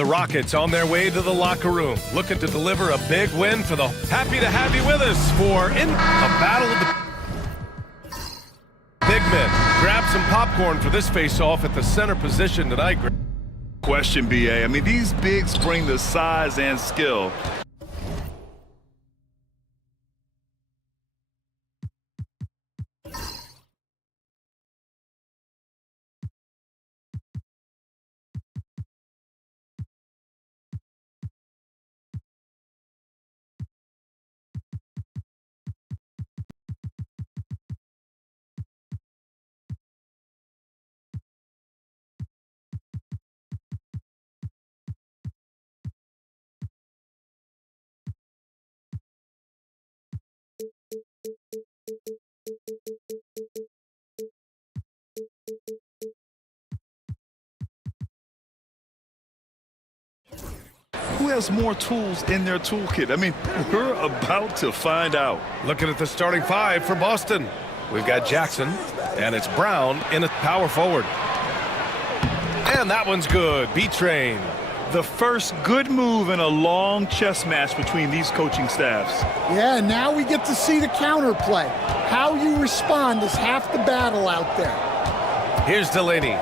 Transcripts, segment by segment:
The Rockets on their way to the locker room, looking to deliver a big win for the... Happy to have you with us for a battle of the... Big men, grab some popcorn for this face-off at the center position tonight. Question, BA. I mean, these bigs bring the size and skill. Who has more tools in their toolkit? I mean, we're about to find out. Looking at the starting five for Boston. We've got Jackson, and it's Brown in a power forward. And that one's good. B-Train. The first good move in a long chess match between these coaching staffs. Yeah, now we get to see the counterplay. How you respond is half the battle out there. Here's Delaney.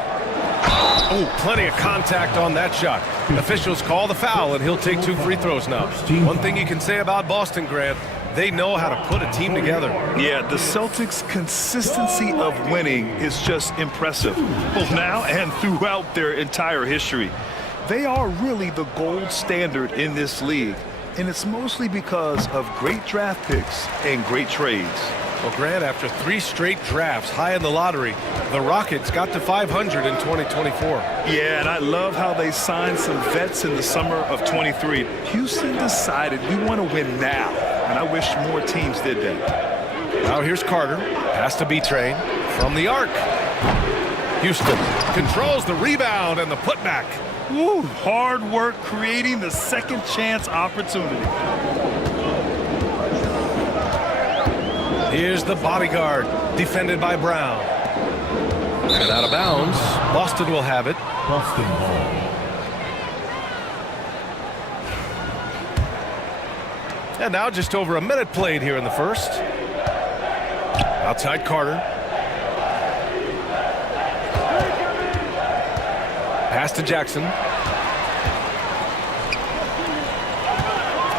Oh, plenty of contact on that shot. Officials call the foul, and he'll take 2 free throws now. One thing you can say about Boston, Grant, they know how to put a team together. Yeah, the Celtics' consistency of winning is just impressive, both now and throughout their entire history. They are really the gold standard in this league, and it's mostly because of great draft picks and great trades. Well, Grant, after 3 straight drafts high in the lottery, the Rockets got to 500 in 2024. Yeah, and I love how they signed some vets in the summer of 23. Houston decided we want to win now, and I wish more teams did that. Now here's Carter. Pass to B-Train from the arc. Houston controls the rebound and the putback. Woo, hard work creating the second chance opportunity. Here's the bodyguard, defended by Brown. And out of bounds, Boston will have it. Boston ball. And now just over a minute played here in the first. Outside Carter. Pass to Jackson.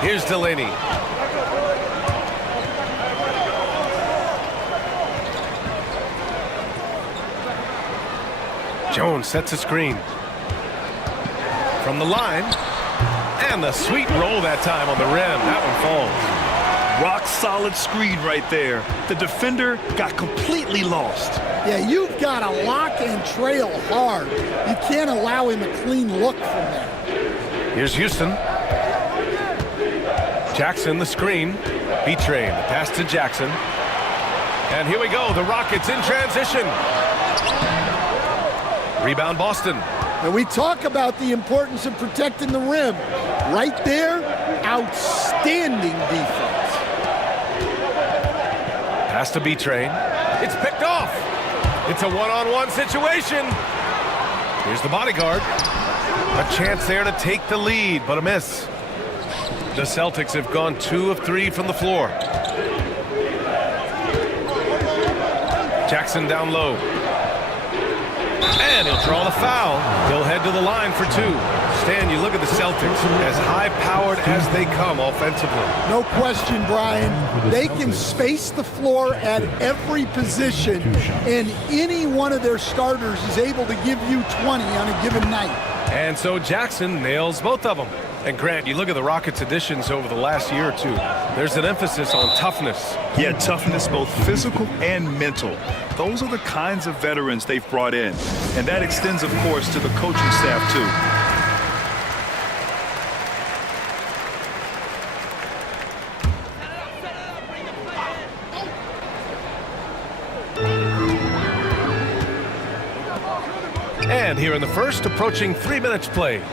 Here's Delaney. Jones sets a screen. From the line. And the sweet roll that time on the rim. That one falls. Rock solid screen right there. The defender got completely lost. Yeah, you've got to lock and trail hard. You can't allow him a clean look from there. Here's Houston. Jackson, the screen. B-Train, the pass to Jackson. And here we go, the Rockets in transition. Rebound Boston. And we talk about the importance of protecting the rim. Right there, outstanding defense. Pass to B-Train. It's picked off. It's a one-on-one situation. Here's the bodyguard. A chance there to take the lead, but a miss. The Celtics have gone 2 of 3 from the floor. Jackson down low. And he'll draw the foul. He'll head to the line for 2. Stan, you look at the Celtics, as high-powered as they come offensively. No question, Brian. They can space the floor at every position, and any one of their starters is able to give you 20 on a given night. And so Jackson nails both of them. And Grant, you look at the Rockets' additions over the last year or two. There's an emphasis on toughness. Yeah, toughness, both physical and mental. Those are the kinds of veterans they've brought in. And that extends, of course, to the coaching staff, too. And here in the first, approaching 3 minutes played.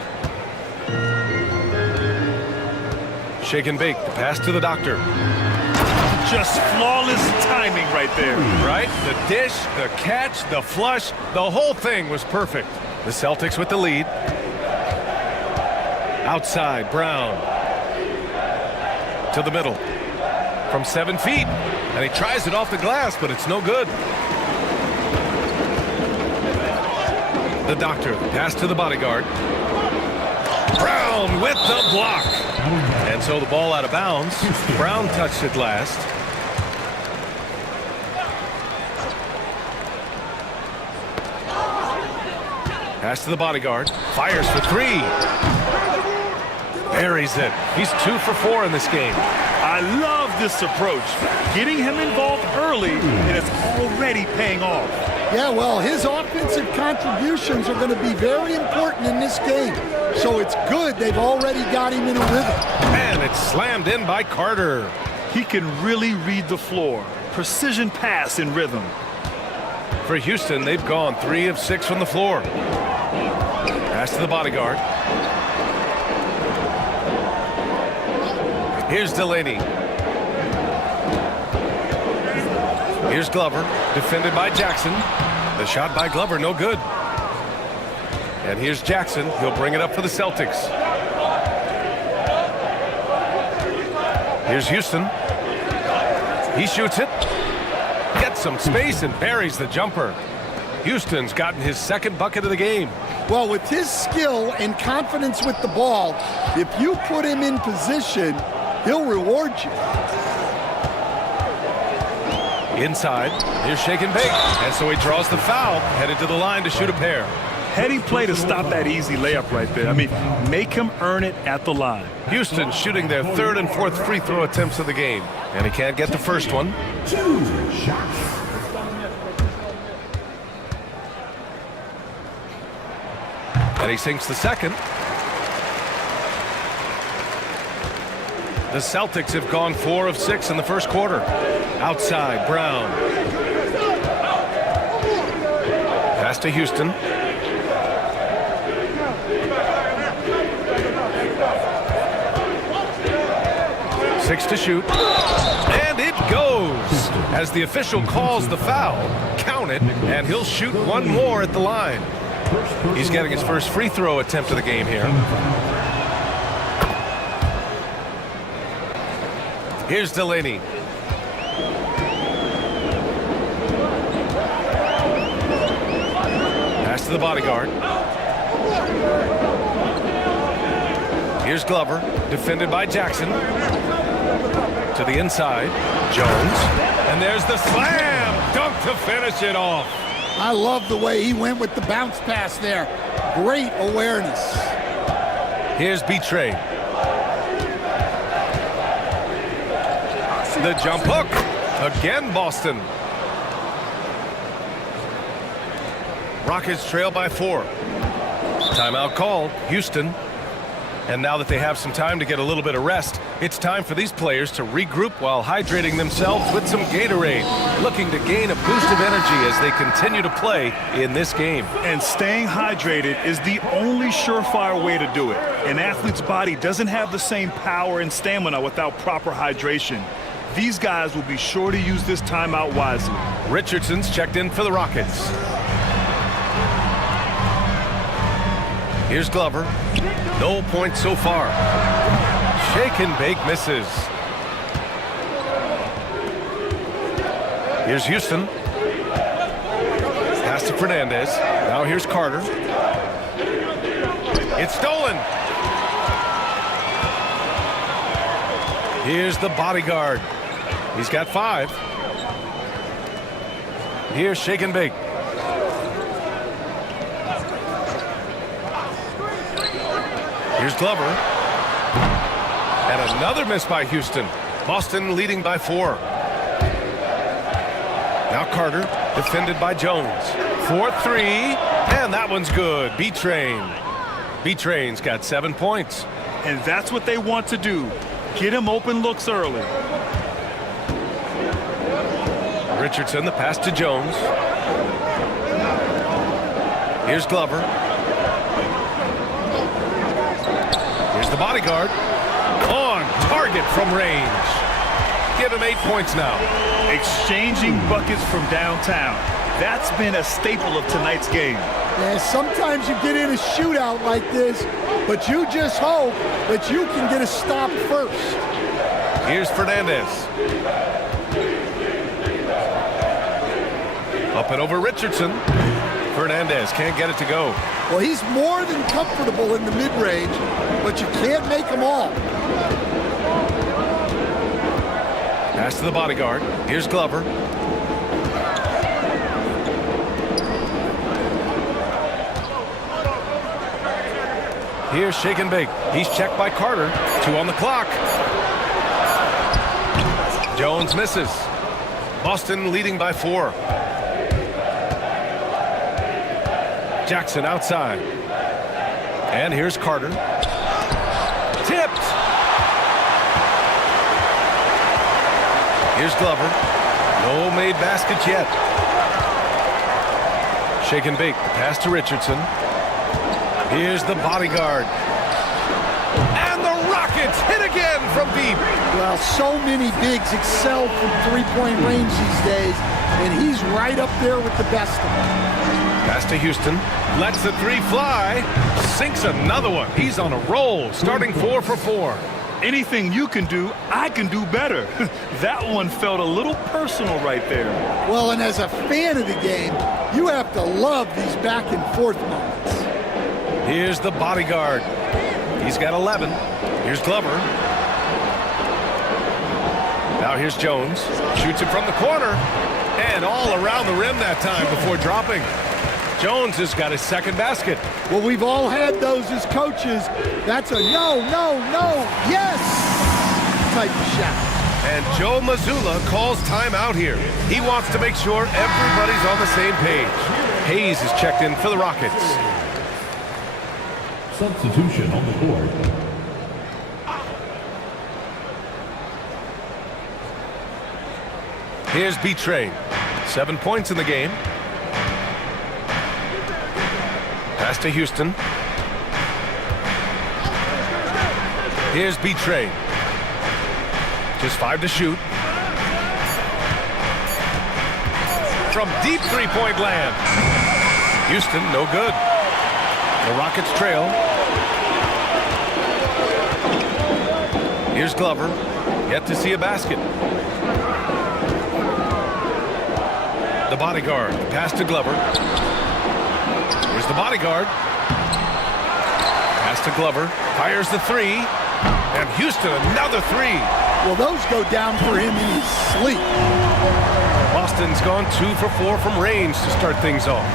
Shake and bake, the pass to the doctor. Just flawless timing right there. Right? The dish, the catch, the flush, the whole thing was perfect. The Celtics with the lead. Outside, Brown. To the middle. From 7 feet. And he tries it off the glass, but it's no good. The doctor, pass to the bodyguard. Brown with the block. And so the ball out of bounds. Brown touched it last. Pass to the bodyguard. Fires for 3. Buries it. He's 2 for 4 in this game. I love this approach. Getting him involved early, and it's already paying off. Yeah, well, his offensive contributions are going to be very important in this game. So it's good they've already got him in a rhythm. And it's slammed in by Carter. He can really read the floor. Precision pass in rhythm. For Houston, they've gone 3 of 6 from the floor. Pass to the bodyguard. Here's Delaney. Here's Glover, defended by Jackson. The shot by Glover, no good. And here's Jackson. He'll bring it up for the Celtics. Here's Houston. He shoots it. Gets some space and buries the jumper. Houston's gotten his second bucket of the game. Well, with his skill and confidence with the ball, if you put him in position, he'll reward you. Inside, here's Shake and Bake. And so he draws the foul, headed to the line to shoot a pair. Heady play to stop that easy layup right there. I mean, make him earn it at the line. Houston shooting their 3rd and 4th free throw attempts of the game. And he can't get the first one. 2 shots. And he sinks the second. The Celtics have gone 4 of 6 in the first quarter. Outside, Brown. Pass to Houston. Six to shoot. And it goes. As the official calls the foul, count it, and he'll shoot one more at the line. He's getting his first free throw attempt of the game here. Here's Delaney. Pass to the bodyguard. Here's Glover, defended by Jackson. To the inside, Jones. And there's the slam dunk to finish it off. I love the way he went with the bounce pass there. Great awareness. Here's Betray. The jump hook. Again, Boston. Rockets trail by 4. Timeout called, Houston. And now that they have some time to get a little bit of rest, it's time for these players to regroup while hydrating themselves with some Gatorade, looking to gain a boost of energy as they continue to play in this game. And staying hydrated is the only surefire way to do it. An athlete's body doesn't have the same power and stamina without proper hydration. These guys will be sure to use this timeout wisely. Richardson's checked in for the Rockets. Here's Glover. No points so far. Shake and Bake misses. Here's Houston. Pass to Fernandez. Now here's Carter. It's stolen. Here's the bodyguard. He's got 5. Here's Shake and Bake. Here's Glover. And another miss by Houston. Boston leading by 4. Now Carter, defended by Jones. 4-3, and that one's good. B-Train. B-Train's got 7 points. And that's what they want to do. Get him open looks early. Richardson, the pass to Jones. Here's Glover. Here's the bodyguard. On target from range. Give him 8 points now. Exchanging buckets from downtown. That's been a staple of tonight's game. Yeah, sometimes you get in a shootout like this, but you just hope that you can get a stop first. Here's Fernandez. Up and over Richardson. Fernandez can't get it to go. Well, he's more than comfortable in the mid-range, but you can't make them all. Pass to the bodyguard. Here's Glover. Here's Shake and Bake. He's checked by Carter. 2 on the clock. Jones misses. Boston leading by 4. Jackson outside. And here's Carter. Tipped. Here's Glover. No made baskets yet. Shake and Bake. The pass to Richardson. Here's the bodyguard. And the Rockets hit again from deep. Well, so many bigs excel from three-point range these days, and he's right up there with the best of them. Pass to Houston. Lets the 3 fly. Sinks another one. He's on a roll. Starting 4 for 4. Anything you can do, I can do better. That one felt a little personal right there. Well, and as a fan of the game, you have to love these back and forth moments. Here's the bodyguard. He's got 11. Here's Glover. Now here's Jones. Shoots it from the corner. And all around the rim that time before dropping. Jones has got his second basket. Well, we've all had those as coaches. That's a no, no, no, yes type of shot. And Joe Mazzulla calls timeout here. He wants to make sure everybody's on the same page. Hayes is checked in for the Rockets. Substitution on the court. Here's B-Train. 7 points in the game. Pass to Houston. Here's B-Train. Just 5 to shoot. From deep three-point land. Houston, no good. The Rockets trail. Here's Glover. Yet to see a basket. The bodyguard. Pass to Glover. Here's the bodyguard. Pass to Glover. Fires the 3. And Houston, another 3. Well, those go down for him in his sleep. Boston's gone 2 for 4 from range to start things off.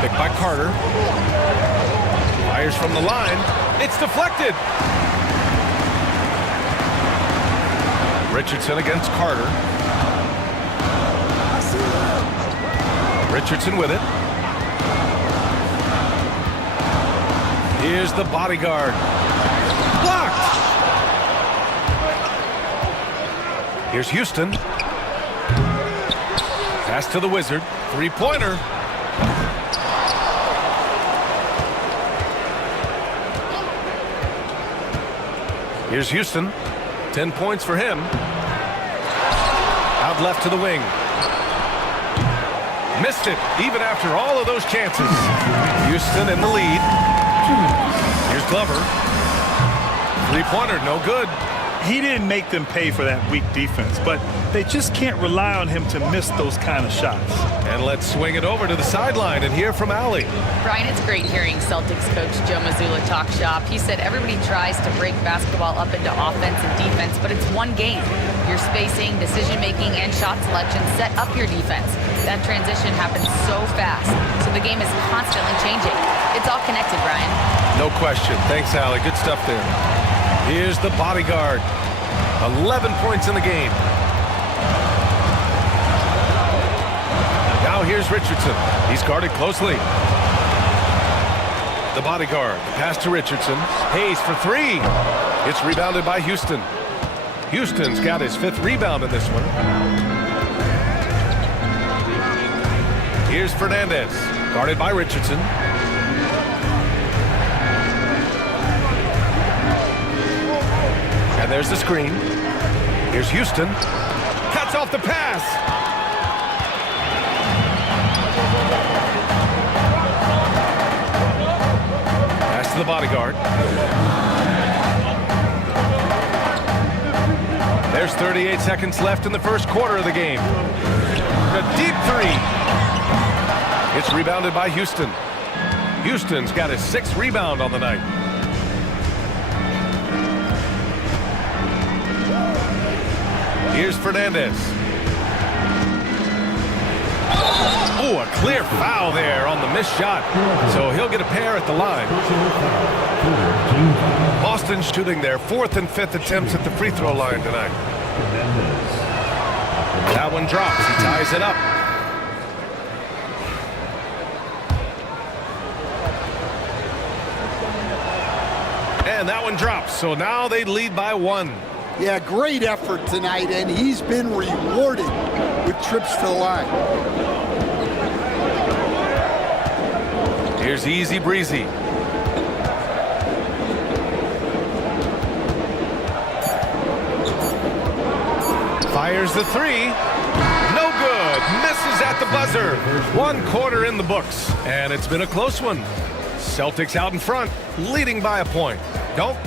Picked by Carter. Fires from the line. It's deflected. Richardson against Carter. Richardson with it. Here's the bodyguard. Blocked. Here's Houston. Pass to the Wizard. 3-pointer. Here's Houston. 10 points for him. Out left to the wing. Missed it, even after all of those chances. Houston in the lead. Here's Glover. 3-pointer, no good. He didn't make them pay for that weak defense, but they just can't rely on him to miss those kind of shots. And let's swing it over to the sideline and hear from Allie. Brian, it's great hearing Celtics coach Joe Mazzulla talk shop. He said everybody tries to break basketball up into offense and defense, but it's one game. Your spacing, decision-making, and shot selection set up your defense. That transition happens so fast, so the game is constantly changing. It's all connected, Brian. No question. Thanks, Allie. Good stuff there. Here's the bodyguard. 11 points in the game. Now here's Richardson. He's guarded closely. The bodyguard. Pass to Richardson. Hayes for 3. It's rebounded by Houston. Houston's got his 5th rebound in this one. Here's Fernandez. Guarded by Richardson. And there's the screen. Here's Houston. Cuts off the pass. to the bodyguard. There's 38 seconds left in the first quarter of the game. A deep three. It's rebounded by Houston. Houston's got his 6th rebound on the night. Here's Fernandez. Oh, a clear foul there on the missed shot. So he'll get a pair at the line. Boston shooting their 4th and 5th attempts at the free throw line tonight. That one drops. He ties it up. And that one drops. So now they lead by 1. Yeah, great effort tonight, and he's been rewarded with trips to the line. Here's Easy Breezy. Fires the 3. No good. Misses at the buzzer. 1 quarter in the books, and it's been a close one. Celtics out in front, leading by a point. Don't.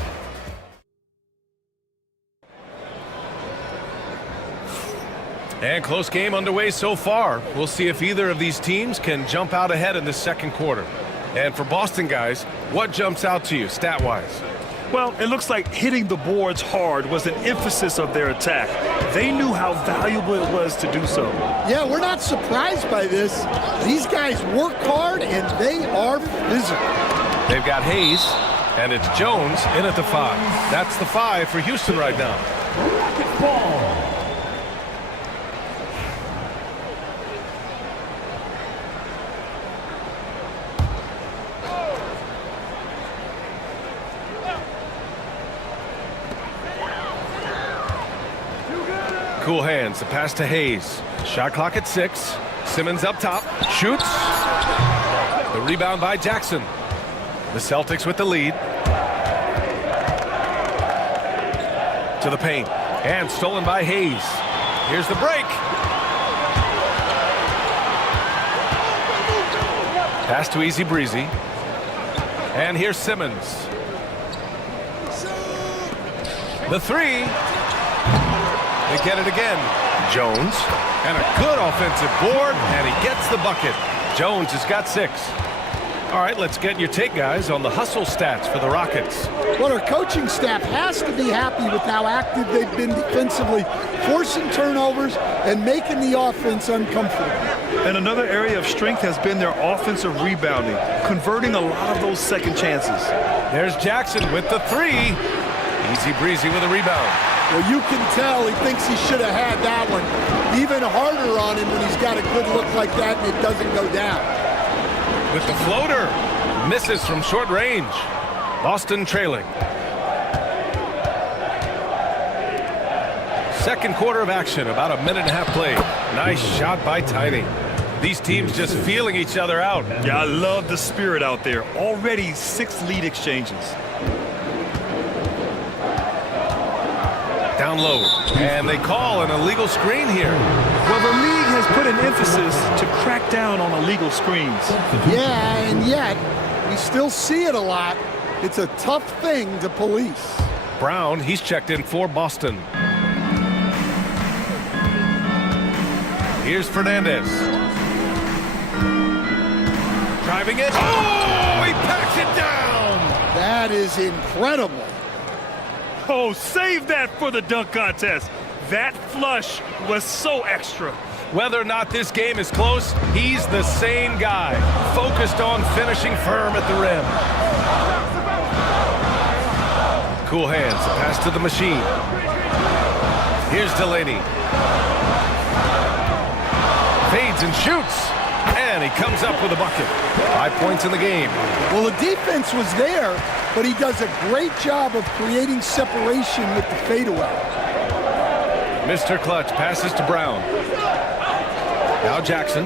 And close game underway so far. We'll see if either of these teams can jump out ahead in the second quarter. And for Boston guys, what jumps out to you stat-wise? Well, it looks like hitting the boards hard was an emphasis of their attack. They knew how valuable it was to do so. Yeah, we're not surprised by this. These guys work hard, and they are physical. They've got Hayes, and it's Jones in at the 5. That's the 5 for Houston right now. Cool hands. The pass to Hayes. Shot clock at 6. Simmons up top. Shoots. The rebound by Jackson. The Celtics with the lead. To the paint. And stolen by Hayes. Here's the break. Pass to Easy Breezy. And here's Simmons. The 3. They get it again. Jones. And a good offensive board. And he gets the bucket. Jones has got 6. All right, let's get your take, guys, on the hustle stats for the Rockets. Well, our coaching staff has to be happy with how active they've been defensively, forcing turnovers and making the offense uncomfortable. And another area of strength has been their offensive rebounding, converting a lot of those second chances. There's Jackson with the 3. Easy Breezy with a rebound. Well, you can tell he thinks he should have had that one. Even harder on him when he's got a good look like that and it doesn't go down. With the floater. Misses from short range. Boston trailing. Second quarter of action, about a minute and a half played. Nice shot by Tiny. These teams just feeling each other out. Yeah, I love the spirit out there. Already 6 lead exchanges. Down low. And they call an illegal screen here. Well, the league has put an emphasis to crack down on illegal screens. Yeah, and yet we still see it a lot. It's a tough thing to police. Brown, he's checked in for Boston. Here's Fernandez. Driving it. Oh, he packs it down. That is incredible. Oh, save that for the dunk contest. That flush was so extra. Whether or not this game is close, he's the same guy, focused on finishing firm at the rim. Cool hands, a pass to the machine. Here's Delaney. Fades and shoots, and he comes up with a bucket. 5 points in the game. Well, the defense was there, but he does a great job of creating separation with the fadeaway. Mr. Clutch passes to Brown. Now Jackson.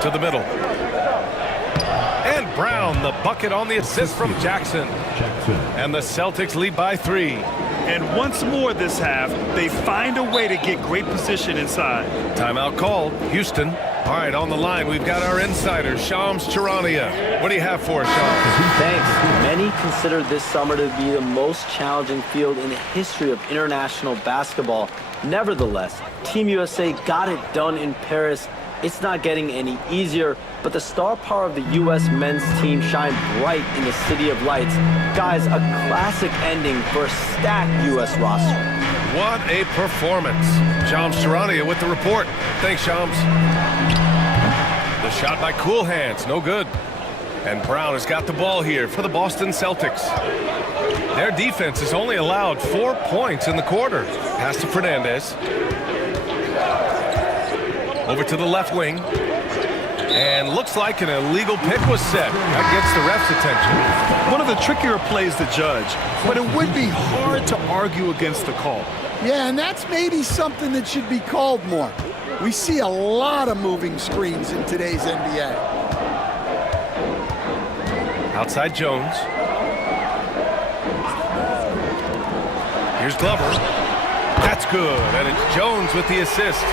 To the middle. And Brown, the bucket on the assist from Jackson. And the Celtics lead by 3. And once more this half, they find a way to get great position inside. Timeout called. Houston. All right, on the line, we've got our insider, Shams Charania. What do you have for us, Shams? Thanks. Many consider this summer to be the most challenging field in the history of international basketball. Nevertheless, Team USA got it done in Paris. It's not getting any easier, but the star power of the U.S. men's team shined bright in the City of Lights. Guys, a classic ending for a stacked U.S. roster. What a performance. Shams Charania with the report. Thanks, Shams. The shot by Cool Hands, no good. And Brown has got the ball here for the Boston Celtics. Their defense has only allowed 4 points in the quarter. Pass to Fernandez. Over to the left wing. And looks like an illegal pick was set. That gets the ref's attention. One of the trickier plays to judge, but it would be hard to argue against the call. Yeah, and that's maybe something that should be called more. We see a lot of moving screens in today's NBA. Outside Jones. Here's Glover. That's good, and it's Jones with the assist.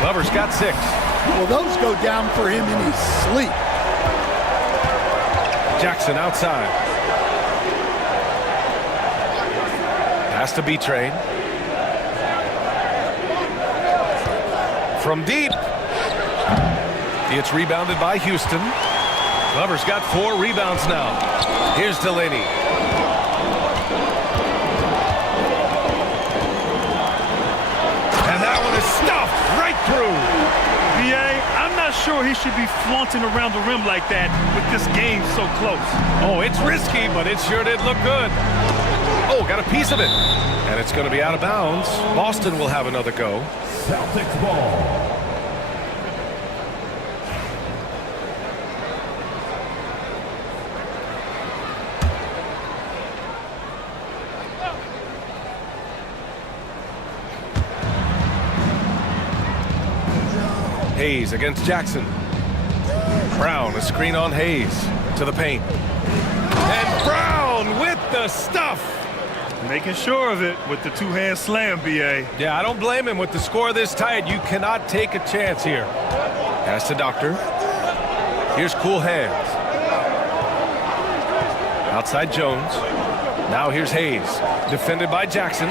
Glover's got 6. Well, those go down for him in his sleep. Jackson outside. Pass to B-Train. From deep. It's rebounded by Houston. Glover's got 4 rebounds now. Here's Delaney. And that one is stuffed right through. I'm not sure he should be flaunting around the rim like that with this game so close. Oh, it's risky, but it sure did look good. Oh, got a piece of it. And it's going to be out of bounds. Boston will have another go. Celtics ball. Hayes against Jackson. Brown, a screen on Hayes to the paint. And Brown with the stuff. Making sure of it with the two-hand slam, B.A. Yeah, I don't blame him with the score this tight. You cannot take a chance here. Pass to Doctor. Here's Cool Hands. Outside Jones. Now here's Hayes. Defended by Jackson.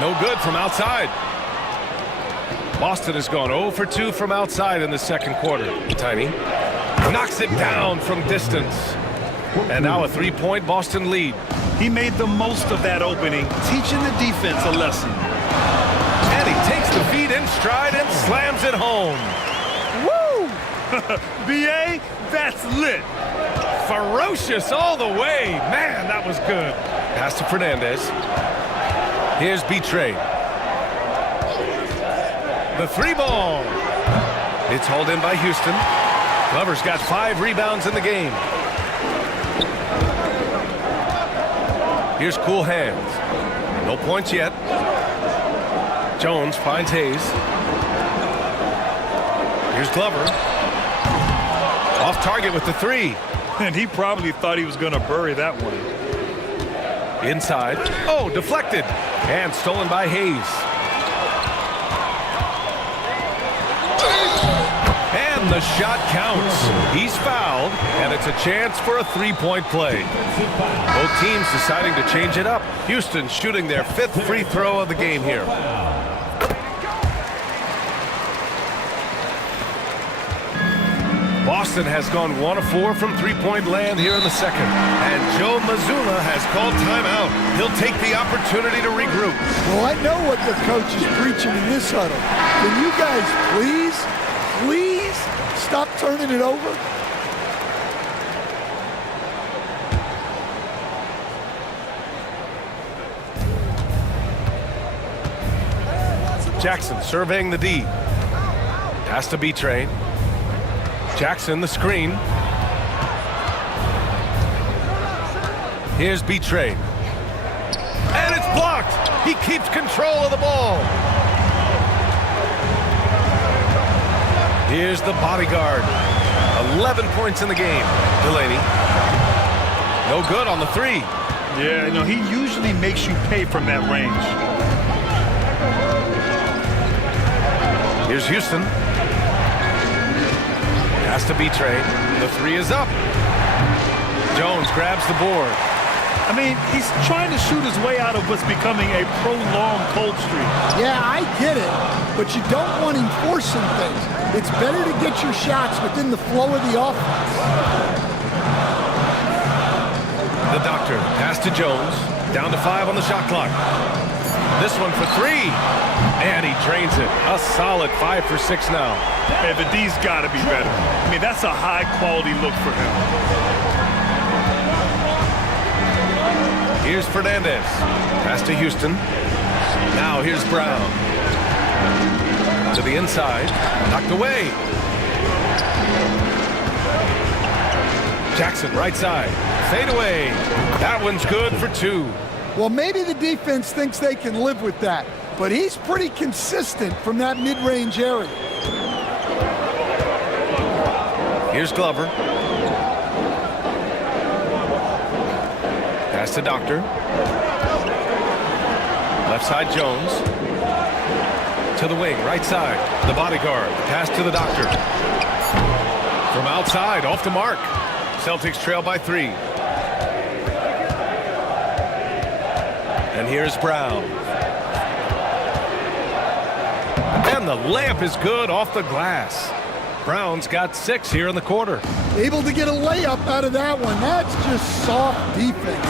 No good from outside. Boston has gone 0 for 2 from outside in the second quarter. Tiny knocks it down from distance. And now a 3-point Boston lead. He made the most of that opening, teaching the defense a lesson. And he takes the feed in stride and slams it home. Woo! B.A., that's lit. Ferocious all the way. Man, that was good. Pass to Fernandez. Here's B-Train. The 3-ball. It's hauled in by Houston. Glover's got 5 rebounds in the game. Here's Cool Hands. No points yet. Jones finds Hayes. Here's Glover. Off target with the 3. And he probably thought he was going to bury that one. Inside. Oh, deflected. And stolen by Hayes. And the shot counts. He's fouled, and it's a chance for a 3-point play. Both teams deciding to change it up. Houston shooting their 5th free throw of the game here. Boston has gone 1 of 4 from 3-point land here in the second. And Joe Mazzulla has called timeout. He'll take the opportunity to regroup. Well, I know what the coach is preaching in this huddle. Can you guys please stop turning it over? Jackson surveying the D. Pass to B-Train. Jackson, the screen. Here's B-Train. And it's blocked. He keeps control of the ball. Here's the bodyguard. 11 points in the game. Delaney. No good on the 3. Yeah, you know, he usually makes you pay from that range. Here's Houston. Has to be Trey. The three is up. Jones grabs the board. I mean, he's trying to shoot his way out of what's becoming a prolonged cold streak. Yeah, I get it, but you don't want him forcing things. It's better to get your shots within the flow of the offense. The doctor, pass to Jones. Down to 5 on the shot clock. This one for 3. And he drains it. A solid 5 for 6 now. And the D's got to be better. I mean, that's a high-quality look for him. Here's Fernandez. Pass to Houston. Now here's Brown. To the inside. Knocked away. Jackson, right side. Fade away. That one's good for 2. Well, maybe the defense thinks they can live with that, but he's pretty consistent from that mid-range area. Here's Glover. Pass to Doctor. Left side, Jones. To the wing, right side. The bodyguard. Pass to the Doctor. From outside, off the mark. Celtics trail by 3. And here's Brown. And the layup is good off the glass. Brown's got 6 here in the quarter. Able to get a layup out of that one. That's just soft defense.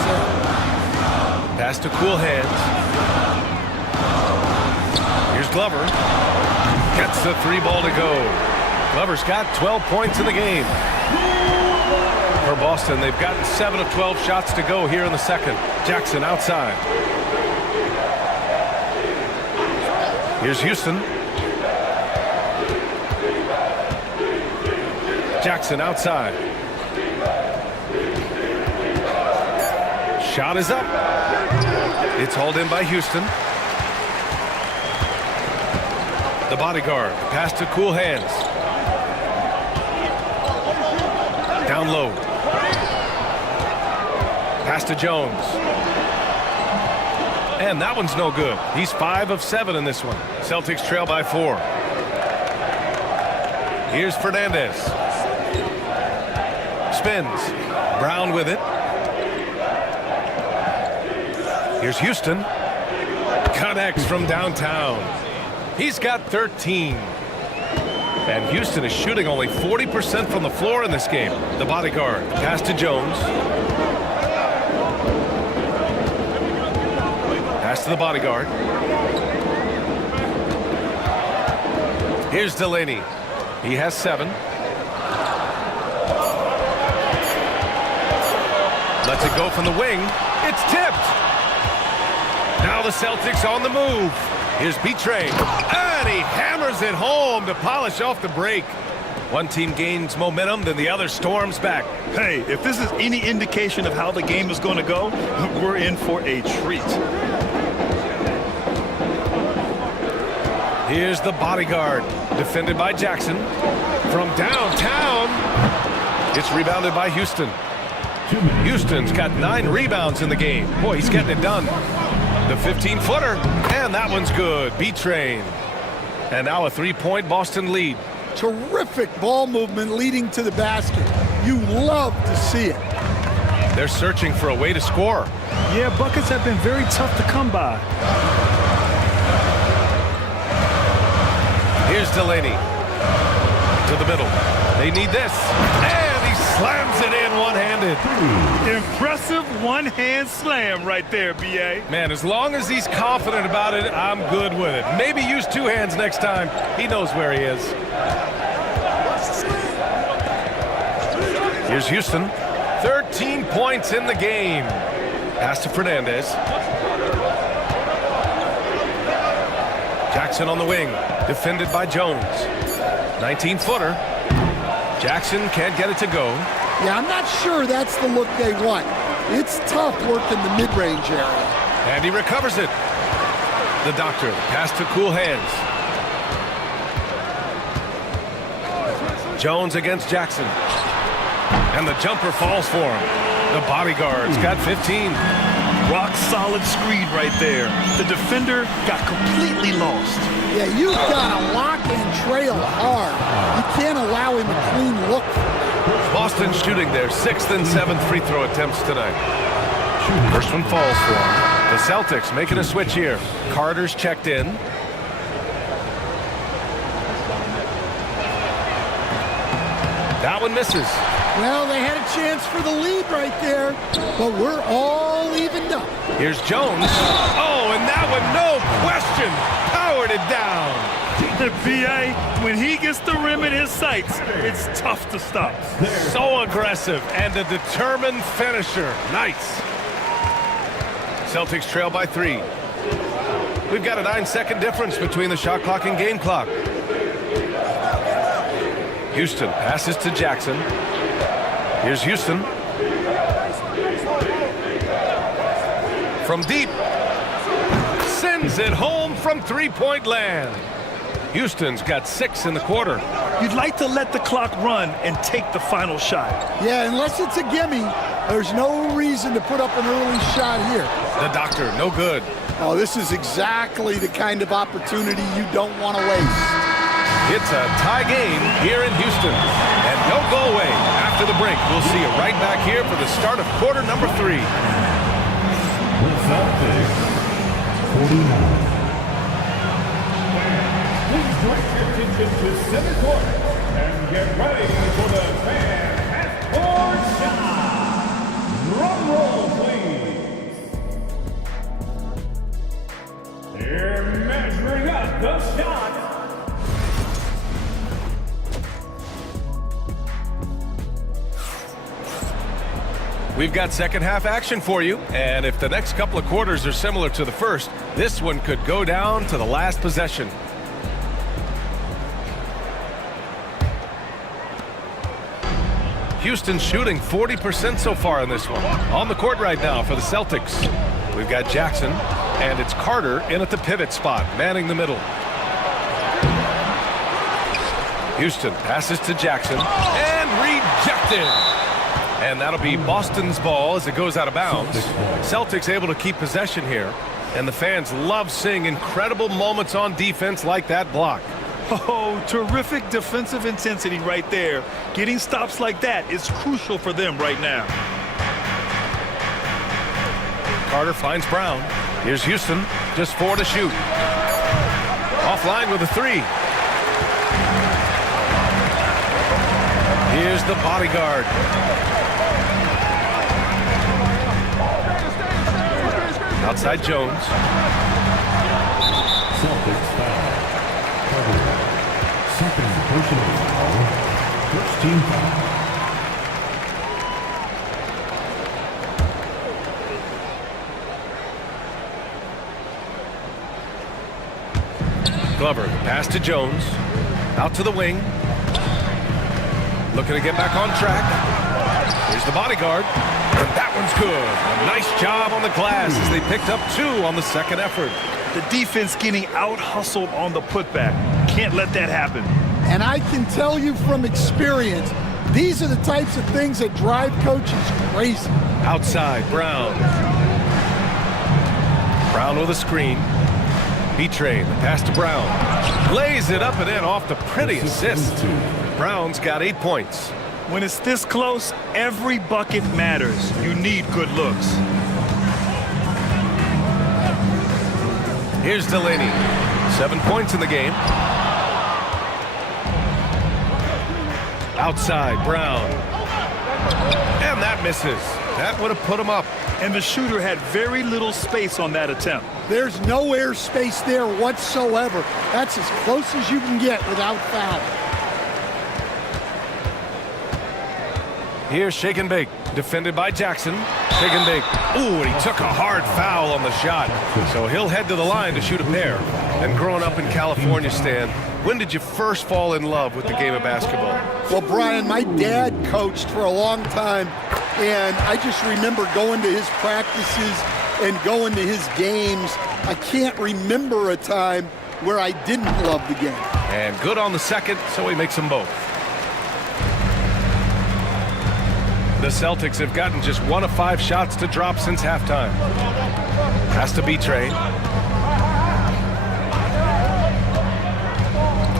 Pass to cool hands. Here's Glover. Gets the 3 ball to go. Glover's got 12 points in the game. For Boston, they've gotten 7 of 12 shots to go here in the second. Jackson outside. Here's Houston. Jackson outside. Shot is up. It's hauled in by Houston. The bodyguard. Pass to cool hands. Down low. Pass to Jones. And that one's no good. He's 5 of 7 in this one. Celtics trail by 4. Here's Fernandez. Spins. Brown with it. Here's Houston. Connects from downtown. He's got 13. And Houston is shooting only 40% from the floor in this game. The bodyguard. Pass to Jones. Pass to the bodyguard. Here's Delaney. He has 7. Lets it go from the wing. It's tipped. Now the Celtics on the move. Here's B-Train. And he hammers it home to polish off the break. One team gains momentum, then the other storms back. Hey, if this is any indication of how the game is going to go, we're in for a treat. Here's the bodyguard, defended by Jackson. From downtown, it's rebounded by Houston. Houston's got 9 rebounds in the game. Boy, he's getting it done. The 15-footer, and that one's good. B-Train. And now a 3-point Boston lead. Terrific ball movement leading to the basket. You love to see it. They're searching for a way to score. Yeah, buckets have been very tough to come by. Here's Delaney. To the middle. They need this. And he slams it in one-handed. Impressive one-hand slam right there, B.A. Man, as long as he's confident about it, I'm good with it. Maybe use 2 hands next time. He knows where he is. Here's Houston. 13 points in the game. Pass to Fernandez. Jackson on the wing. Defended by Jones. 19-footer. Jackson can't get it to go. Yeah, I'm not sure that's the look they want. It's tough working the mid-range area. And he recovers it. The doctor. Pass to cool hands. Jones against Jackson. And the jumper falls for him. The bodyguard's got 15. Rock-solid screen right there. The defender got completely lost. Yeah, you've got to lock and trail hard. You can't allow him a clean look. Boston shooting their 6th and 7th free throw attempts tonight. First one falls for them. The Celtics making a switch here. Carter's checked in. That one misses. Well, they had a chance for the lead right there, but we're all evened up. Here's Jones. Oh, and that one, no question, powered it down. The PA, when he gets the rim in his sights, it's tough to stop. So aggressive and a determined finisher. Nice. Celtics trail by 3. We've got a 9-second difference between the shot clock and game clock. Houston passes to Jackson. Here's Houston. From deep. Sends it home from three-point land. Houston's got 6 in the quarter. You'd like to let the clock run and take the final shot. Yeah, unless it's a gimme, there's no reason to put up an early shot here. The doctor, no good. Oh, this is exactly the kind of opportunity you don't want to waste. It's a tie game here in Houston. And don't go away. After the break, we'll see you right back here for the start of quarter number 3. The Celtics, 49. Please direct your attention to center court and get ready for the fan half-court shot. Drum roll, please. They're measuring up the shot. We've got second half action for you, and if the next couple of quarters are similar to the first, this one could go down to the last possession. Houston shooting 40% so far in this one. On the court right now for the Celtics. We've got Jackson, and it's Carter in at the pivot spot, manning the middle. Houston passes to Jackson, and rejected. And that'll be Boston's ball as it goes out of bounds. Celtics able to keep possession here, and the fans love seeing incredible moments on defense like that block. Oh, terrific defensive intensity right there. Getting stops like that is crucial for them right now. Carter finds Brown. Here's Houston, just 4 to shoot. Offline with a 3. Here's the bodyguard. Outside Jones. Celtics foul. Cover. Second personal foul. First team foul. Glover, pass to Jones. Out to the wing. Looking to get back on track. Here's the bodyguard. And that one's good. A nice job on the glass as they picked up 2 on the second effort. The defense getting out-hustled on the putback. Can't let that happen. And I can tell you from experience, these are the types of things that drive coaches crazy. Outside, Brown. Brown with a screen. B-Train, pass to Brown. Lays it up and in off the pretty assist. Brown's got 8 points. When it's this close, every bucket matters. You need good looks. Here's Delaney. 7 points in the game. Outside, Brown. And that misses. That would have put him up. And the shooter had very little space on that attempt. There's no air space there whatsoever. That's as close as you can get without foul. Here's Shake and Bake, defended by Jackson. Shake and Bake. Ooh, and he took a hard foul on the shot. So he'll head to the line to shoot a pair. And growing up in California, Stan, when did you first fall in love with the game of basketball? Well, Brian, my dad coached for a long time, and I just remember going to his practices and going to his games. I can't remember a time where I didn't love the game. And good on the second, so he makes them both. The Celtics have gotten just 1 of 5 shots to drop since halftime. Has to be Trey.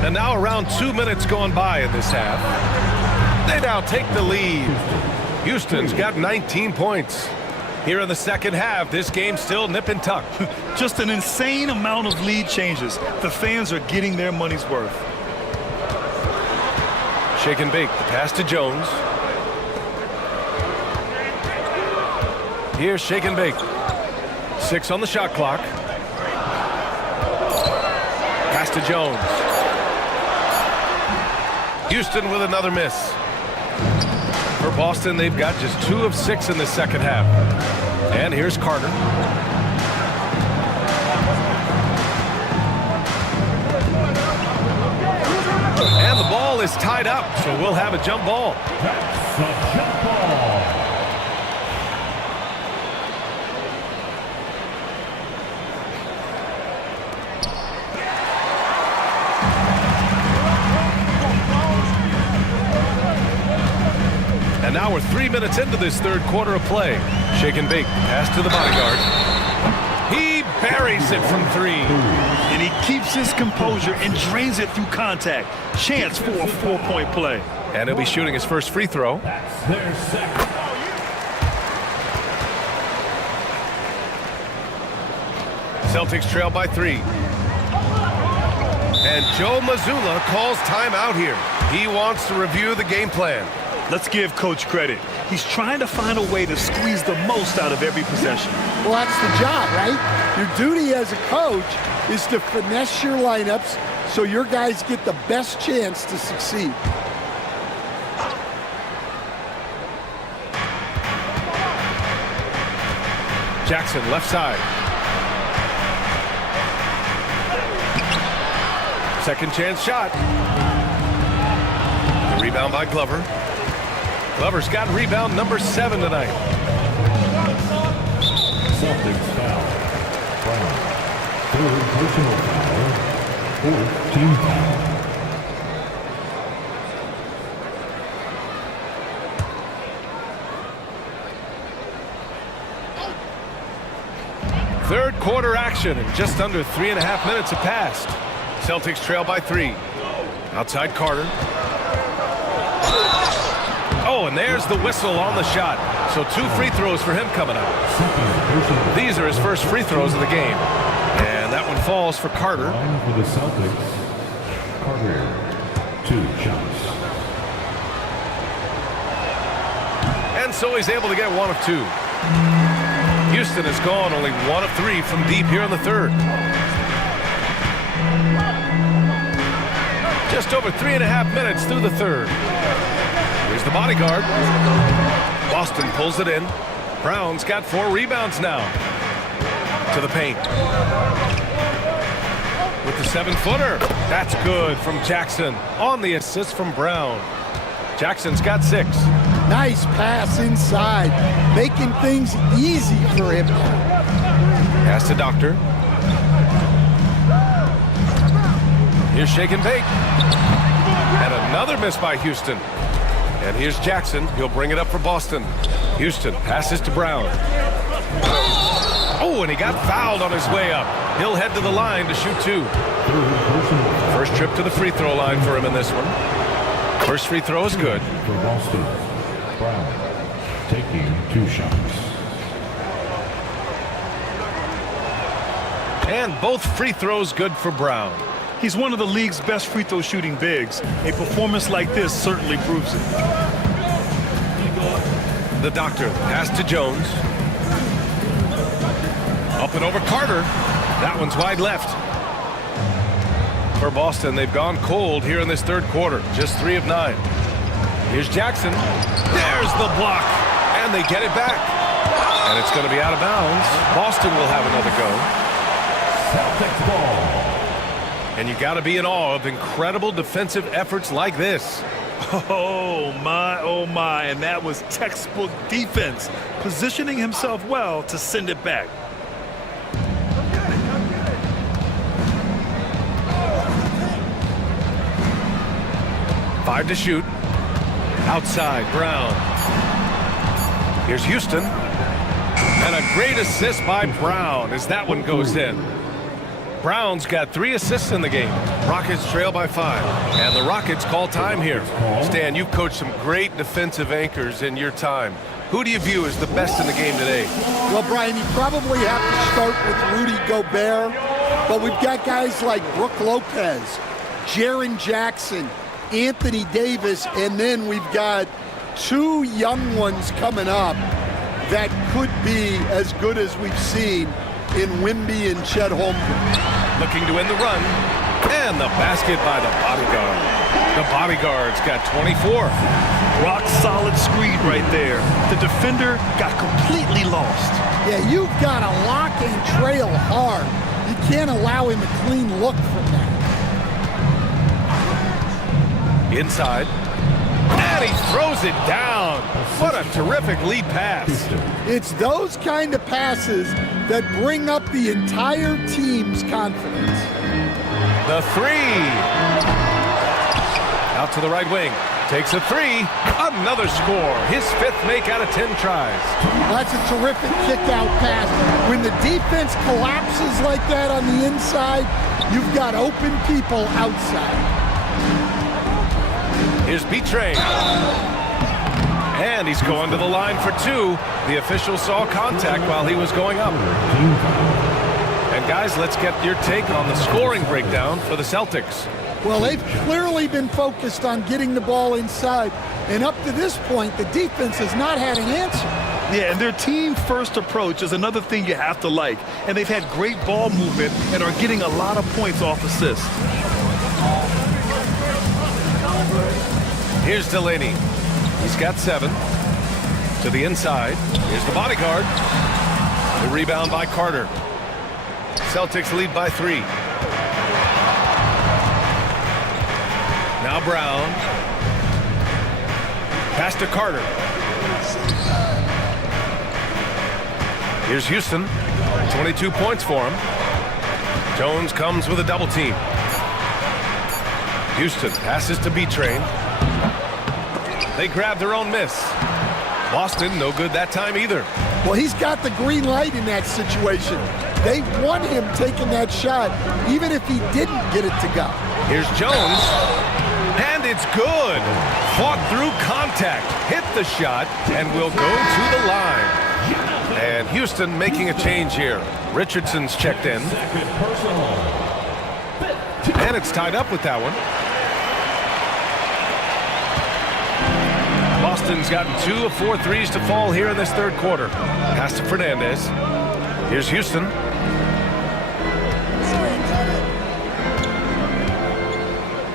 And now around 2 minutes gone by in this half. They now take the lead. Houston's got 19 points. Here in the second half, this game's still nip and tuck. Just an insane amount of lead changes. The fans are getting their money's worth. Shake and bake. The pass to Jones. Here's shake and bake. 6 on the shot clock. Pass to Jones. Houston with another miss. For Boston, they've got just 2 of 6 in the second half. And here's Carter. And the ball is tied up, so we'll have a jump ball. That's a jump ball. And now we're 3 minutes into this third quarter of play. Shake and bake. Pass to the bodyguard. He buries it from 3. And he keeps his composure and drains it through contact. Chance for a 4-point play. And he'll be shooting his first free throw. That's their second. Celtics trail by 3. And Joe Mazzulla calls timeout here. He wants to review the game plan. Let's give Coach credit. He's trying to find a way to squeeze the most out of every possession. Well, that's the job, right? Your duty as a coach is to finesse your lineups so your guys get the best chance to succeed. Jackson, left side. Second chance shot. The rebound by Glover. Glover's got rebound number 7 tonight. Celtics foul. Brown. Third personal foul. Fourth team foul. Third quarter action, and just under 3.5 minutes have passed. Celtics trail by 3. Outside Carter. Oh, and there's the whistle on the shot. So 2 free throws for him coming up. These are his first free throws of the game. And that one falls for Carter. Line for the Celtics. Carter. 2 shots. And so he's able to get 1 of 2. Houston has gone only 1 of 3 from deep here in the third. Just over 3.5 minutes through the third. Here's the bodyguard. Boston pulls it in. Brown's got 4 rebounds now. To the paint. With the 7-footer. That's good from Jackson. On the assist from Brown. Jackson's got 6. Nice pass inside, making things easy for him. Pass to Doctor. Here's shake and bake. And another miss by Houston. And here's Jackson. He'll bring it up for Boston. Houston passes to Brown. Oh, and he got fouled on his way up. He'll head to the line to shoot 2. First trip to the free throw line for him in this one. First free throw is good. For Boston. Brown taking 2 shots. And both free throws good for Brown. He's one of the league's best free throw shooting bigs. A performance like this certainly proves it. The Doctor, pass to Jones. Up and over Carter. That one's wide left. For Boston, they've gone cold here in this third quarter. Just 3 of 9. Here's Jackson. There's the block. And they get it back. And it's going to be out of bounds. Boston will have another go. Celtics ball. And you got to be in awe of incredible defensive efforts like this. Oh my, and that was textbook defense, positioning himself well to send it back. Five to shoot. Outside, Brown. Here's Houston. And a great assist by Brown as that one goes in. Brown's got 3 assists in the game. Rockets trail by 5. And the Rockets call time here. Stan, you've coached some great defensive anchors in your time. Who do you view as the best in the game today? Well, Brian, you probably have to start with Rudy Gobert, but we've got guys like Brook Lopez, Jaren Jackson, Anthony Davis, and then we've got 2 young ones coming up that could be as good as we've seen in Wimby and Chet Holmgren. Looking to win the run. And the basket by the bodyguard. The bodyguard's got 24. Rock solid screen right there. The defender got completely lost. Yeah, you've got to lock and trail hard. You can't allow him a clean look from that. Inside. And he throws it down. What a terrific lead pass. It's those kind of passes that bring up the entire team's confidence. The 3. Out to the right wing. Takes a 3. Another score. His 5th make out of 10 tries. That's a terrific kick-out pass. When the defense collapses like that on the inside, you've got open people outside. Here's B-Train. And he's going to the line for 2. The official saw contact while he was going up. And guys, let's get your take on the scoring breakdown for the Celtics. Well, they've clearly been focused on getting the ball inside. And up to this point, the defense has not had an answer. Yeah, and their team-first approach is another thing you have to like. And they've had great ball movement and are getting a lot of points off assists. Here's Delaney. He's got 7. To the inside. Here's the bodyguard. The rebound by Carter. Celtics lead by 3. Now Brown. Pass to Carter. Here's Houston. 22 points for him. Jones comes with a double team. Houston passes to B-Train. They grab their own miss. Boston, no good that time either. Well, he's got the green light in that situation. They want him taking that shot, even if he didn't get it to go. Here's Jones. And it's good. Fought through contact. Hit the shot and will go to the line. And Houston making a change here. Richardson's checked in. And it's tied up with that one. Boston's gotten 2 of 4 threes to fall here in this third quarter. Pass to Fernandez. Here's Houston.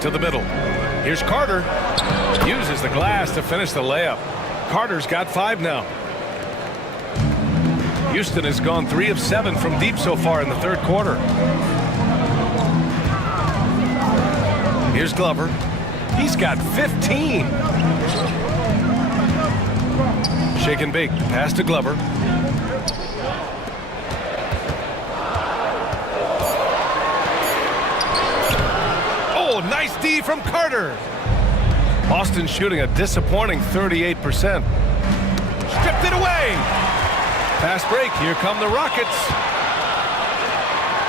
To the middle. Here's Carter. Uses the glass to finish the layup. Carter's got 5 now. Houston has gone 3 of 7 from deep so far in the third quarter. Here's Glover. He's got 15. Shake and bake. Pass to Glover. Oh, nice D from Carter. Boston shooting a disappointing 38%. Stripped it away. Fast break. Here come the Rockets.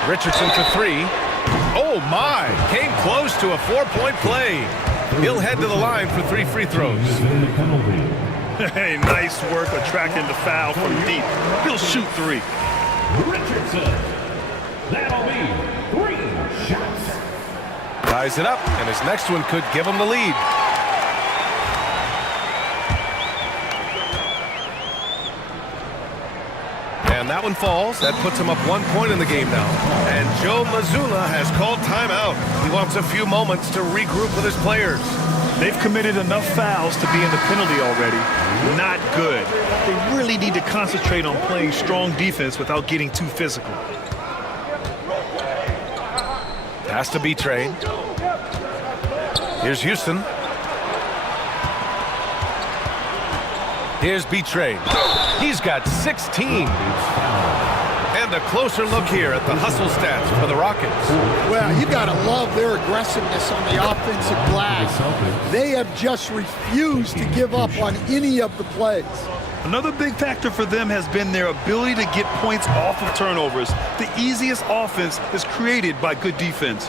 Richardson for 3. Oh, my. Came close to a 4-point play. He'll head to the line for 3 free throws. Hey, nice work attracting the foul from deep. He'll shoot 3. Richardson. That'll be 3 shots. Ties it up, and his next one could give him the lead. And that one falls. That puts him up 1 point in the game now. And Joe Mazzulla has called timeout. He wants a few moments to regroup with his players. They've committed enough fouls to be in the penalty already. Not good. They really need to concentrate on playing strong defense without getting too physical. Pass to B-Train. Here's Houston. Here's B-Train. He's got 16. And a closer look here at the hustle stats for the Rockets. Well, you got to love their aggressiveness on the offensive glass. They have just refused to give up on any of the plays. Another big factor for them has been their ability to get points off of turnovers. The easiest offense is created by good defense.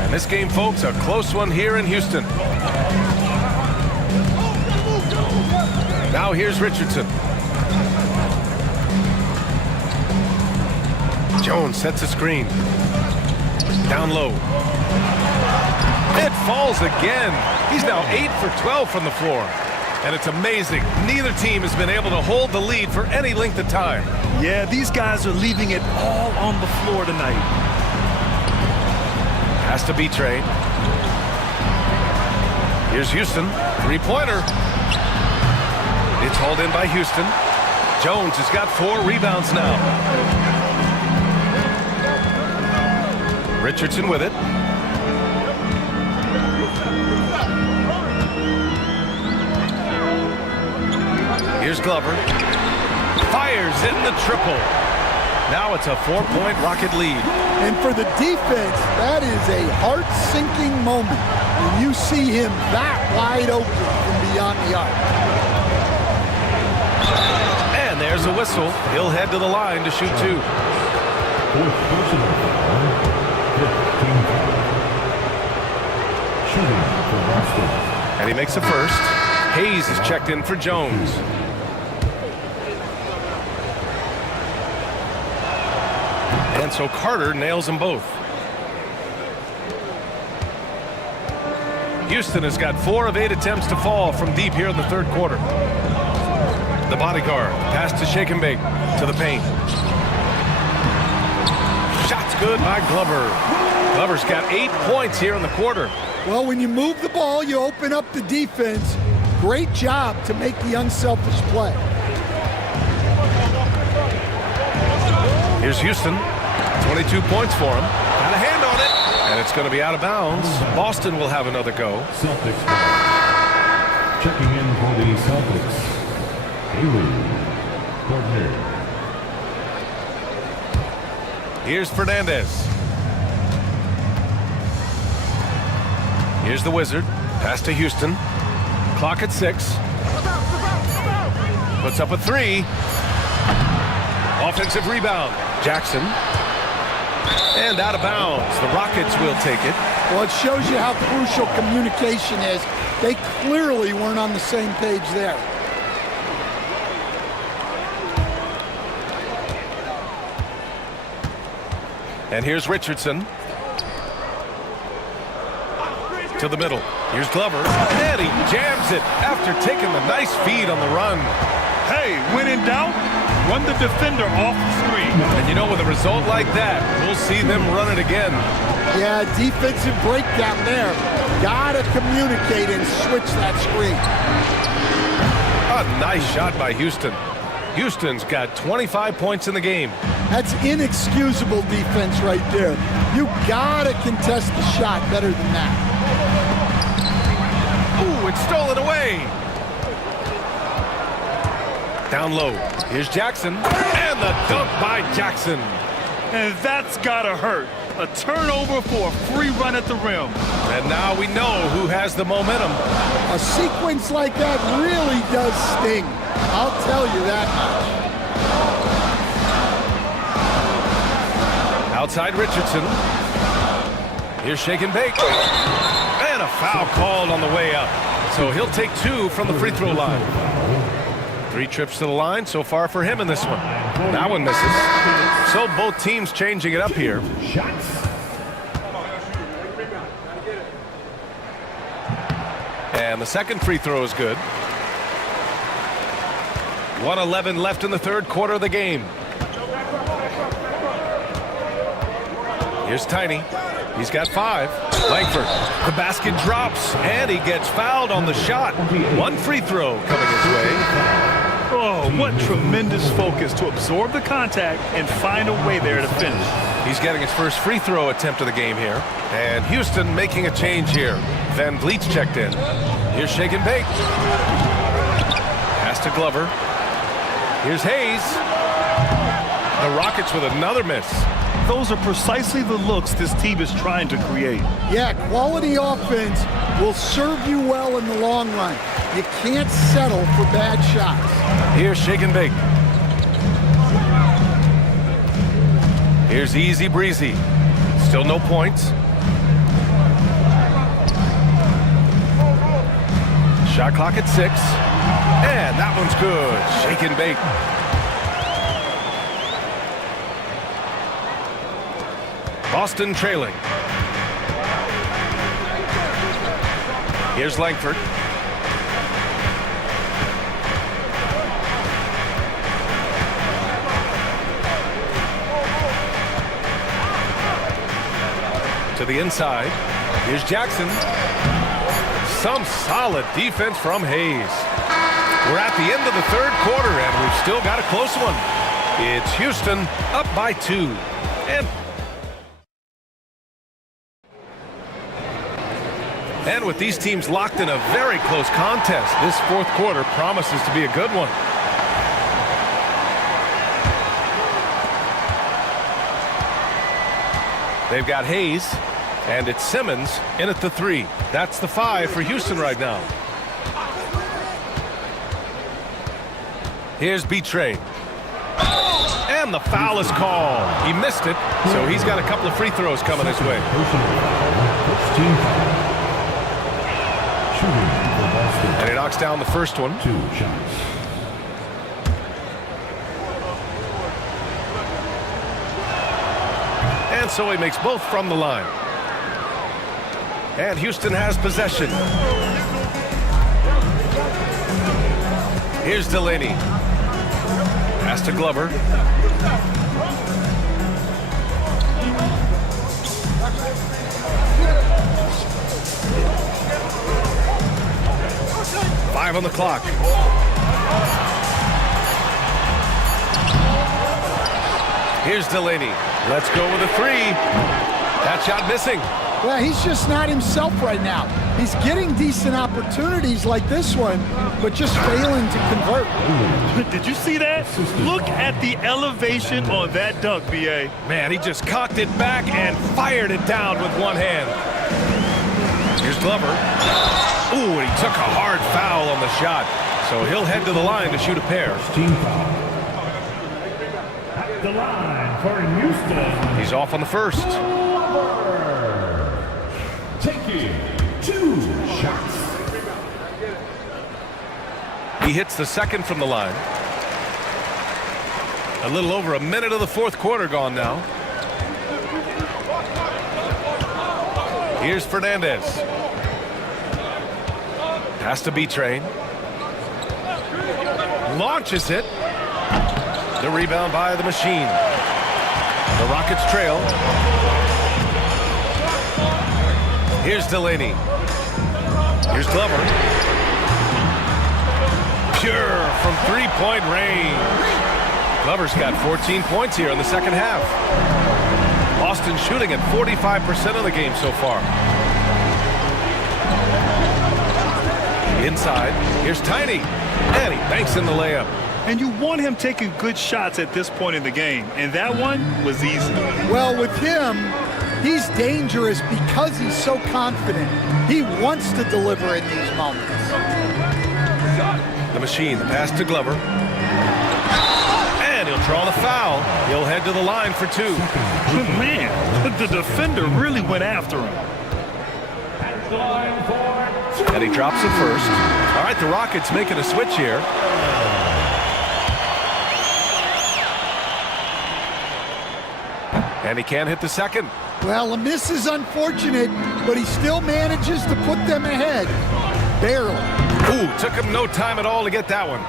And this game, folks, a close one here in Houston. Now here's Richardson. Jones sets a screen. Down low. It falls again. He's now 8 for 12 from the floor. And it's amazing. Neither team has been able to hold the lead for any length of time. Yeah, these guys are leaving it all on the floor tonight. Has to be Trey. Here's Houston. Three-pointer. It's hauled in by Houston. Jones has got 4 rebounds now. Richardson with it. Here's Glover. Fires in the triple. Now it's a 4-point Rocket lead. And for the defense, that is a heart-sinking moment when you see him that wide open from beyond the arc. And there's a whistle. He'll head to the line to shoot 2. And he makes a first. Hayes is checked in for Jones. And so Carter nails them both. Houston has got 4 of 8 attempts to fall from deep here in the third quarter. The bodyguard pass to Shake and Bake to the paint. Shot's good by Glover. Glover's got 8 points here in the quarter. Well, when you move the ball, you open up the defense. Great job to make the unselfish play. Here's Houston. 22 points for him. Got a hand on it. And it's going to be out of bounds. Boston will have another go. Celtics ball. Checking in for the Celtics. Partner. Here's Fernandez. Here's the Wizard. Pass to Houston. Clock at 6. Puts up a 3. Offensive rebound. Jackson. And out of bounds. The Rockets will take it. Well, it shows you how crucial communication is. They clearly weren't on the same page there. And here's Richardson. To the middle. Here's Glover. And he jams it after taking the nice feed on the run. Hey, when in doubt, run the defender off the screen. And you know, with a result like that, we'll see them run it again. Yeah, defensive breakdown there. Gotta communicate and switch that screen. A nice shot by Houston. Houston's got 25 points in the game. That's inexcusable defense right there. You gotta contest the shot better than that. Ooh, it's stolen away. Down low. Here's Jackson. And the dunk by Jackson. And that's gotta hurt. A turnover for a free run at the rim. And now we know who has the momentum. A sequence like that really does sting. I'll tell you that much. Outside Richardson. Here's Shake and Bake. And a foul called on the way up. So he'll take 2 from the free throw line. 3 trips to the line so far for him in this one. That one misses. So both teams changing it up here. And the second free throw is good. 1:11 left in the third quarter of the game. Here's Tiny. He's got 5. Langford. The basket drops, and he gets fouled on the shot. 1 free throw coming his way. Oh, what tremendous focus to absorb the contact and find a way there to finish. He's getting his first free throw attempt of the game here. And Houston making a change here. Van Vliet's checked in. Here's Shake and Bake. Pass to Glover. Here's Hayes. The Rockets with another miss. Those are precisely the looks this team is trying to create. Yeah, quality offense will serve you well in the long run. You can't settle for bad shots. Here's shake and bake. Here's easy breezy. Still no points. Shot clock at 6. And that one's good. Shake and bake. Boston trailing. Here's Langford. To the inside. Here's Jackson. Some solid defense from Hayes. We're at the end of the third quarter, and we've still got a close one. It's Houston up by 2. And with these teams locked in a very close contest, this fourth quarter promises to be a good one. They've got Hayes, and it's Simmons in at the 3. That's the 5 for Houston right now. Here's Betray. And the foul is called. He missed it, so he's got a couple of free throws coming his way. And he knocks down the first one. 2 shots. And so he makes both from the line. And Houston has possession. Here's Delaney. Pass to Glover. Five on the clock. Here's Delaney. Let's go with a 3. That shot missing. Well, he's just not himself right now. He's getting decent opportunities like this one, but just failing to convert. Did you see that? Look at the elevation on that dunk, B.A. Man, he just cocked it back and fired it down with one hand. Here's Glover. Ooh, and he took a hard foul on the shot. So he'll head to the line to shoot a pair. Team foul. At the line for Houston. He's off on the first. Taking 2 shots. He hits the second from the line. A little over a minute of the fourth quarter gone now. Here's Fernandez. Pass to B-Train. Launches it. The rebound by the Machine. The Rockets trail. Here's Delaney. Here's Glover. Pure from three-point range. Glover's got 14 points here in the second half. Boston shooting at 45% of the game so far. Inside, here's Tiny, and he banks in the layup. And you want him taking good shots at this point in the game, and that one was easy. Well, with him, he's dangerous because he's so confident. He wants to deliver in these moments. The Machine, the pass to Glover. And he'll draw the foul. He'll head to the line for 2. But man, the defender really went after him. And he drops it first. All right, the Rockets making a switch here. And he can't hit the second. Well, a miss is unfortunate, but he still manages to put them ahead. Barely. Ooh, took him no time at all to get that one.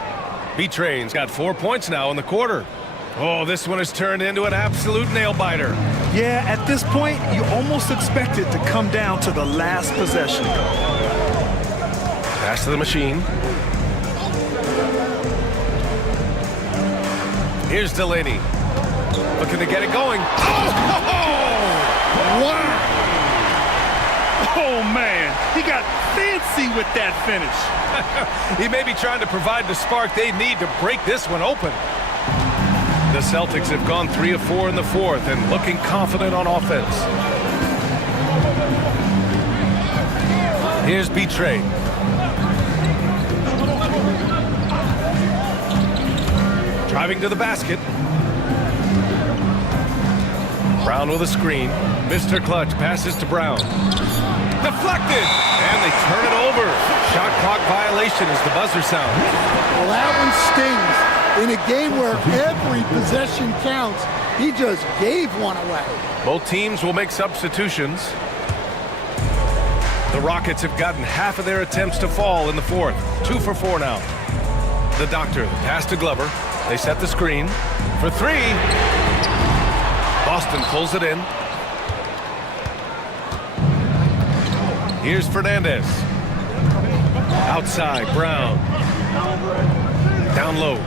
B-Train's got 4 points now in the quarter. Oh, this one has turned into an absolute nail-biter. Yeah, at this point, you almost expect it to come down to the last possession. Pass to the Machine. Here's Delaney. Looking to get it going. Oh! Wow! Oh, man, he got fancy with that finish. He may be trying to provide the spark they need to break this one open. The The Celtics have gone 3 of 4 in the fourth and looking confident on offense. Here's B-Trade. Driving to the basket. Brown with a screen. Mr. Clutch passes to Brown. Deflected! And they turn it over. Shot clock violation as the buzzer sounds. Well, that one stings. In a game where every possession counts, he just gave one away. Both teams will make substitutions. The Rockets have gotten half of their attempts to fall in the fourth. 2 for 4 now. The Doctor, the pass to Glover. They set the screen for 3. Boston pulls it in. Here's Fernandez. Outside, Brown. Down low.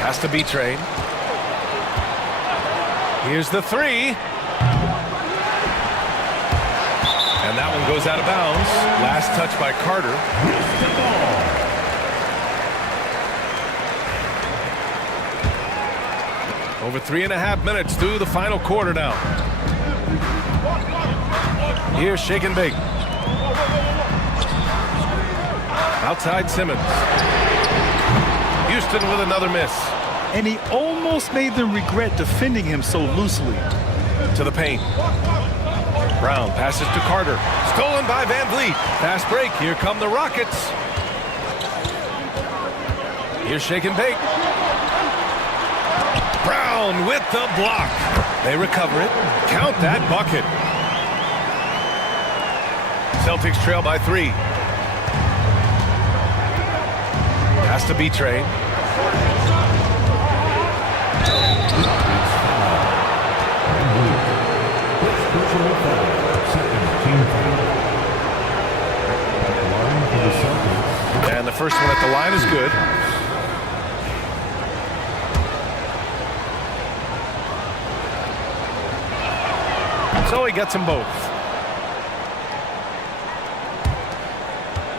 Pass to B-Train. Here's the 3. And that one goes out of bounds. Last touch by Carter. Over 3.5 minutes through the final quarter now. Here's Shake and Bake. Outside Simmons. Houston with another miss. And he almost made them regret defending him so loosely. To the paint. Brown passes to Carter. Stolen by Van Vliet. Fast break. Here come the Rockets. Here's Shake and Bake. Brown with the block. They recover it. Count that bucket. Celtics trail by 3. Pass to B-Train. And the first one at the line is good. So he gets them both.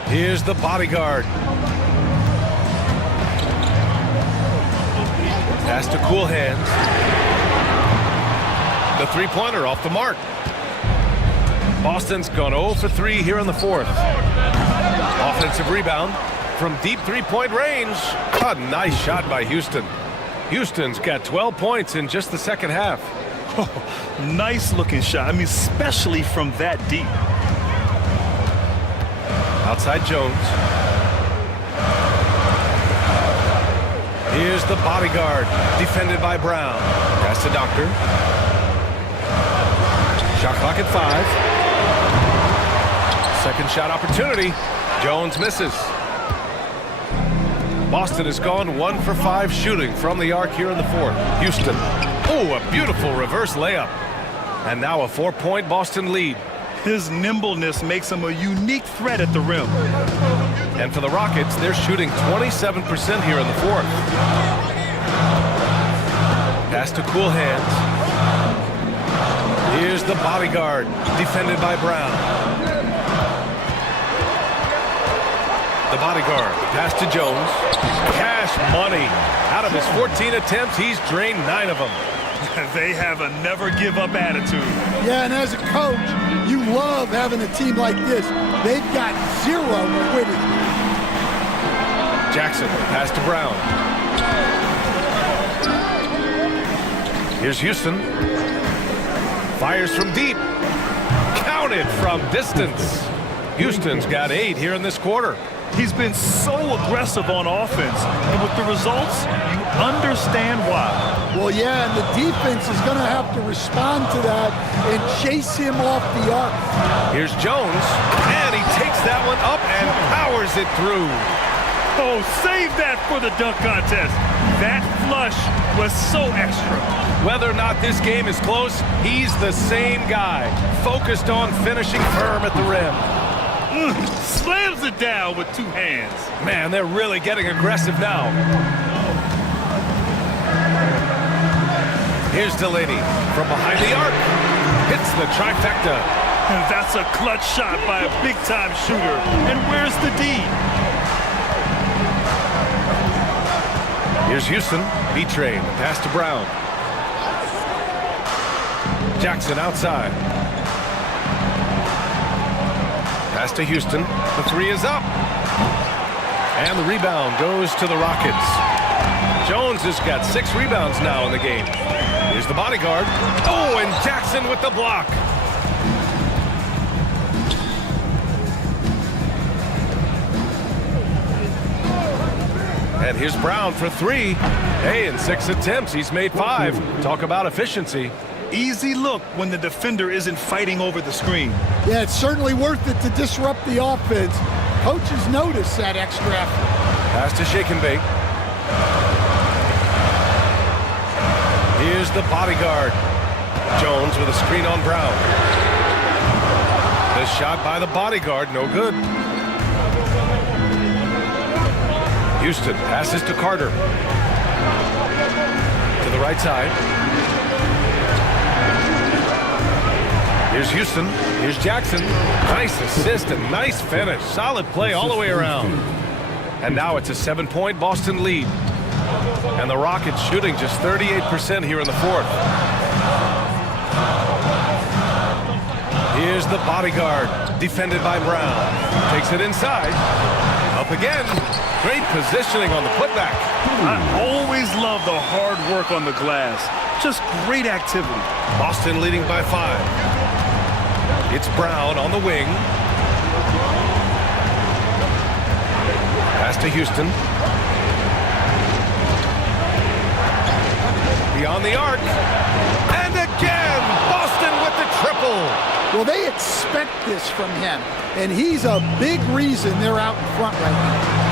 Here's the bodyguard. Pass to Cool Hands. The three-pointer off the mark. Boston's gone 0 for 3 here in the fourth. Offensive rebound from deep three-point range. A nice shot by Houston. Houston's got 12 points in just the second half. Oh, nice looking shot. I mean, especially from that deep. Outside Jones. Here's the bodyguard, defended by Brown. Pass to Doctor. Shot clock at 5. Second shot opportunity. Jones misses. Boston has gone 1 for 5 shooting from the arc here in the fourth. Houston. Oh, a beautiful reverse layup. And now a 4-point Boston lead. His nimbleness makes him a unique threat at the rim. And for the Rockets, they're shooting 27% here in the fourth. Pass to Cool Hands. Here's the bodyguard, defended by Brown. The bodyguard, pass to Jones. Cash money. Out of his 14 attempts, he's drained 9 of them. They have a never-give-up attitude. Yeah, and as a coach, you love having a team like this. They've got 0 quitting. Jackson, pass to Brown. Here's Houston. Fires from deep. Counted from distance. Houston's got 8 here in this quarter. He's been so aggressive on offense, and with the results, you understand why. Well, yeah, and the defense is going to have to respond to that and chase him off the arc. Here's Jones, and he takes that one up and powers it through. Oh, save that for the dunk contest. That flush was so extra. Whether or not this game is close, he's the same guy, focused on finishing firm at the rim. Slams it down with 2 hands. Man, they're really getting aggressive now. Here's Delaney from behind the arc. Hits the trifecta. And that's a clutch shot by a big-time shooter. And where's the D? Here's Houston. B-Train. Pass to Brown. Jackson outside. Pass to Houston. The three is up. And the rebound goes to the Rockets. Jones has got 6 rebounds now in the game. Here's the bodyguard. Oh, and Jackson with the block. And here's Brown for 3. Hey, in 6 attempts, he's made 5. Talk about efficiency. Easy look when the defender isn't fighting over the screen. Yeah, it's certainly worth it to disrupt the offense. Coaches notice that extra effort. Pass to Shake and Bake. Here's the bodyguard. Jones with a screen on Brown. The shot by the bodyguard, no good. Houston passes to Carter. To the right side. Here's Houston. Here's Jackson. Nice assist and nice finish. Solid play all the way around. And now it's a 7-point Boston lead. And the Rockets shooting just 38% here in the 4th. Here's the bodyguard. Defended by Brown. Takes it inside. Up again. Great positioning on the putback. I always love the hard work on the glass. Just great activity. Boston leading by 5. It's Brown on the wing. Pass to Houston. Beyond the arc. And again, Boston with the triple. Well, they expect this from him, and he's a big reason they're out in front right now.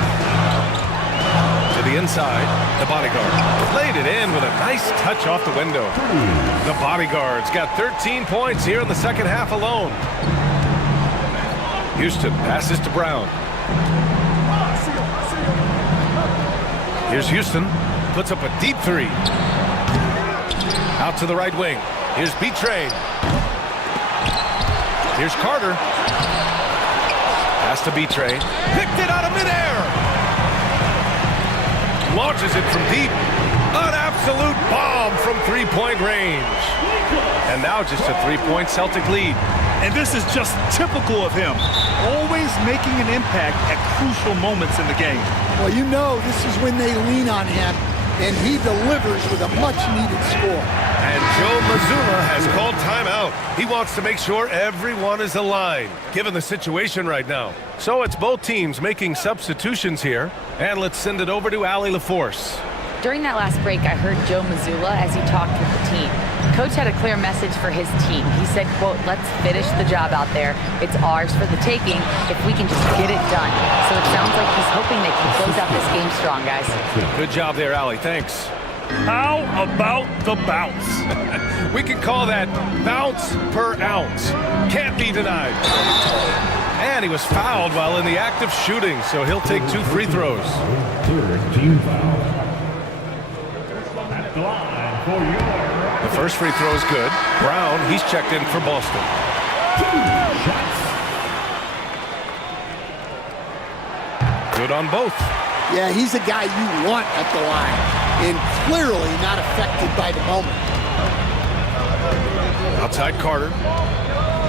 To the inside, the bodyguard played it in with a nice touch off the window. The bodyguard's got 13 points here in the second half alone. Houston passes to Brown. Here's Houston, puts up a deep 3. Out to the right wing. Here's B-Train. Here's Carter. Pass to B-Train. Picked it out of midair. Launches it from deep. An absolute bomb from 3-point range. And now just a 3-point Celtic lead. And this is just typical of him. Always making an impact at crucial moments in the game. Well, you know this is when they lean on him, and he delivers with a much-needed score. And Joe Mazzulla has called timeout. He wants to make sure everyone is aligned, given the situation right now. So it's both teams making substitutions here. And let's send it over to Allie LaForce. During that last break, I heard Joe Mazzulla as he talked with the team. Coach had a clear message for his team. He said, quote, "Let's finish the job out there. It's ours for the taking if we can just get it done." So it sounds like he's hoping they can close out this game strong, guys. Good job there, Allie. Thanks. How about the bounce? We can call that bounce per ounce. Can't be denied. And he was fouled while in the act of shooting, so he'll take 2 free throws. Team foul. At the line for your The first free throw is good. Brown, he's checked in for Boston. 2 shots. Good on both. Yeah, he's a guy you want at the line, and clearly not affected by the moment. Outside Carter.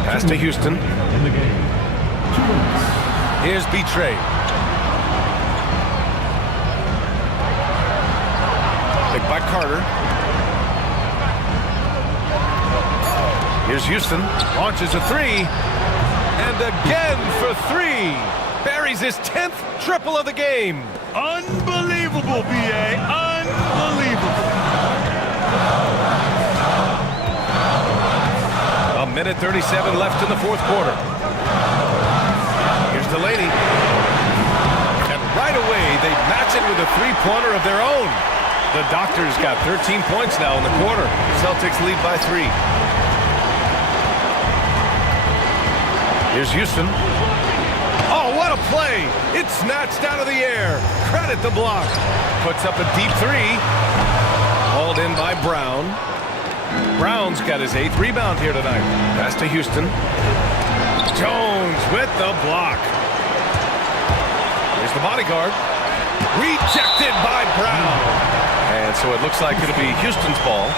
Pass to Houston. In the game. 2 minutes. Here's B-Train. Picked by Carter. Here's Houston. Launches a 3. And again for 3. Buries his 10th triple of the game. Unbelievable, B.A. Unbelievable. A minute 37 left in the 4th quarter. Here's Delaney. And right away, they match it with a 3-pointer of their own. The Doctors got 13 points now in the quarter. Celtics lead by 3. Here's Houston. Oh, what a play! It's snatched out of the air. Credit the block. Puts up a deep 3. Hauled in by Brown. Brown's got his 8th rebound here tonight. Pass to Houston. Jones with the block. Here's the bodyguard. Rejected by Brown. And so it looks like it'll be Houston's ball.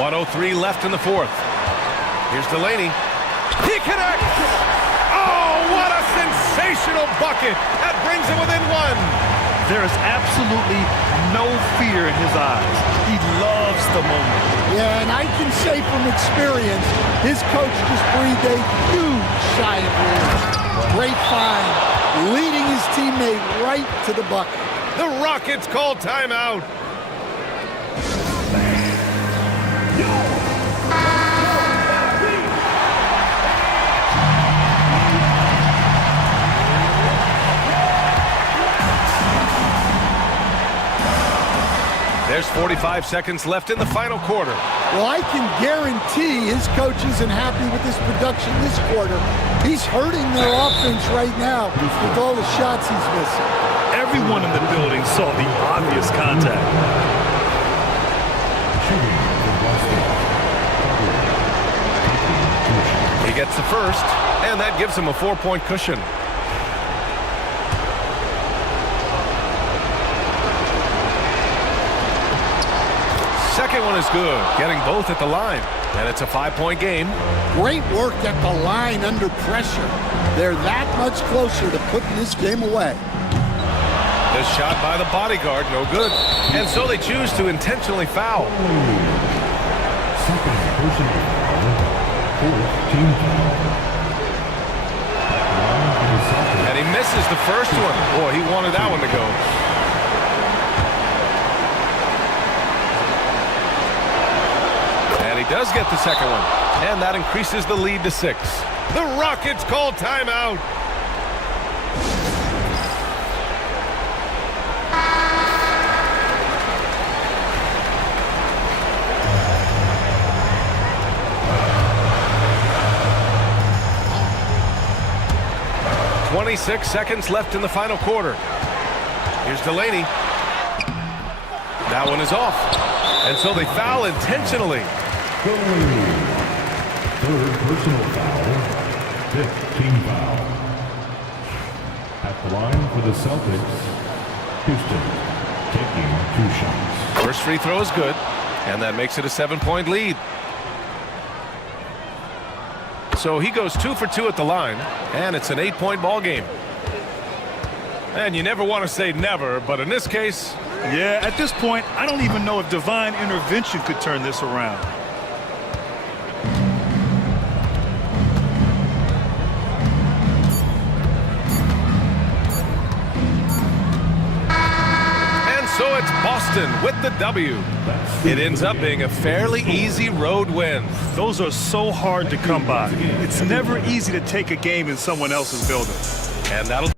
.103 left in the fourth. Here's Delaney. He connects! Oh, what a sensational bucket! That brings him within one. There is absolutely no fear in his eyes. He loves the moment. Yeah, and I can say from experience, his coach just breathed a huge sigh of relief. Great find, leading his teammate right to the bucket. The Rockets call timeout. There's 45 seconds left in the final quarter. Well, I can guarantee his coach isn't happy with his production this quarter. He's hurting their offense right now with all the shots he's missing. Everyone in the building saw the obvious contact. He gets the first, and that gives him a 4-point cushion. Second one is good, getting both at the line. And it's a 5-point game. Great work at the line under pressure. They're that much closer to putting this game away. The shot by the bodyguard, no good. And so they choose to intentionally foul. Second personal foul. Fourth team foul. Line for the Celtics. And he misses the first one. Boy, he wanted that one to go. And he does get the second one. And that increases the lead to 6. The Rockets call timeout. .26 seconds left in the final quarter. Here's Delaney. That one is off. And so they foul intentionally. Third personal foul. Fifth team foul. At the line for the Celtics, Houston taking 2 shots. First free throw is good, and that makes it a 7-point lead. So he goes 2 for 2 at the line, and it's an 8-point ball game. And you never want to say never, but in this case... Yeah, at this point, I don't even know if divine intervention could turn this around. And so it's Boston with the W. It ends up being a fairly easy road win. Those are so hard to come by. It's never easy to take a game in someone else's building. And that'll...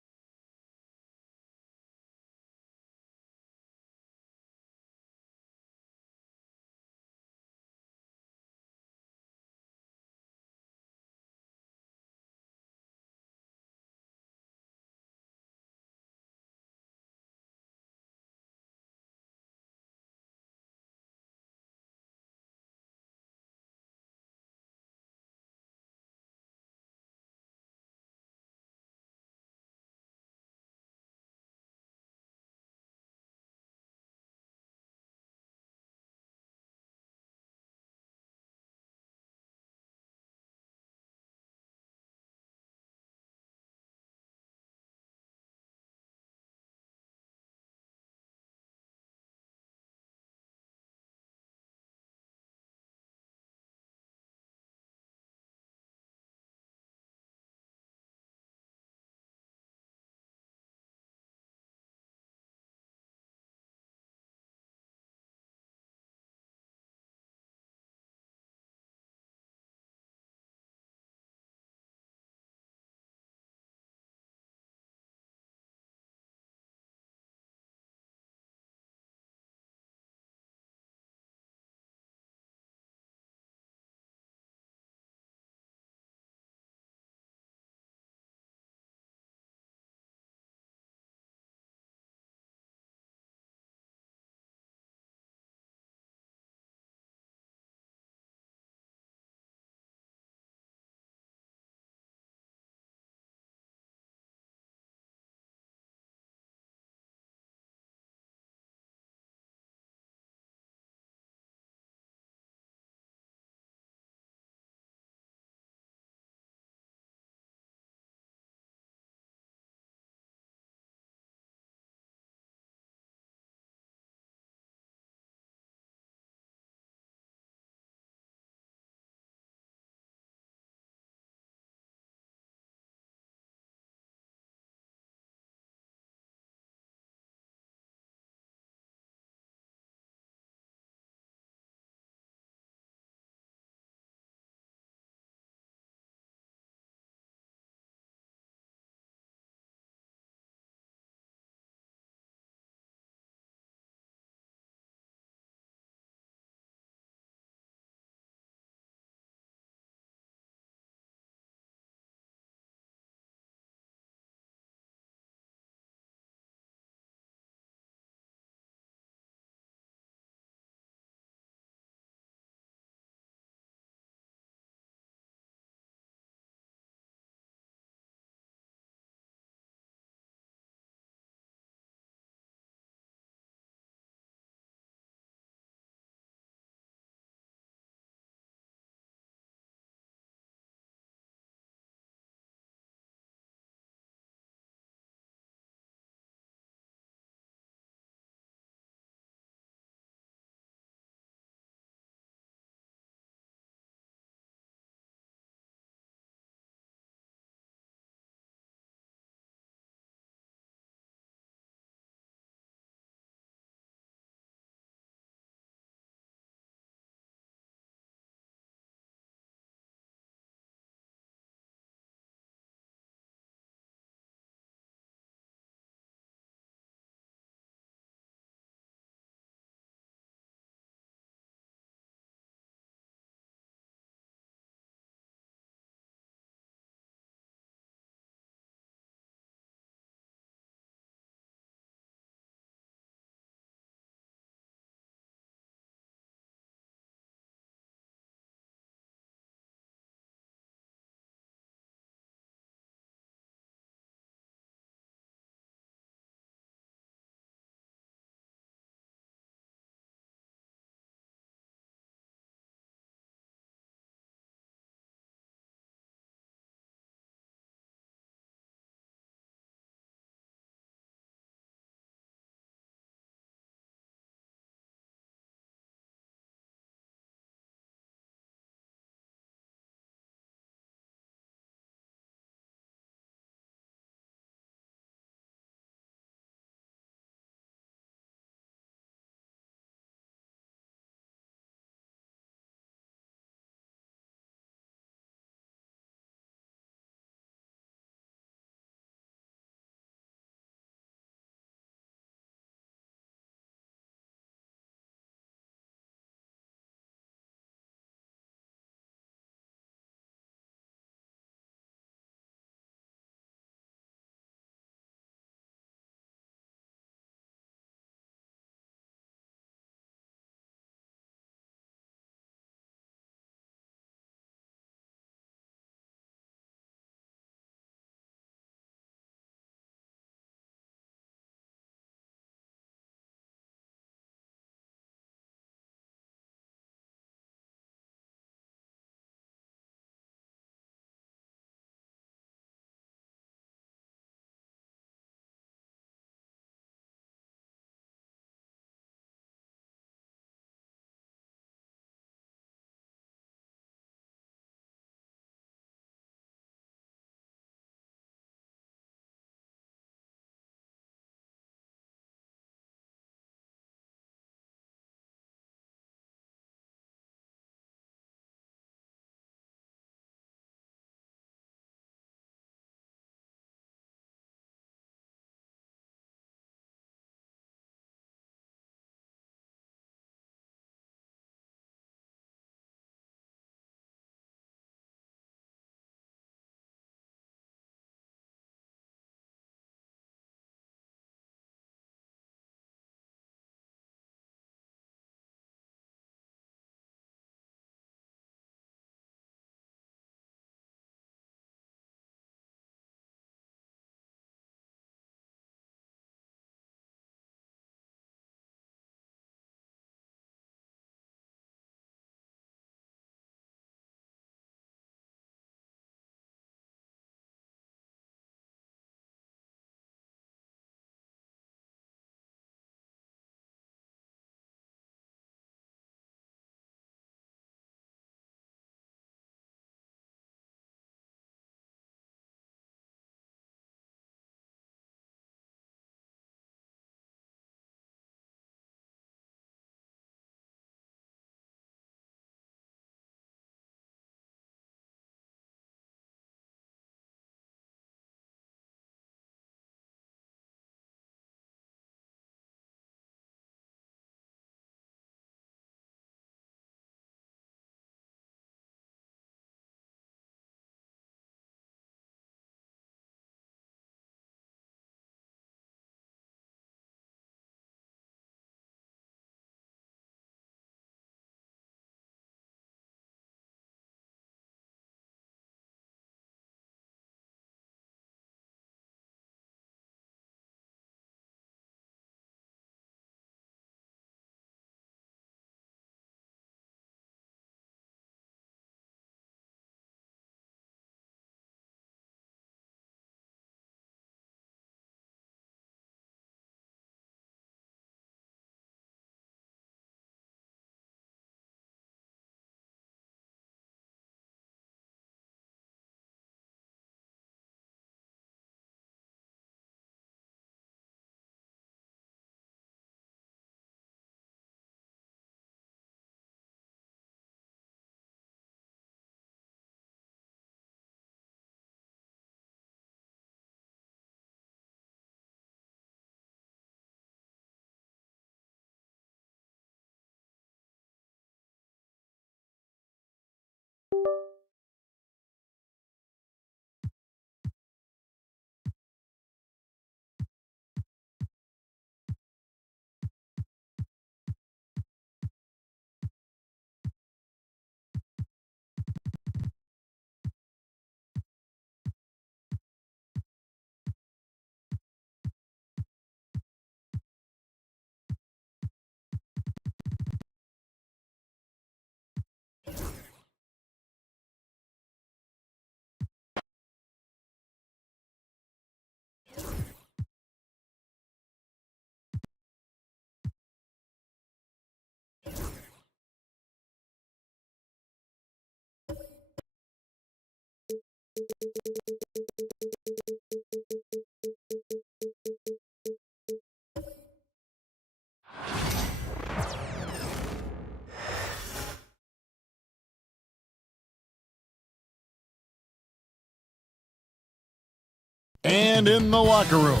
And in the locker room,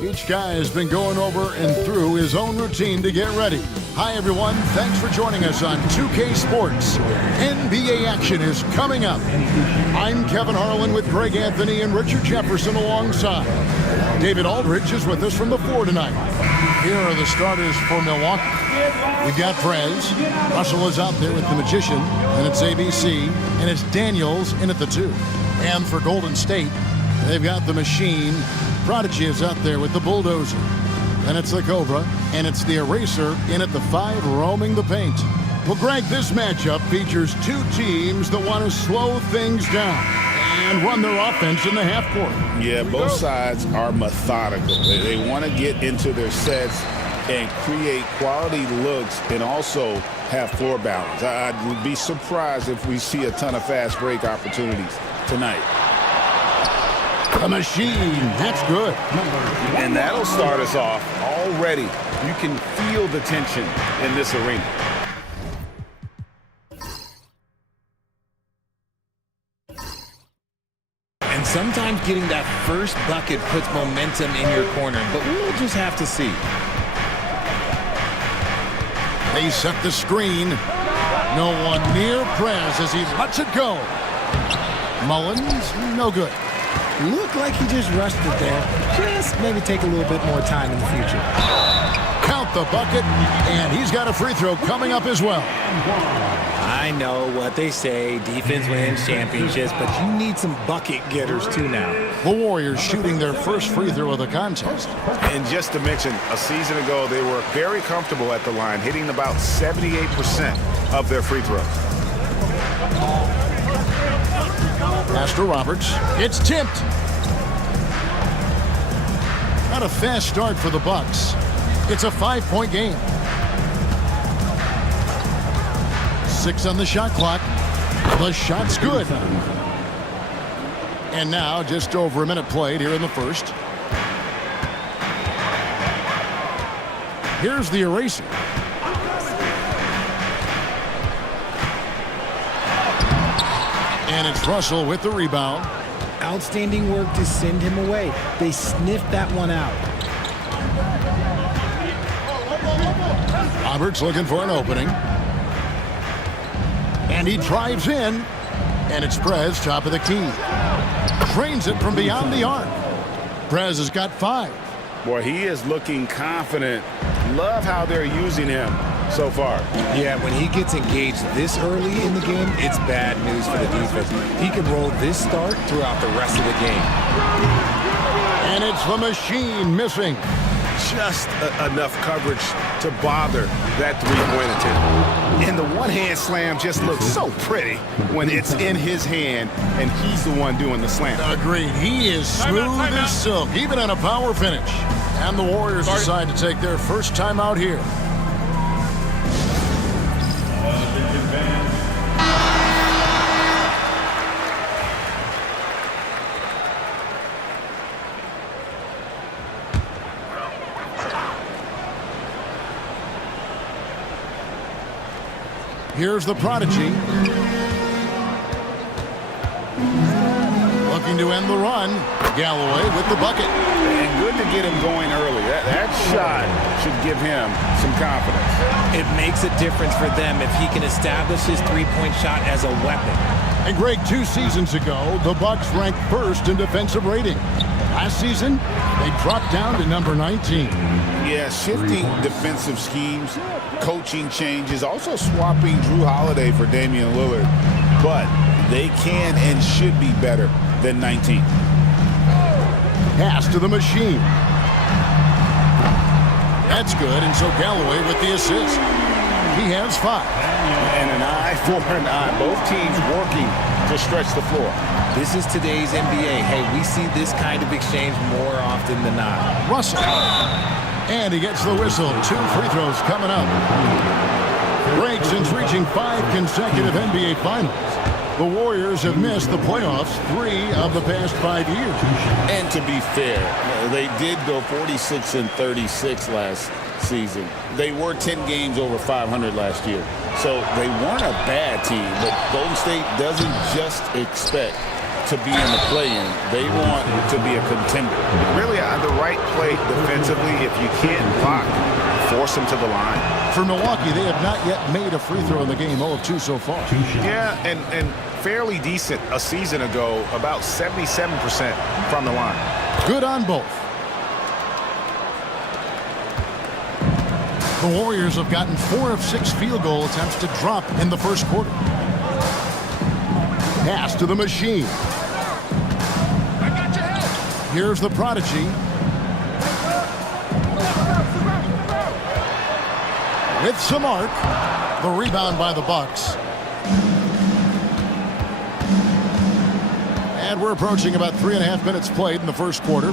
each guy has been going over and through his own routine to get ready. Hi, everyone. Thanks for joining us on 2K Sports. NBA action is coming up. I'm Kevin Harlan with Greg Anthony and Richard Jefferson alongside. David Aldridge is with us from the floor tonight. Here are the starters for Milwaukee. We've got Prez. Russell is out there with the Magician, and it's ABC, and it's Daniels in at the 2. And for Golden State, they've got the Machine. Prodigy is out there with the Bulldozer. And it's the Cobra, and it's the Eraser in at the 5 roaming the paint. Well, Greg, this matchup features two teams that want to slow things down and run their offense in the half court. Yeah, both sides are methodical. They want to get into their sets and create quality looks and also have floor balance. I'd be surprised if we see a ton of fast break opportunities tonight. The Machine, that's good. And that'll start us off already. You can feel the tension in this arena. And sometimes getting that first bucket puts momentum in your corner, but we'll just have to see. They set the screen. No one near Prez as he lets it go. Mullins, no good. Looked like he just rushed it there. Just maybe take a little bit more time in the future. Count the bucket, and he's got a free throw coming up as well. I know what they say, defense wins championships, but you need some bucket getters too now. The Warriors shooting their first free throw of the contest. And just to mention, a season ago, they were very comfortable at the line, hitting about 78% of their free throws. Pass to Roberts. It's tipped. Not a fast start for the Bucks. It's a 5-point game. 6 on the shot clock. The shot's good. And now just over a minute played here in the first. Here's the Eraser. And it's Russell with the rebound. Outstanding work to send him away. They sniffed that one out. Roberts looking for an opening. And he drives in. And it's Prez, top of the key. Trains it from beyond the arc. Prez has got 5. Boy, he is looking confident. Love how they're using him so far. Yeah, when he gets engaged this early in the game, it's bad news for the defense. He can roll this start throughout the rest of the game. And it's the Machine missing. Just enough coverage to bother that three-point attempt. And the one-hand slam just looks so pretty when it's in his hand and he's the one doing the slam. Agreed. He is smooth as silk, even on a power finish. And the Warriors decide to take their first time out here. Here's the Prodigy. Looking to end the run. Galloway with the bucket. And good to get him going early. That shot should give him some confidence. It makes a difference for them if he can establish his three-point shot as a weapon. And Greg, 2 seasons ago, the Bucks ranked first in defensive rating. Last season, they dropped down to number 19. Yeah, shifting defensive schemes, coaching changes, also swapping Drew Holiday for Damian Lillard. But they can and should be better than 19. Pass to the Machine. That's good, and so Galloway with the assist. He has 5. And an eye for an eye. Both teams working to stretch the floor. This is today's NBA. Hey, we see this kind of exchange more often than not. Russell. And he gets the whistle. 2 free throws coming up. Greg, since reaching 5 consecutive NBA Finals, The Warriors have missed the playoffs 3 of the past 5 years. And to be fair, they did go 46-36 last season. They were 10 games over 500 last year. So they weren't a bad team, but Golden State doesn't just expect to be in the play-in. They want to be a contender. Really, on the right play defensively, if you can't block, force them to the line. For Milwaukee, they have not yet made a free throw in the game, 0 of 2 so far. Yeah, and fairly decent a season ago, about 77% from the line. Good on both. The Warriors have gotten 4 of 6 field goal attempts to drop in the first quarter. Pass to the machine. Here's the prodigy. With some arc. The rebound by the Bucks. And we're approaching about 3.5 minutes played in the first quarter.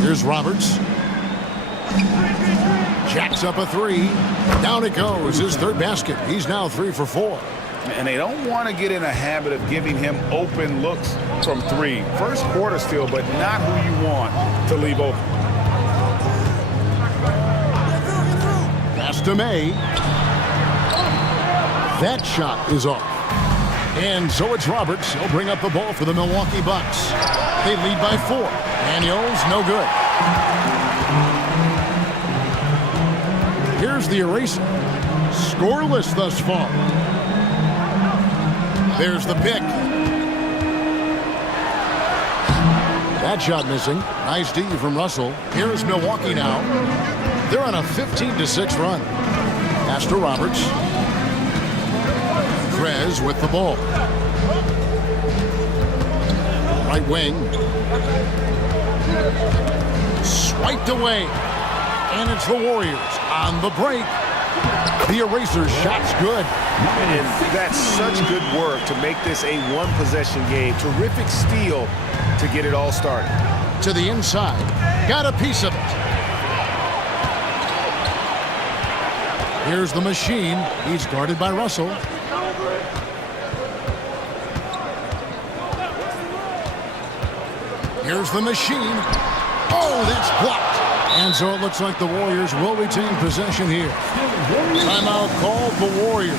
Here's Roberts. Jacks up a 3. Down it goes. His third basket. He's now 3 for 4. And they don't want to get in a habit of giving him open looks from 3. First quarter still, but not who you want to leave open. Pass to May. That shot is off. And so it's Roberts. He'll bring up the ball for the Milwaukee Bucks. They lead by 4. Daniels, no good. Here's the eraser. Scoreless thus far. There's the pick. That shot missing. Nice D from Russell. Here's Milwaukee now. They're on a 15-6 run. Pass to Roberts. Trez with the ball. Right wing. Swiped away. And it's the Warriors on the break. The eraser shot's good. And that's such good work to make this a one-possession game. Terrific steal to get it all started. To the inside. Got a piece of it. Here's the machine. He's guarded by Russell. Here's the machine. Oh, that's blocked. And so it looks like the Warriors will retain possession here. Timeout called the Warriors.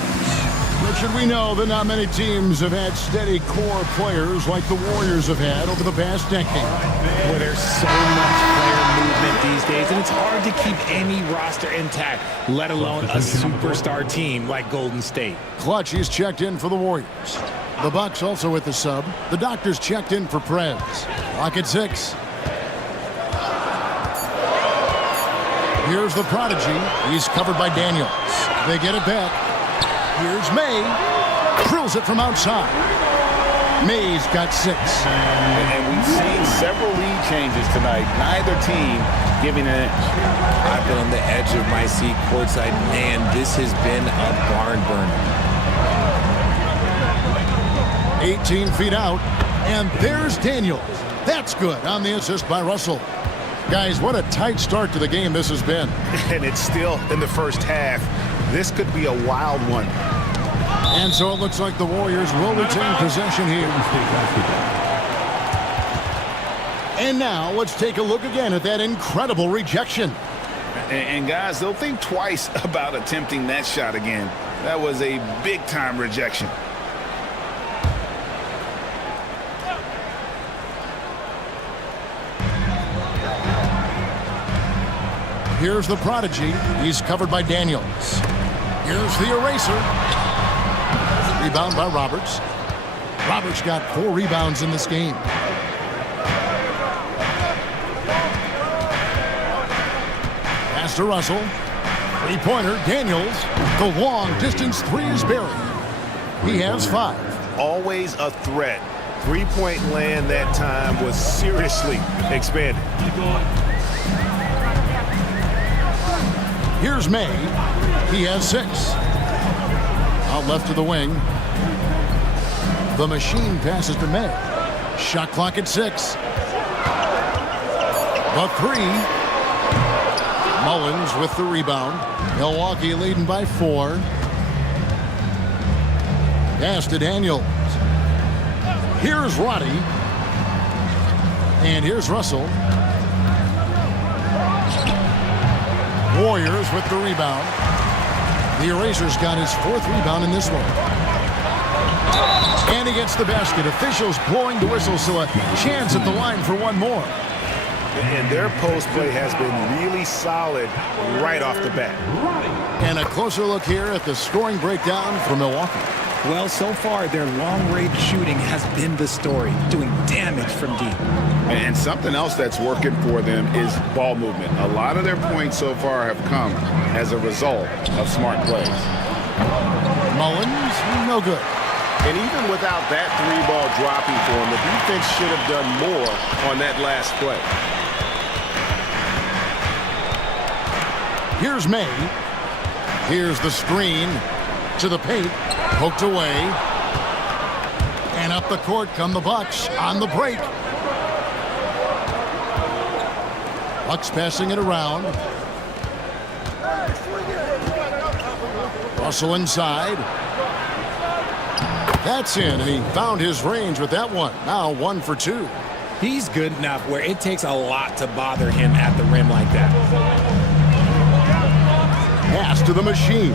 Richard, we know that not many teams have had steady core players like the Warriors have had over the past decade. Well, there's so much player movement these days, and it's hard to keep any roster intact, let alone a superstar team like Golden State. Clutch is checked in for the Warriors. The Bucks also with the sub. The Doctors checked in for Prez. Clock at 6. Here's the prodigy. He's covered by Daniels. They get it back. Here's May. Drills it from outside. May's got 6. And we've seen several lead changes tonight. Neither team giving an inch. I've been on the edge of my seat courtside. Man, this has been a barn burner. 18 feet out. And there's Daniels. That's good on the assist by Russell. Guys, what a tight start to the game this has been. And it's still in the first half. This could be a wild one. And so it looks like the Warriors will retain possession here. And now let's take a look again at that incredible rejection. And guys, they'll think twice about attempting that shot again. That was a big-time rejection. Here's the prodigy. He's covered by Daniels. Here's the eraser. Rebound by Roberts. Roberts got 4 rebounds in this game. Pass to Russell. Three-pointer, Daniels. The long-distance 3 is buried. He has 5. Always a threat. Three-point land that time was seriously expanded. Here's May. He has 6. Out left to the wing. The machine passes to May. Shot clock at 6. The 3. Mullins with the rebound. Milwaukee leading by 4. Pass to Daniels. Here's Roddy. And here's Russell. Warriors with the rebound. The Erasers got his 4th rebound in this one. And he gets the basket. Officials blowing the whistle, so a chance at the line for one more. And their post play has been really solid right off the bat. And a closer look here at the scoring breakdown for Milwaukee. Well, so far, their long-range shooting has been the story, doing damage from deep. And something else that's working for them is ball movement. A lot of their points so far have come as a result of smart plays. Mullins, no good. And even without that 3-ball dropping for him, the defense should have done more on that last play. Here's May. Here's the screen to the paint. Poked away. And up the court come the Bucks on the break. Bucks passing it around. Russell inside. That's in, and he found his range with that one. Now 1 for 2. He's good enough where it takes a lot to bother him at the rim like that. Pass to the machine.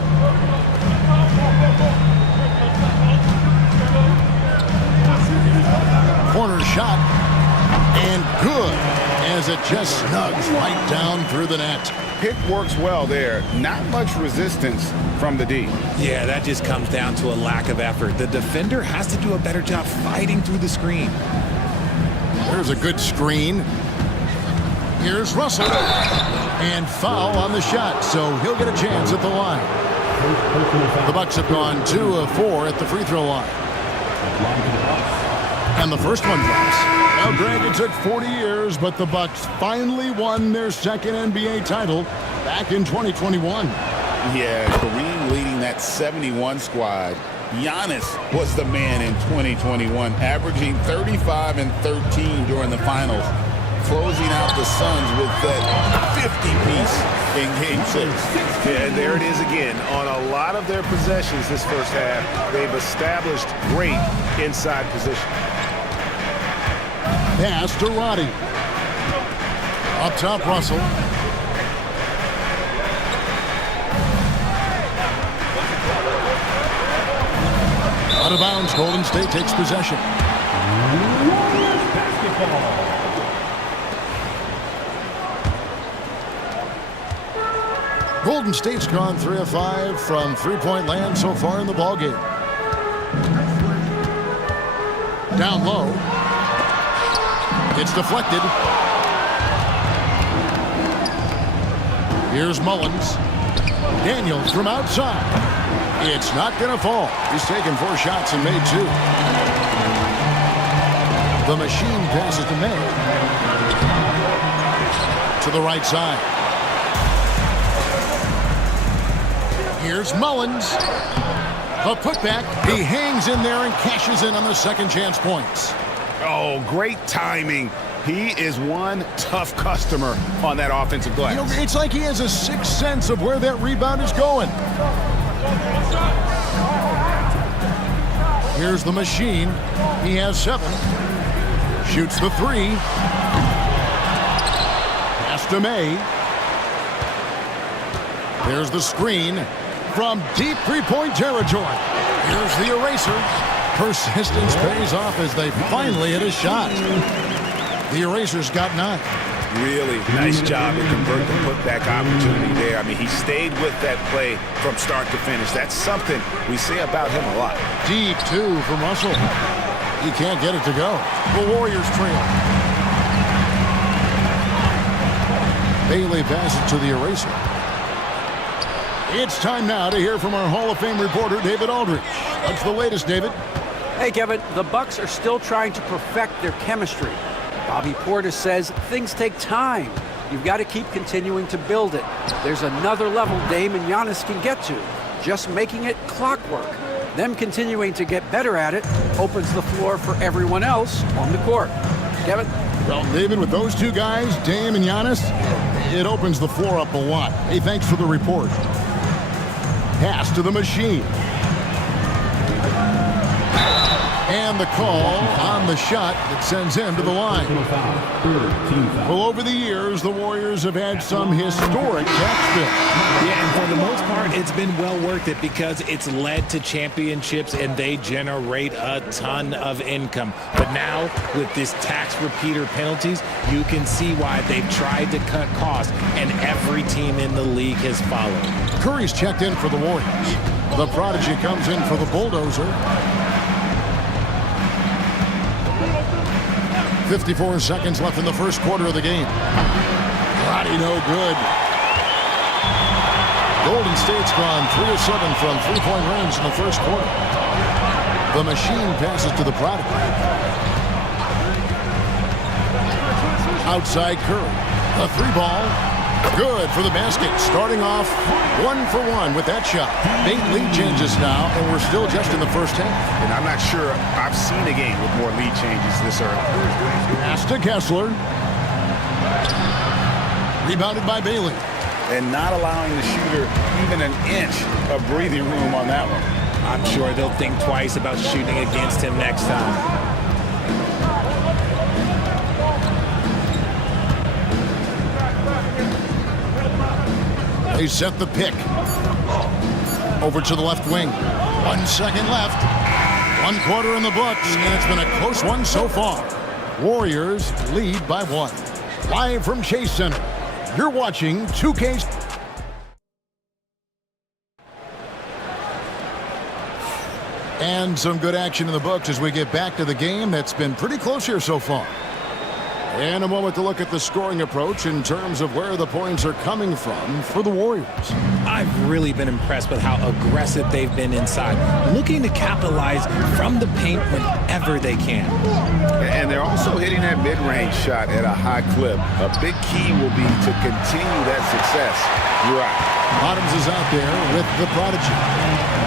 Corner shot. And good, as it just snugs right down through the net. Pick works well there. Not much resistance from the D. Yeah, that just comes down to a lack of effort. The defender has to do a better job fighting through the screen. There's a good screen. Here's Russell. And foul on the shot, so he'll get a chance at the line. The Bucks have gone 2 of 4 at the free throw line. And the first one drops. Now, Greg, it took 40 years, but the Bucks finally won their 2nd NBA title back in 2021. Yeah, Kareem leading that 71 squad. Giannis was the man in 2021, averaging 35 and 13 during the finals, closing out the Suns with that 50-piece in Game 6. Yeah, and there it is again. On a lot of their possessions this first half, they've established great inside position. Pass to Roddy. Up top, Russell. Out of bounds, Golden State takes possession. Golden State's gone 3 of 5 from three-point land so far in the ballgame. Down low. It's deflected. Here's Mullins. Daniels from outside. It's not going to fall. He's taken 4 shots and made 2. The machine passes to May. To the right side. Here's Mullins. A putback. He hangs in there and cashes in on the second chance points. Oh, great timing. He is one tough customer on that offensive glass. You know, it's like he has a sixth sense of where that rebound is going. Here's the machine. He has 7. Shoots the 3. Pass to May. There's the screen from deep three-point territory. Here's the eraser. Persistence pays off as they finally hit a shot. The Erasers got 9. Really nice job to convert the putback opportunity there. I mean, he stayed with that play from start to finish. That's something we say about him a lot. Deep 2 from Russell. He can't get it to go. The Warriors trail. Bailey passes to the eraser. It's time now to hear from our Hall of Fame reporter, David Aldridge. What's the latest, David? Hey, Kevin. The Bucks are still trying to perfect their chemistry. Bobby Portis says things take time. You've got to keep continuing to build it. There's another level Dame and Giannis can get to. Just making it clockwork. Them continuing to get better at it opens the floor for everyone else on the court. Kevin? Well, David, with those two guys, Dame and Giannis, it opens the floor up a lot. Hey, thanks for the report. Pass to the machine. And the call on the shot that sends him to the line. Well, over the years, the Warriors have had some historic tax bills. Yeah, and for the most part, it's been well worth it because it's led to championships and they generate a ton of income. But now, with this tax repeater penalties, you can see why they've tried to cut costs, and every team in the league has followed. Curry's checked in for the Warriors. The prodigy comes in for the Bulldozer. 54 seconds left in the first quarter of the game. Roddy no good. Golden State's gone 3 of 7 from three-point range in the first quarter. The machine passes to the prodigy. Outside Curry. A three ball. Good for the basket. Starting off 1 for 1 with that shot. 8 lead changes now, and we're still just in the first half. And I'm not sure I've seen a game with more lead changes this early. Pass to Kessler. Rebounded by Bailey. And not allowing the shooter even an inch of breathing room on that one. I'm sure they'll think twice about shooting against him next time. They set the pick. Over to the left wing. 1 second left. 1 quarter in the books, and it's been a close one so far. Warriors lead by 1. Live from Chase Center, you're watching 2K. And some good action in the books as we get back to the game that's been pretty close here so far. And a moment to look at the scoring approach in terms of where the points are coming from for the Warriors. I've really been impressed with how aggressive they've been inside, looking to capitalize from the paint whenever they can. And they're also hitting that mid-range shot at a high clip. A big key will be to continue that success throughout. Bottoms is out there with the prodigy.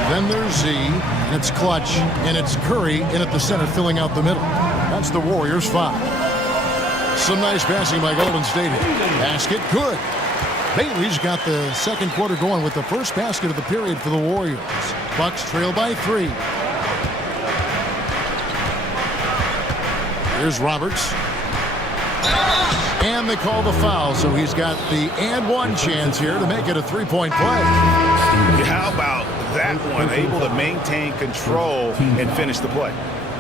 Then there's Z, and it's Clutch, and it's Curry in at the center filling out the middle. That's the Warriors' 5. Some nice passing by Golden State. Basket, good. Bailey's got the second quarter going with the first basket of the period for the Warriors. Bucks trail by 3. Here's Roberts. And they call the foul, so he's got the and one chance here to make it a three-point play. How about that one? Able to maintain control and finish the play.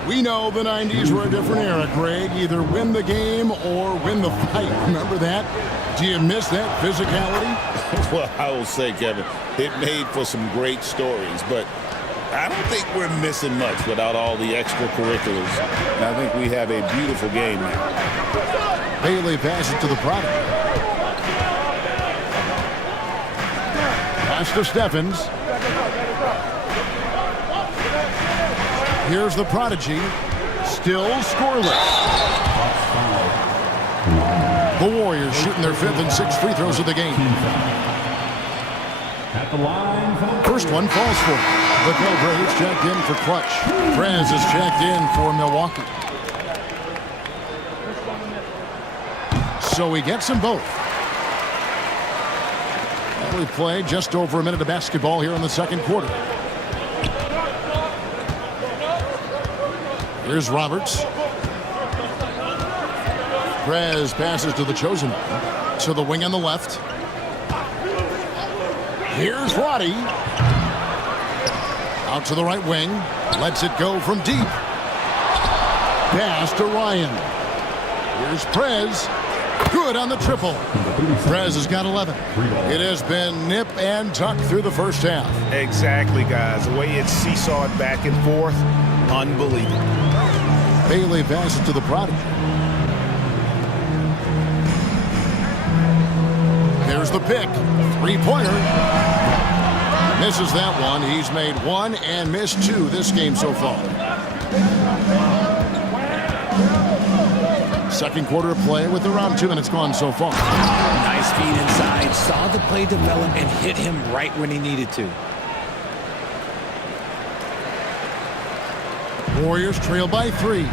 We know the 90s were a different era, Greg. Either win the game or win the fight. Remember that? Do you miss that physicality? Well, I will say, Kevin, it made for some great stories, but I don't think we're missing much without all the extracurriculars. And I think we have a beautiful game now. Bailey passes to the prodigy. Pass to Stephens. Here's the prodigy, still scoreless. The Warriors shooting their 5th and 6th free throws of the game. At the line. First one falls for him. The Braves checked in for Clutch. Prez is checked in for Milwaukee. So he gets them both. Well, we played just over a minute of basketball here in the second quarter. Here's Roberts. Prez passes to the chosen one. To the wing on the left. Here's Roddy. Out to the right wing. Lets it go from deep. Pass to Ryan. Here's Prez. Good on the triple. Prez has got 11. It has been nip and tuck through the first half. Exactly, guys. The way it's seesawed back and forth, unbelievable. Bailey passes to the prodigy. There's the pick. Three-pointer. Misses that one. He's made 1 and missed 2 this game so far. Second quarter of play with around 2 minutes gone so far. Nice feed inside. Saw the play develop and hit him right when he needed to. Warriors trail by 3.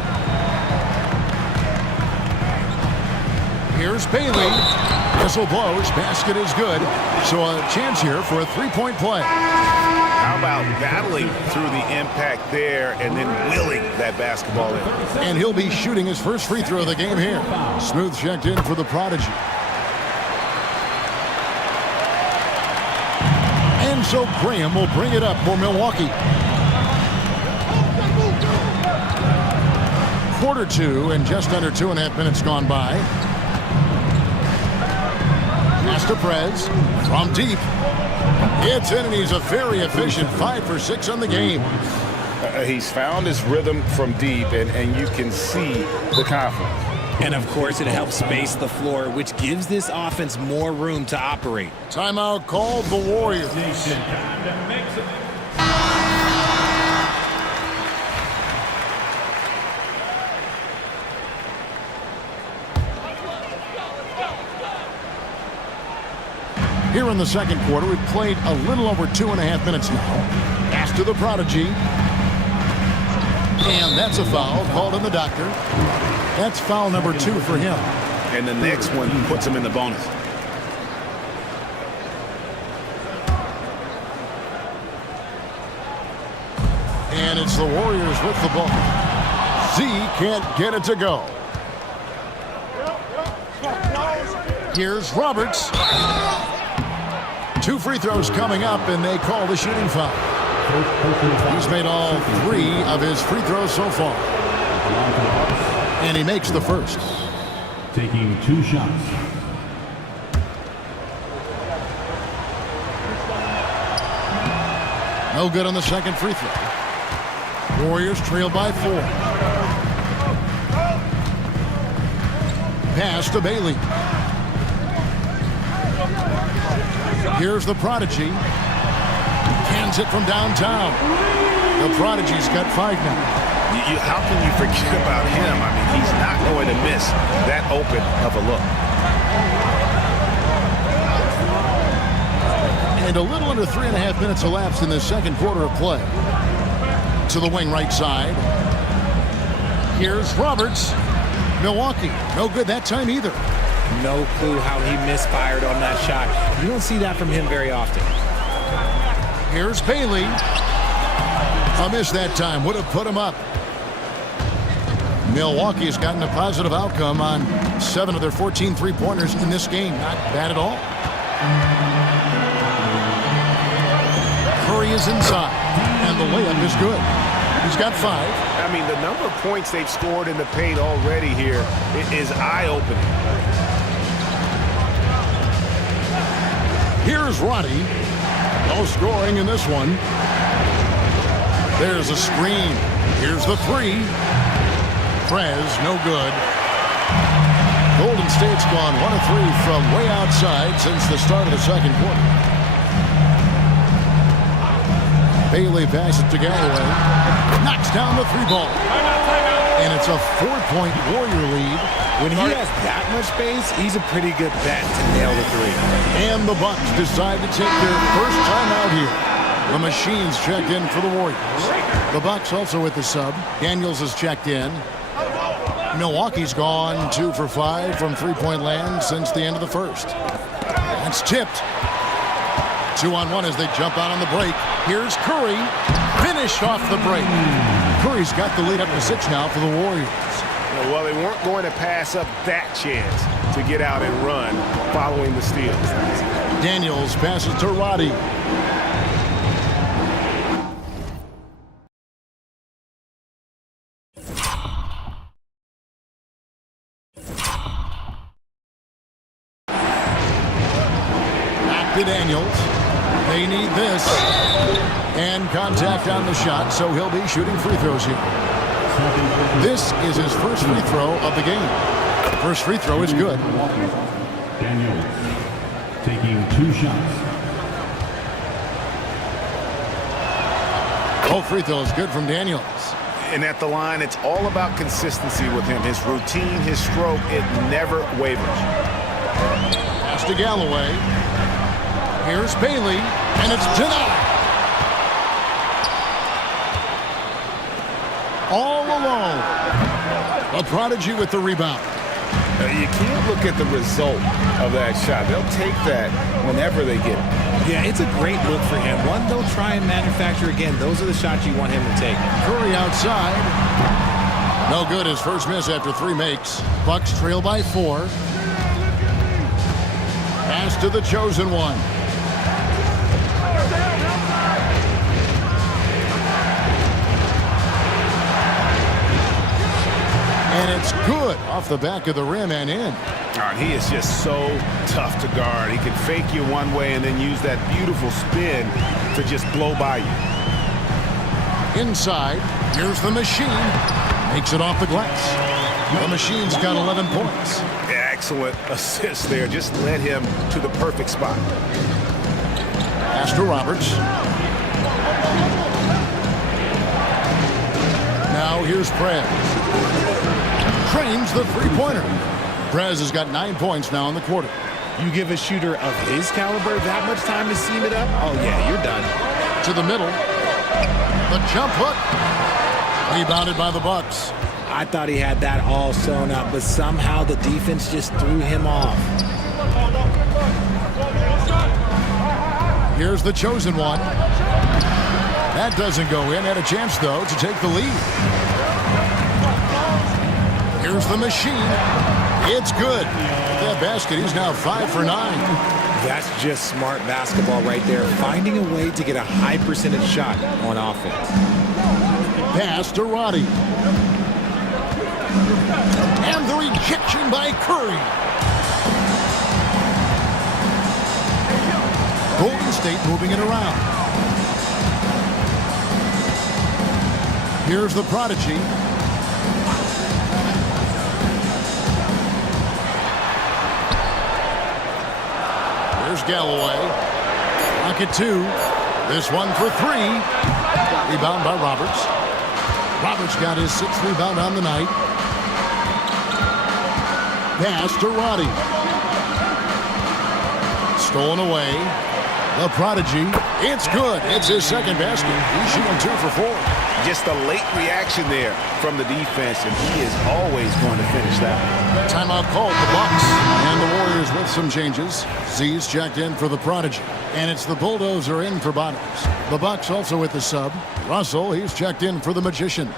Here's Bailey. Whistle blows. Basket is good. So a chance here for a three-point play. How about battling through the impact there and then willing that basketball in? And he'll be shooting his first free throw of the game here. Smooth checked in for the Prodigy. And so Graham will bring it up for Milwaukee. Quarter two and just under 2.5 minutes gone by. Pass to Prez from deep. It's in, and he's a very efficient 5 for 6 on the game. He's found his rhythm from deep, and you can see the confidence. And, of course, it helps space the floor, which gives this offense more room to operate. Timeout called the Warriors. Here in the second quarter, we've played a little over 2.5 minutes now. Pass to the Prodigy. And that's a foul called in the doctor. That's foul number 2 for him. And the next one puts him in the bonus. And it's the Warriors with the ball. Z can't get it to go. Here's Roberts. 2 free throws coming up, and they call the shooting foul. He's made all 3 of his free throws so far. And he makes the first. Taking 2 shots. No good on the second free throw. Warriors trail by 4. Pass to Bailey. Here's the Prodigy. Cans it from downtown. The Prodigy's got 5 now. How can you forget about him? I mean, he's not going to miss that open of a look. And a little under 3.5 minutes elapsed in the second quarter of play. To the wing right side. Here's Roberts. Milwaukee, no good that time either. No clue how he misfired on that shot. You don't see that from him very often. Here's Bailey. A miss that time. Would have put him up. Milwaukee's gotten a positive outcome on 7 of their 14 three-pointers in this game. Not bad at all. Curry is inside, and the layup is good. He's got 5. I mean, the number of points they've scored in the paint already here is eye-opening. Here's Roddy. No scoring in this one. There's a screen. Here's the 3. Prez, no good. Golden State's gone 1 of 3 from way outside since the start of the second quarter. Bailey passes to Galloway. Knocks down the 3-ball. And it's a 4-point Warrior lead. When he has that much space, he's a pretty good bet to nail the 3. And the Bucks decide to take their first time out here. The Machines check in for the Warriors. The Bucks also with the sub. Daniels has checked in. Milwaukee's gone 2 for 5 from three-point land since the end of the first. That's tipped. 2-on-1 as they jump out on the break. Here's Curry. Finish off the break. Curry's got the lead up to 6 now for the Warriors. Well, they weren't going to pass up that chance to get out and run following the steal. Daniels passes to Roddy. Back to Daniels. They need this. And contact on the shot, so he'll be shooting free throws here. This is his first free throw of the game. First free throw is good. Daniels taking 2 shots. Both free throws good from Daniels. And at the line, it's all about consistency with him. His routine, his stroke, it never wavers. Pass to Galloway. Here's Bailey, and it's denied. All alone. A Prodigy with the rebound. You can't look at the result of that shot. They'll take that whenever they get it. Yeah, it's a great look for him. One they'll try and manufacture again. Those are the shots you want him to take. Curry outside. No good. His first miss after 3 makes. Bucks trail by 4. Pass to the chosen one. And it's good off the back of the rim and in. He is just so tough to guard. He can fake you one way and then use that beautiful spin to just blow by you. Inside, here's the machine. Makes it off the glass. The machine's got 11 points. Excellent assist there. Just led him to the perfect spot. Pass to Roberts. Now here's Prez. Trains the three-pointer. Prez has got 9 points now in the quarter. You give a shooter of his caliber that much time to seam it up? Oh, yeah, you're done. To the middle. The jump hook. Rebounded by the Bucks. I thought he had that all sewn up, but somehow the defense just threw him off. Here's the chosen one. That doesn't go in. Had a chance, though, to take the lead. Here's the machine. It's good. That basket, he's now 5 for 9. That's just smart basketball right there. Finding a way to get a high percentage shot on offense. Pass to Roddy. And the rejection by Curry. Golden State moving it around. Here's the prodigy. Here's Galloway. Pocket 2. This one for 3. Rebound by Roberts. Roberts got his 6th rebound on the night. Pass to Roddy. Stolen away. The prodigy. It's good. It's his second basket. He's shooting 2 for 4. Just a late reaction there from the defense, and he is always going to finish that. Timeout called the Bucks. And the Warriors with some changes. Z's checked in for the prodigy. And it's the Bulldozer in for Bottoms. The Bucks also with the sub. Russell, he's checked in for the Magician.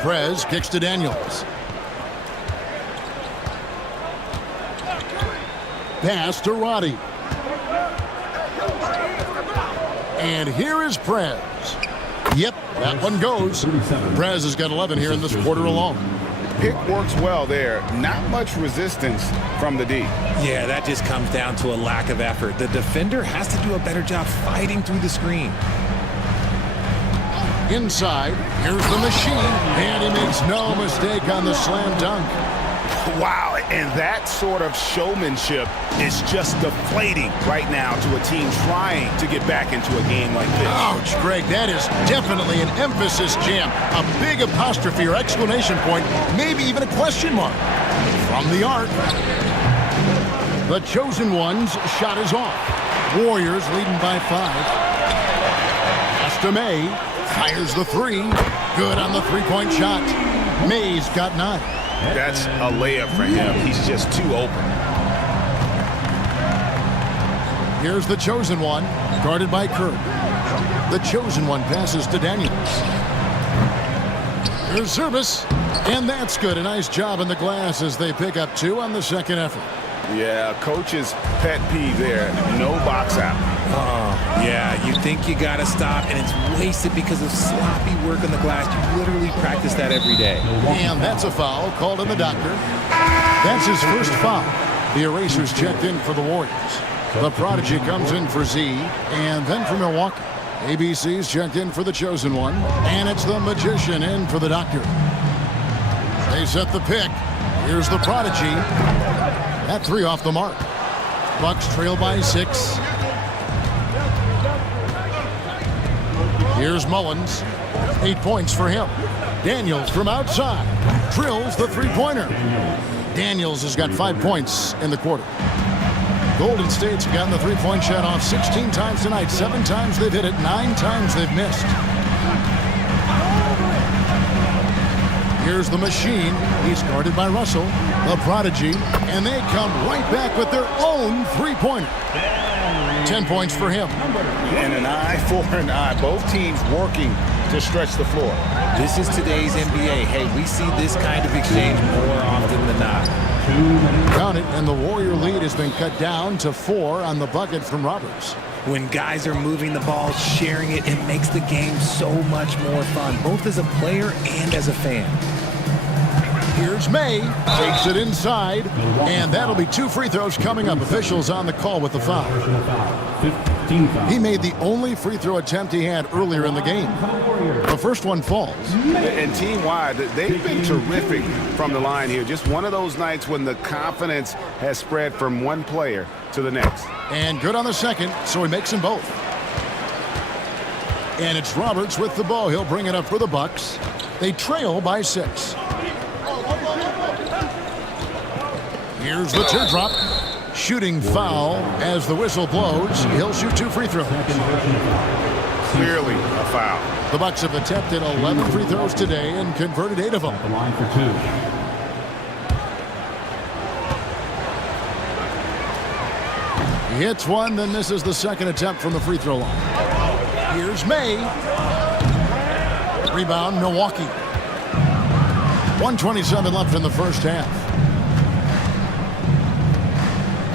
Prez kicks to Daniels. Pass to Roddy. And here is Prez. Yep, that one goes. Prez has got 11 here in this quarter alone. Pick works well there. Not much resistance from the D. Yeah, that just comes down to a lack of effort. The defender has to do a better job fighting through the screen. Inside, here's the machine. And he makes no mistake on the slam dunk. Wow, and that sort of showmanship is just deflating right now to a team trying to get back into a game like this. Ouch, Greg, that is definitely an emphasis jam. A big apostrophe or exclamation point, maybe even a question mark. From the arc. The chosen one's shot is off. Warriors leading by 5. Pass to May. Fires the 3. Good on the three-point shot. May's got 9. That's a layup for him. He's just too open. Here's the chosen one, guarded by Kirk. The chosen one passes to Daniels. Here's service, and that's good. A nice job in the glass as they pick up 2 on the second effort. Yeah, coach's pet peeve there. No box out. Oh, yeah, you think you got to stop, and it's wasted because of sloppy work on the glass. You literally practice that every day. And that's a foul called in the doctor. That's his first foul. The erasers checked in for the Warriors. The prodigy comes in for Z, and then for Milwaukee. ABC's checked in for the chosen one, and it's the magician in for the doctor. They set the pick. Here's the prodigy. That 3 off the mark. Bucks trail by 6. Here's Mullins. 8 points for him. Daniels from outside. Drills the three-pointer. Daniels has got 5 points in the quarter. Golden State's gotten the three-point shot off 16 times tonight. 7 times they've hit it. 9 times they've missed. Here's the machine. He's guarded by Russell, the prodigy, and they come right back with their own three-pointer. 10 points for him. And an eye for an eye. Both teams working to stretch the floor. This is today's NBA. Hey, we see this kind of exchange more often than not. Count it, and the Warrior lead has been cut down to 4 on the bucket from Roberts. When guys are moving the ball, sharing it, it makes the game so much more fun, both as a player and as a fan. Here's May, takes it inside, and that'll be 2 free throws coming up. Officials on the call with the foul. He made the only free throw attempt he had earlier in the game. The first one falls. And team-wide, they've been terrific from the line here. Just one of those nights when the confidence has spread from one player to the next. And good on the second, so he makes them both. And it's Roberts with the ball. He'll bring it up for the Bucks. They trail by 6. Here's the teardrop. Shooting foul as the whistle blows. He'll shoot 2 free throws. Clearly a foul. The Bucks have attempted 11 free throws today and converted 8 of them. The line for 2. He hits one, then misses the second attempt from the free throw line. Here's May. Rebound, Milwaukee. 1:27 left in the first half.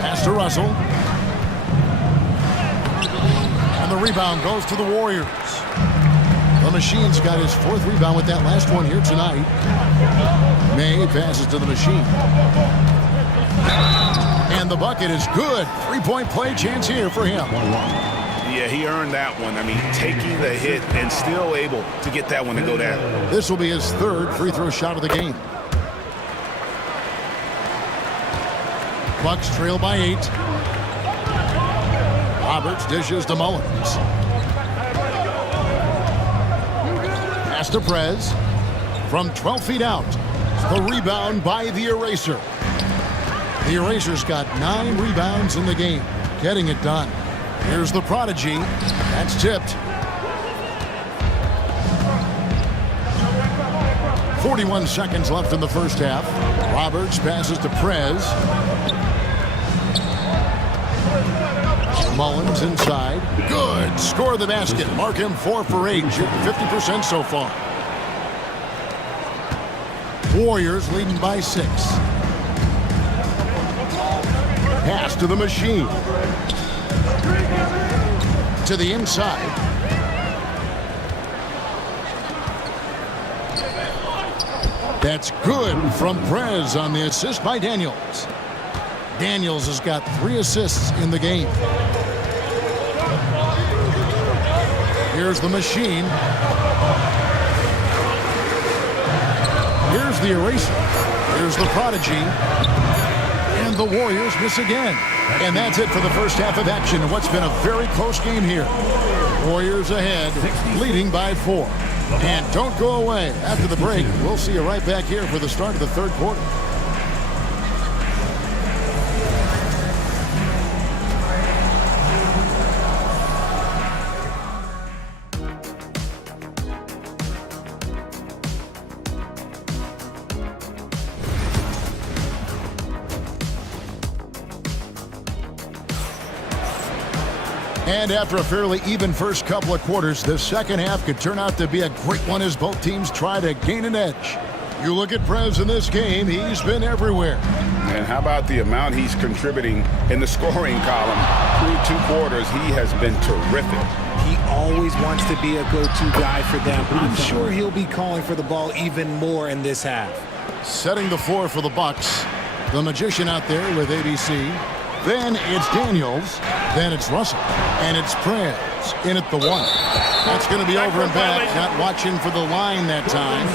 Pass to Russell. And the rebound goes to the Warriors. The Machine's got his 4th rebound with that last one here tonight. May passes to the Machine. And the bucket is good. 3-point play chance here for him. Yeah, he earned that one. I mean, taking the hit and still able to get that one to go down. This will be his 3rd free throw shot of the game. Bucks trail by 8. Roberts dishes to Mullins. Pass to Prez. From 12 feet out. The rebound by the Eraser. The Eraser's got 9 rebounds in the game. Getting it done. Here's the prodigy. That's tipped. 41 seconds left in the first half. Roberts passes to Prez. Mullins inside. Good. Score the basket. Mark him 4 for 8. Shooting 50% so far. Warriors leading by 6. Pass to the Machine. To the inside. That's good from Prez on the assist by Daniels. Daniels has got 3 assists in the game. Here's the Machine. Here's the Eraser. Here's the prodigy. And the Warriors miss again. And that's it for the first half of action. What's been a very close game here. Warriors ahead, leading by 4. And don't go away. After the break, we'll see you right back here for the start of the third quarter. And after a fairly even first couple of quarters, the second half could turn out to be a great one as both teams try to gain an edge. You look at Prez in this game, he's been everywhere. And how about the amount he's contributing in the scoring column? Through 2 quarters, he has been terrific. He always wants to be a go-to guy for them. I'm sure he'll be calling for the ball even more in this half. Setting the floor for the Bucks. The Magician out there with ABC. Then it's Daniels. Then it's Russell. And it's Prez in at the 1. That's going to be over and back. Not watching for the line that time.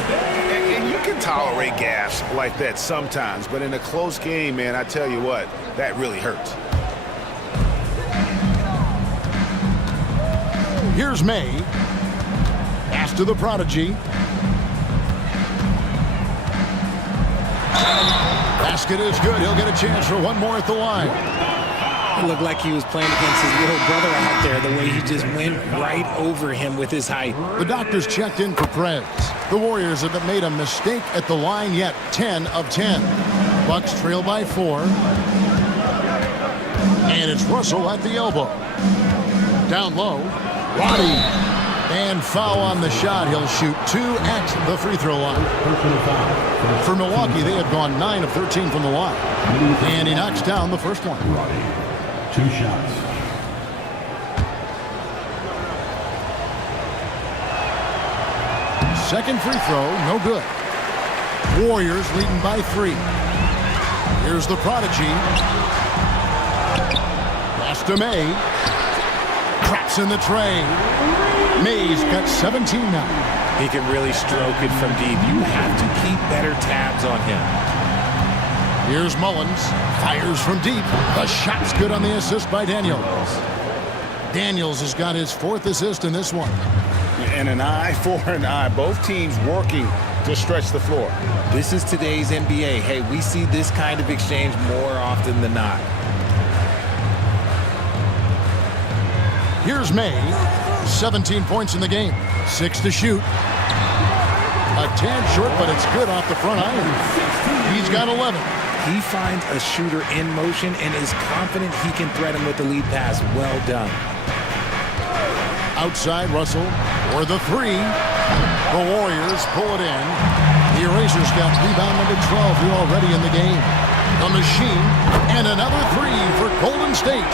And you can tolerate gas like that sometimes, but in a close game, man, I tell you what, that really hurts. Here's May. Pass to the prodigy. Basket is good. He'll get a chance for one more at the line. It looked like he was playing against his little brother out there, the way he just went right over him with his height. The doctors checked in for Prez. The Warriors haven't made a mistake at the line yet. 10 of 10. Bucks trail by 4. And it's Russell at the elbow. Down low, Roddy. And foul on the shot. He'll shoot 2 at the free throw line. For Milwaukee, they have gone 9 of 13 from the line. And he knocks down the first one. Roddy, 2 shots. Second free throw, no good. Warriors leading by 3. Here's the prodigy. Pass to May. Traps in the tray. May's got 17 now. He can really stroke it from deep. You have to keep better tabs on him. Here's Mullins. Fires from deep. The shot's good on the assist by Daniels. Daniels has got his 4th assist in this one. And an eye for an eye. Both teams working to stretch the floor. This is today's NBA. Hey, we see this kind of exchange more often than not. Here's May. 17 points in the game. 6 to shoot. A tad short, but it's good off the front iron. He's got 11. He finds a shooter in motion and is confident he can thread him with the lead pass. Well done. Outside Russell for the 3. The Warriors pull it in. The Erasers got rebound number 12 here already in the game. The Machine and another 3 for Golden State.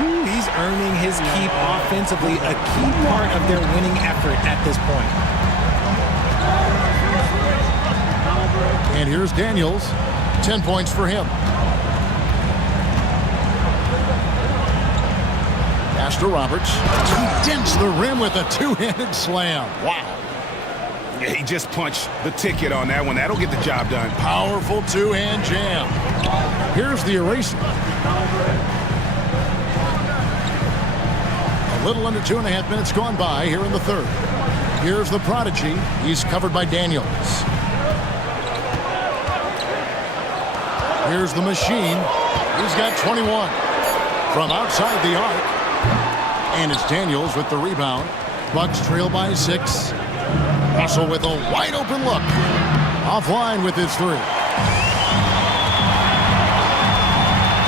Ooh, he's earning his keep offensively, a key part of their winning effort at this point. And here's Daniels. 10 points for him. Pass to Roberts. He dents the rim with a 2-handed slam. Wow. Yeah, he just punched the ticket on that one. That'll get the job done. Powerful 2-hand jam. Here's the eraser. A little under 2.5 minutes gone by here in the third. Here's the prodigy. He's covered by Daniels. Here's the Machine. He's got 21. From outside the arc. And it's Daniels with the rebound. Bucks trail by 6. Russell with a wide open look. Offline with his 3.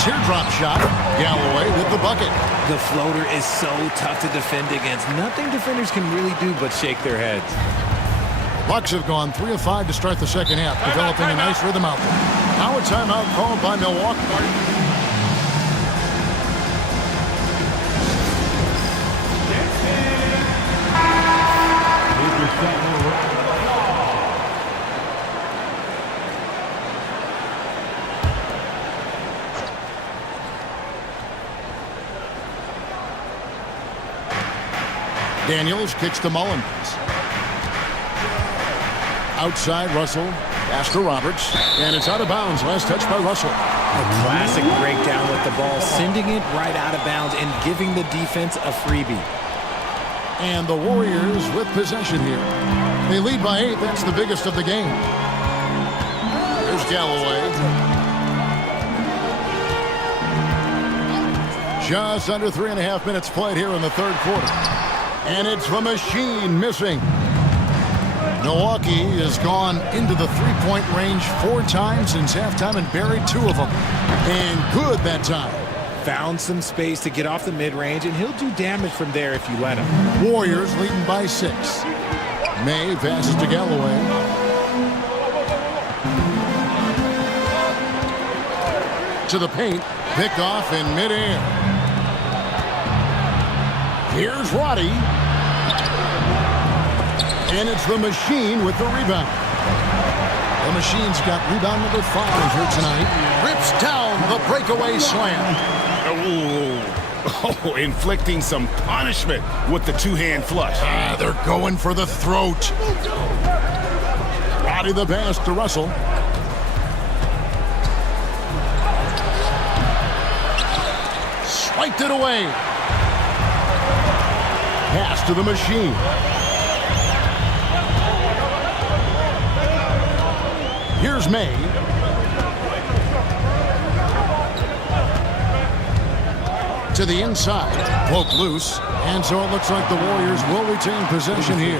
Teardrop shot. Galloway with the bucket. The floater is so tough to defend against. Nothing defenders can really do but shake their heads. Bucks have gone 3 of 5 to start the second half, developing a nice rhythm out there. Now a timeout called by Milwaukee. Daniels kicks to Mullins. Outside Russell. Pass to Roberts. And it's out of bounds. Last touch by Russell. A classic breakdown with the ball, sending it right out of bounds and giving the defense a freebie. And the Warriors with possession here. They lead by 8. That's the biggest of the game. There's Galloway. Just under 3.5 minutes played here in the third quarter. And it's the Machine missing. Milwaukee has gone into the three-point range 4 times since halftime and buried 2 of them. And good that time. Found some space to get off the mid-range, and he'll do damage from there if you let him. Warriors leading by 6. May passes to Galloway. To the paint. Picked off in midair. Here's Roddy. And it's the Machine with the rebound. The Machine's got rebound number 5 here tonight. Rips down the breakaway slam. Oh, inflicting some punishment with the 2-hand flush. They're going for the throat. Roddy the pass to Russell. Swiped it away. Pass to the Machine. Here's May. to the inside. Poke loose. And so it looks like the Warriors will retain possession here.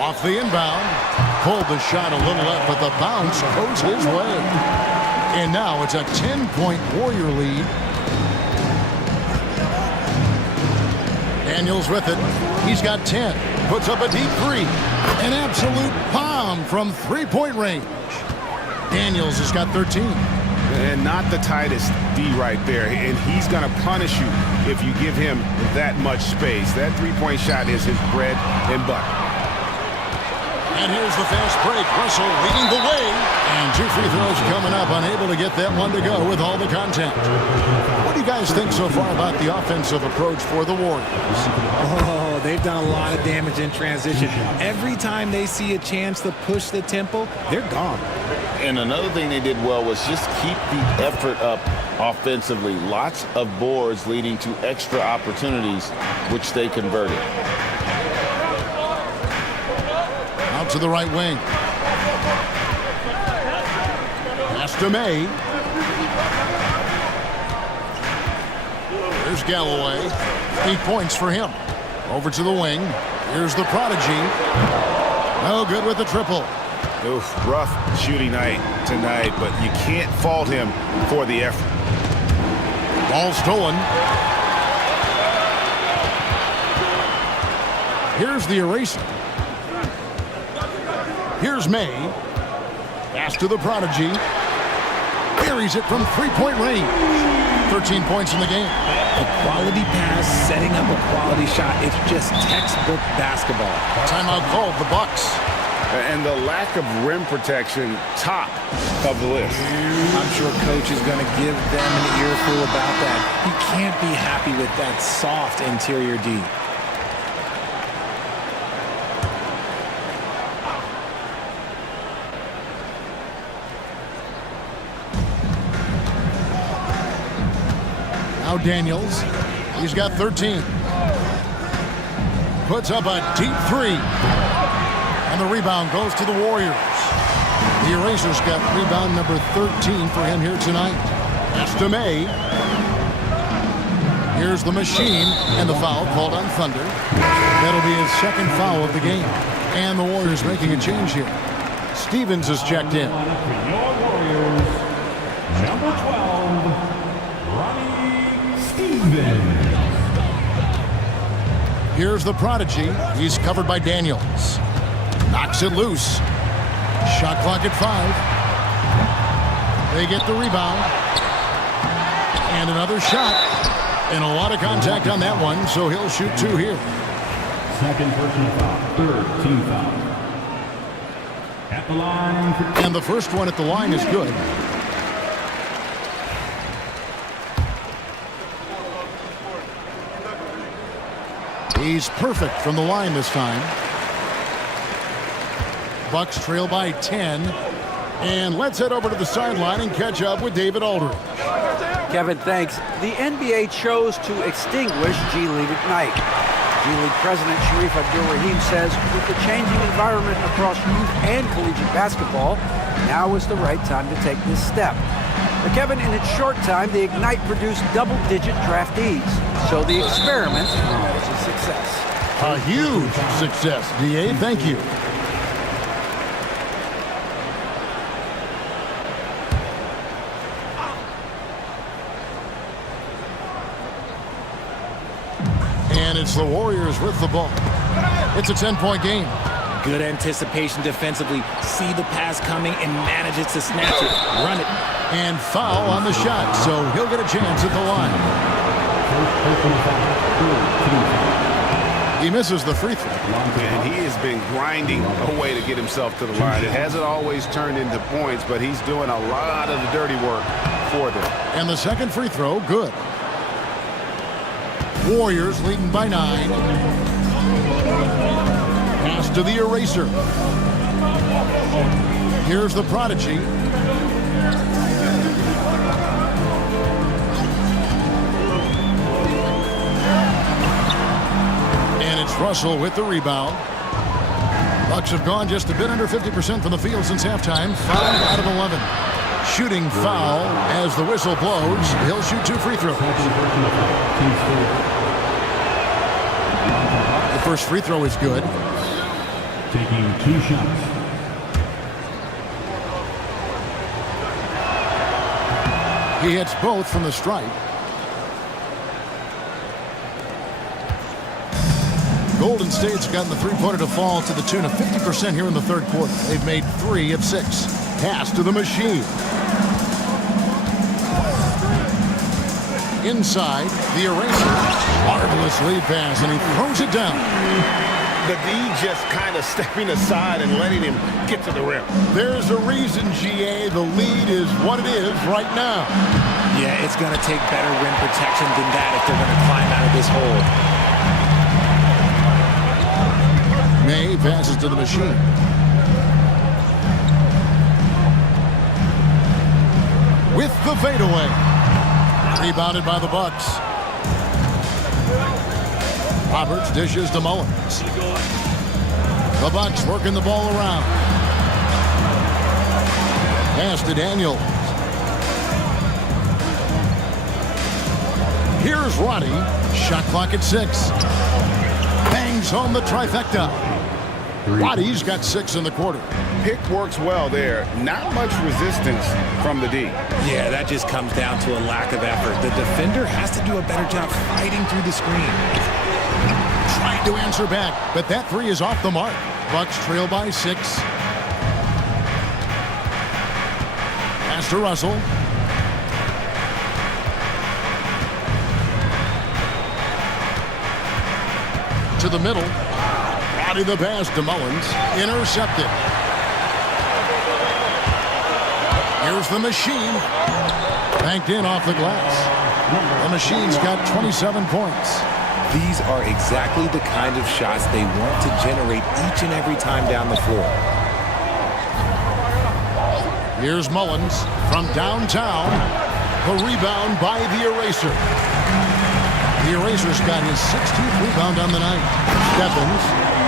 Off the inbound. Pulled the shot a little up, but the bounce goes his way. And now it's a 10-point Warrior lead. Daniels with it. He's got 10. Puts up a deep three. An absolute bomb from three-point range. Daniels has got 13. And not the tightest D right there. And he's going to punish you if you give him that much space. That three-point shot is his bread and butter. And here's the fast break. Russell leading the way. And 2 free throws coming up. Unable to get that one to go with all the contact. What do you guys think so far about the offensive approach for the Warriors? Oh, they've done a lot of damage in transition. Every time they see a chance to push the tempo, they're gone. And another thing they did well was just keep the effort up offensively. Lots of boards leading to extra opportunities, which they converted. Out to the right wing. Pass to May. Here's Galloway. 8 points for him. Over to the wing. Here's the prodigy. No good with the triple. Oof, rough shooting night tonight, but you can't fault him for the effort. Ball stolen. Here's the eraser. Here's May. Pass to the prodigy. Buries it from three-point range. 13 points in the game. A quality pass, setting up a quality shot. It's just textbook basketball. Timeout called, the Bucks. And the lack of rim protection, top of the list. I'm sure coach is going to give them an earful about that. He can't be happy with that soft interior D. Now Daniels. He's got 13. Puts up a deep three. And the rebound goes to the Warriors. The Erasers got rebound number 13 for him here tonight. Pass to May. Here's the machine, and the foul called on Thunder. That'll be his second foul of the game. And the Warriors making a change here. Stevens has checked in. Your Warriors, number 12, Ronnie Stevens. Here's the prodigy. He's covered by Daniels. Knocks it loose. Shot clock at 5. They get the rebound. And another shot. And a lot of contact on that one, so he'll shoot 2 here. Second personal foul, third team foul. At the line. And the first one at the line is good. He's perfect from the line this time. Bucks trail by 10. And let's head over to the sideline and catch up with David Aldridge. Kevin, thanks. The NBA chose to extinguish G League Ignite. G League President Sharif Abdul-Rahim says with the changing environment across youth and collegiate basketball, now is the right time to take this step. But Kevin, in its short time, the Ignite produced double-digit draftees. So the experiment was a success. A huge success, DA. Thank you. And it's the Warriors with the ball. It's a 10-point game. Good anticipation defensively. See the pass coming and manages to snatch it. Run it. And foul on the shot, so he'll get a chance at the line. He misses the free throw. And he has been grinding away to get himself to the line. It hasn't always turned into points, but he's doing a lot of the dirty work for them. And the second free throw, good. Warriors leading by 9. Pass to the eraser. Here's the prodigy. Russell with the rebound. Bucks have gone just a bit under 50% from the field since halftime. 5 out of 11. Shooting foul as the whistle blows. He'll shoot 2 free throws. The first free throw is good. Taking 2 shots. He hits both from the stripe. Golden State's gotten the three-pointer to fall to the tune of 50% here in the third quarter. They've made 3 of 6. Pass to the machine. Inside, the eraser. Marvelous lead pass, and he throws it down. The D just kind of stepping aside and letting him get to the rim. There's a reason, GA. The lead is what it is right now. Yeah, it's going to take better rim protection than that if they're going to climb out of this hole. May passes to the machine. With the fadeaway. Rebounded by the Bucks. Roberts dishes to Mullins. The Bucks working the ball around. Pass to Daniels. Here's Roddy. Shot clock at 6. Bangs home the trifecta. Roddy's got 6 in the quarter. Pick works well there. Not much resistance from the D. Yeah, that just comes down to a lack of effort. The defender has to do a better job fighting through the screen. Trying to answer back, but that 3 is off the mark. Bucks trail by 6. Pass to Russell. To the middle. Roddy the pass to Mullins. Intercepted. Here's the machine. Banked in off the glass. The machine's got 27 points. These are exactly the kind of shots they want to generate each and every time down the floor. Here's Mullins from downtown. The rebound by the eraser. The eraser's got his 16th rebound on the night. Stephens.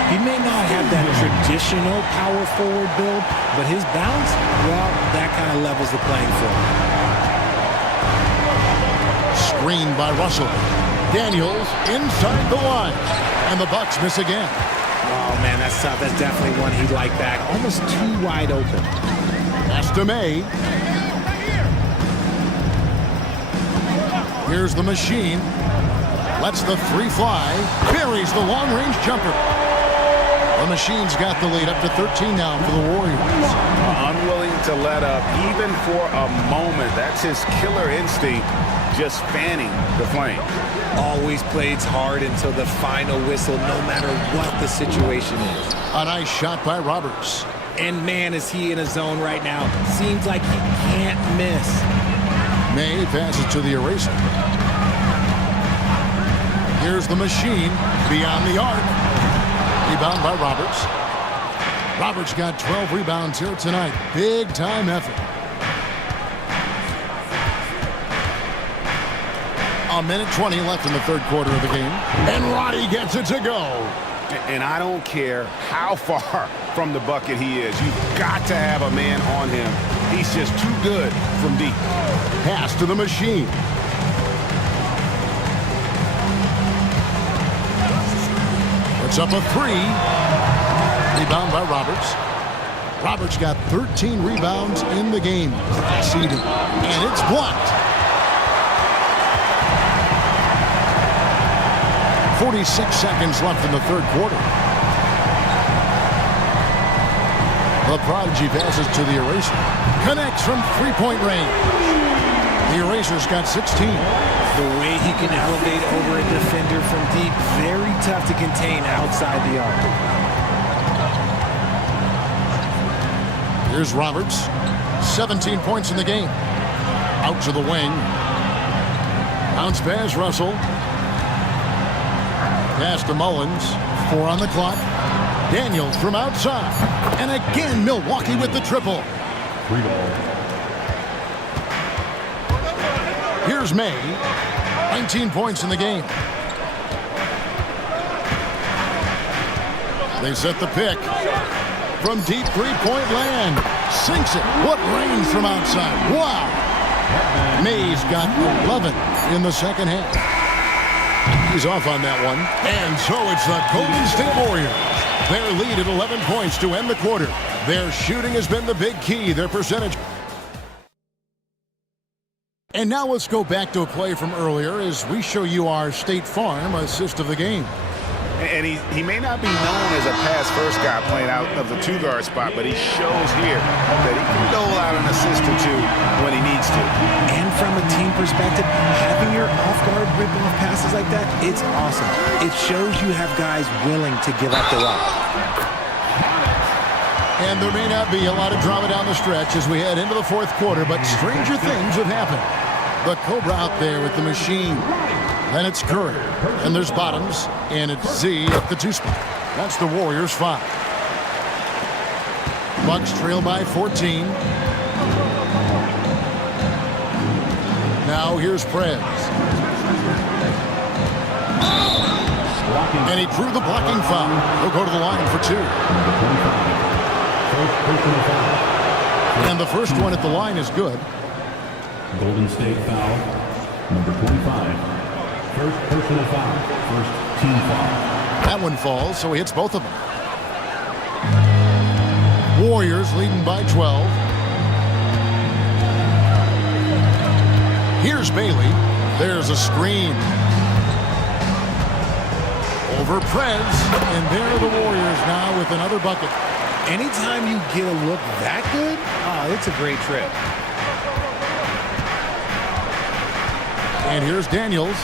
He may not have that traditional power forward build, but his bounce, well, that kind of levels the playing field. Screen by Russell. Daniels inside the line. And the Bucks miss again. Oh, man, that's tough. That's definitely one he'd like back. Almost too wide open. Pass to May. Here's the machine. Lets the 3 fly. Buries the long-range jumper. The machine's got the lead up to 13 now for the Warriors. Unwilling to let up even for a moment. That's his killer instinct, just fanning the flame. Always plays hard until the final whistle, no matter what the situation is. A nice shot by Roberts. And man, is he in a zone right now. Seems like he can't miss. May passes to the eraser. Here's the machine beyond the arc. Rebound by Roberts. Roberts got 12 rebounds here tonight. Big time effort. A minute 20 left in the third quarter of the game. And Roddy gets it to go. And I don't care how far from the bucket he is. You've got to have a man on him. He's just too good from deep. Pass to the machine. Puts up a 3. Rebound by Roberts. Roberts got 13 rebounds in the game. Conceding. And it's blocked. 46 seconds left in the third quarter. The prodigy passes to the eraser. Connects from three-point range. The eraser's got 16. The way he can elevate over a defender from deep, very tough to contain outside the arc. Here's Roberts. 17 points in the game. Out to the wing. Bounce pass, Russell. Pass to Mullins. 4 on the clock. Daniels from outside. And again, Milwaukee with the triple. Here's May. 19 points in the game. They set the pick. From deep three-point land. Sinks it. What range from outside. Wow. Mays got 11 in the second half. He's off on that one. And so it's the Golden State Warriors. Their lead at 11 points to end the quarter. Their shooting has been the big key. Their percentage. And now let's go back to a play from earlier as we show you our State Farm assist of the game. And he may not be known as a pass-first guy playing out of the two-guard spot, but he shows here that he can dole out an assist or two when he needs to. And from a team perspective, having your off-guard rip-off passes like that, it's awesome. It shows you have guys willing to give up the rock. And there may not be a lot of drama down the stretch as we head into the fourth quarter, but stranger things have happened. The Cobra out there with the machine. Then it's Curry. And there's Bottoms. And it's Z at the 2 spot. That's the Warriors 5. Bucks trail by 14. Now here's Prez. And he drew the blocking foul. He'll go to the line for 2. And the first one at the line is good. Golden State foul, number 25. First personal foul, first team foul. That one falls, so he hits both of them. Warriors leading by 12. Here's Bailey. There's a screen. Over Prez, and there are the Warriors now with another bucket. Anytime you get a look that good, it's a great trip. And here's Daniels.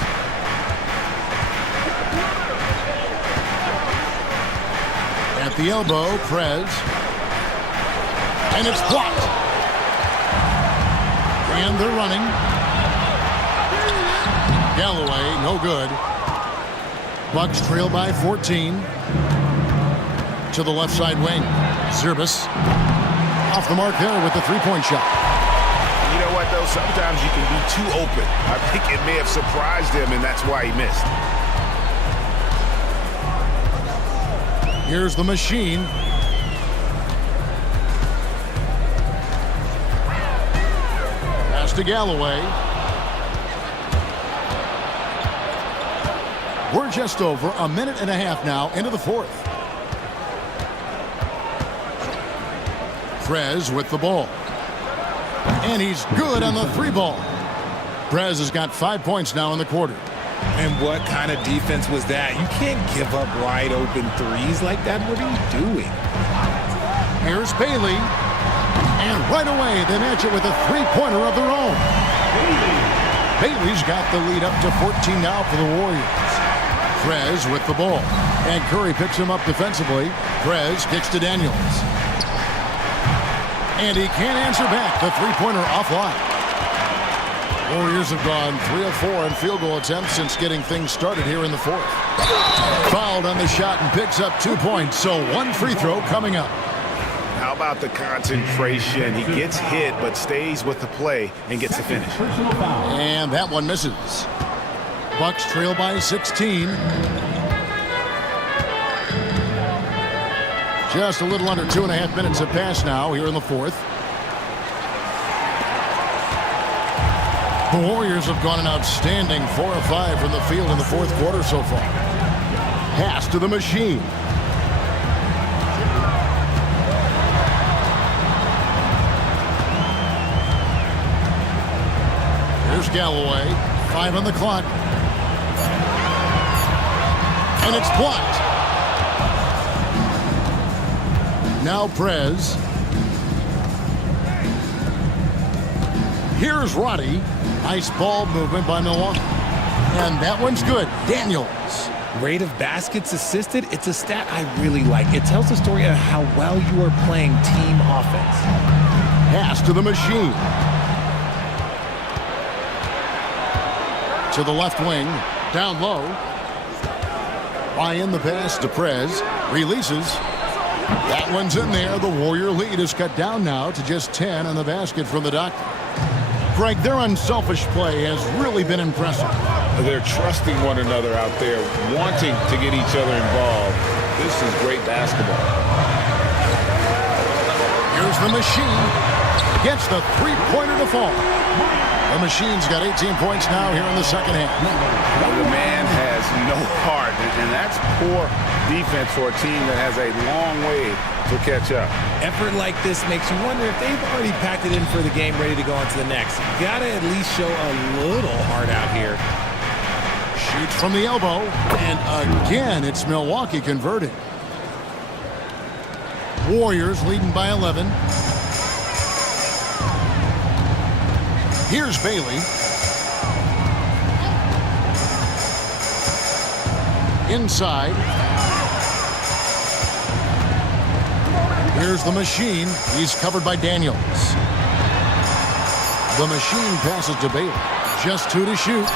At the elbow, Prez. And it's blocked. And they're running. Galloway, no good. Bucks trail by 14. To the left side wing. Zerbis. Off the mark there with the three-point shot. You know what, though? Sometimes you can be too open. I think it may have surprised him, and that's why he missed. Here's the machine. Pass to Galloway. We're just over a minute and a half now into the fourth. Prez with the ball. And he's good on the 3-ball. Prez has got 5 points now in the quarter. And what kind of defense was that? You can't give up wide open threes like that. What are you doing? Here's Bailey. And right away, they match it with a three-pointer of their own. Bailey's got the lead up to 14 now for the Warriors. Prez with the ball. And Curry picks him up defensively. Prez kicks to Daniels. And he can't answer back. The three-pointer offline. Warriors have gone 3 of 4 in field goal attempts since getting things started here in the fourth. Fouled on the shot and picks up 2 points. So 1 free throw coming up. How about the concentration? He gets hit but stays with the play and gets the finish. And that one misses. Bucks trail by 16. Just a little under 2.5 minutes have passed now here in the fourth. The Warriors have gone an outstanding 4 of 5 from the field in the fourth quarter so far. Pass to the machine. Here's Galloway. 5 on the clock. And it's blocked. Now Prez. Here's Roddy. Nice ball movement by Milwaukee. And that one's good. Daniels. Rate of baskets assisted, it's a stat I really like. It tells the story of how well you are playing team offense. Pass to the machine. To the left wing. Down low. Ryan the pass to Prez. Releases. That one's in there. The Warrior lead is cut down now to just 10 on the basket from the Doctor. Greg, their unselfish play has really been impressive. They're trusting one another out there, wanting to get each other involved. This is great basketball. Here's the Machine. Gets the three-pointer to fall. The Machine's got 18 points now here in the second half. The man has no heart, and that's poor defense for a team that has a long way to catch up. Effort like this makes you wonder if they've already packed it in for the game, ready to go on to the next. Gotta at least show a little heart out here. Shoots from the elbow, and again, it's Milwaukee converted. Warriors leading by 11. Here's Bailey. Inside. Here's the Machine. He's covered by Daniels. The Machine passes to Bailey. Just 2 to shoot.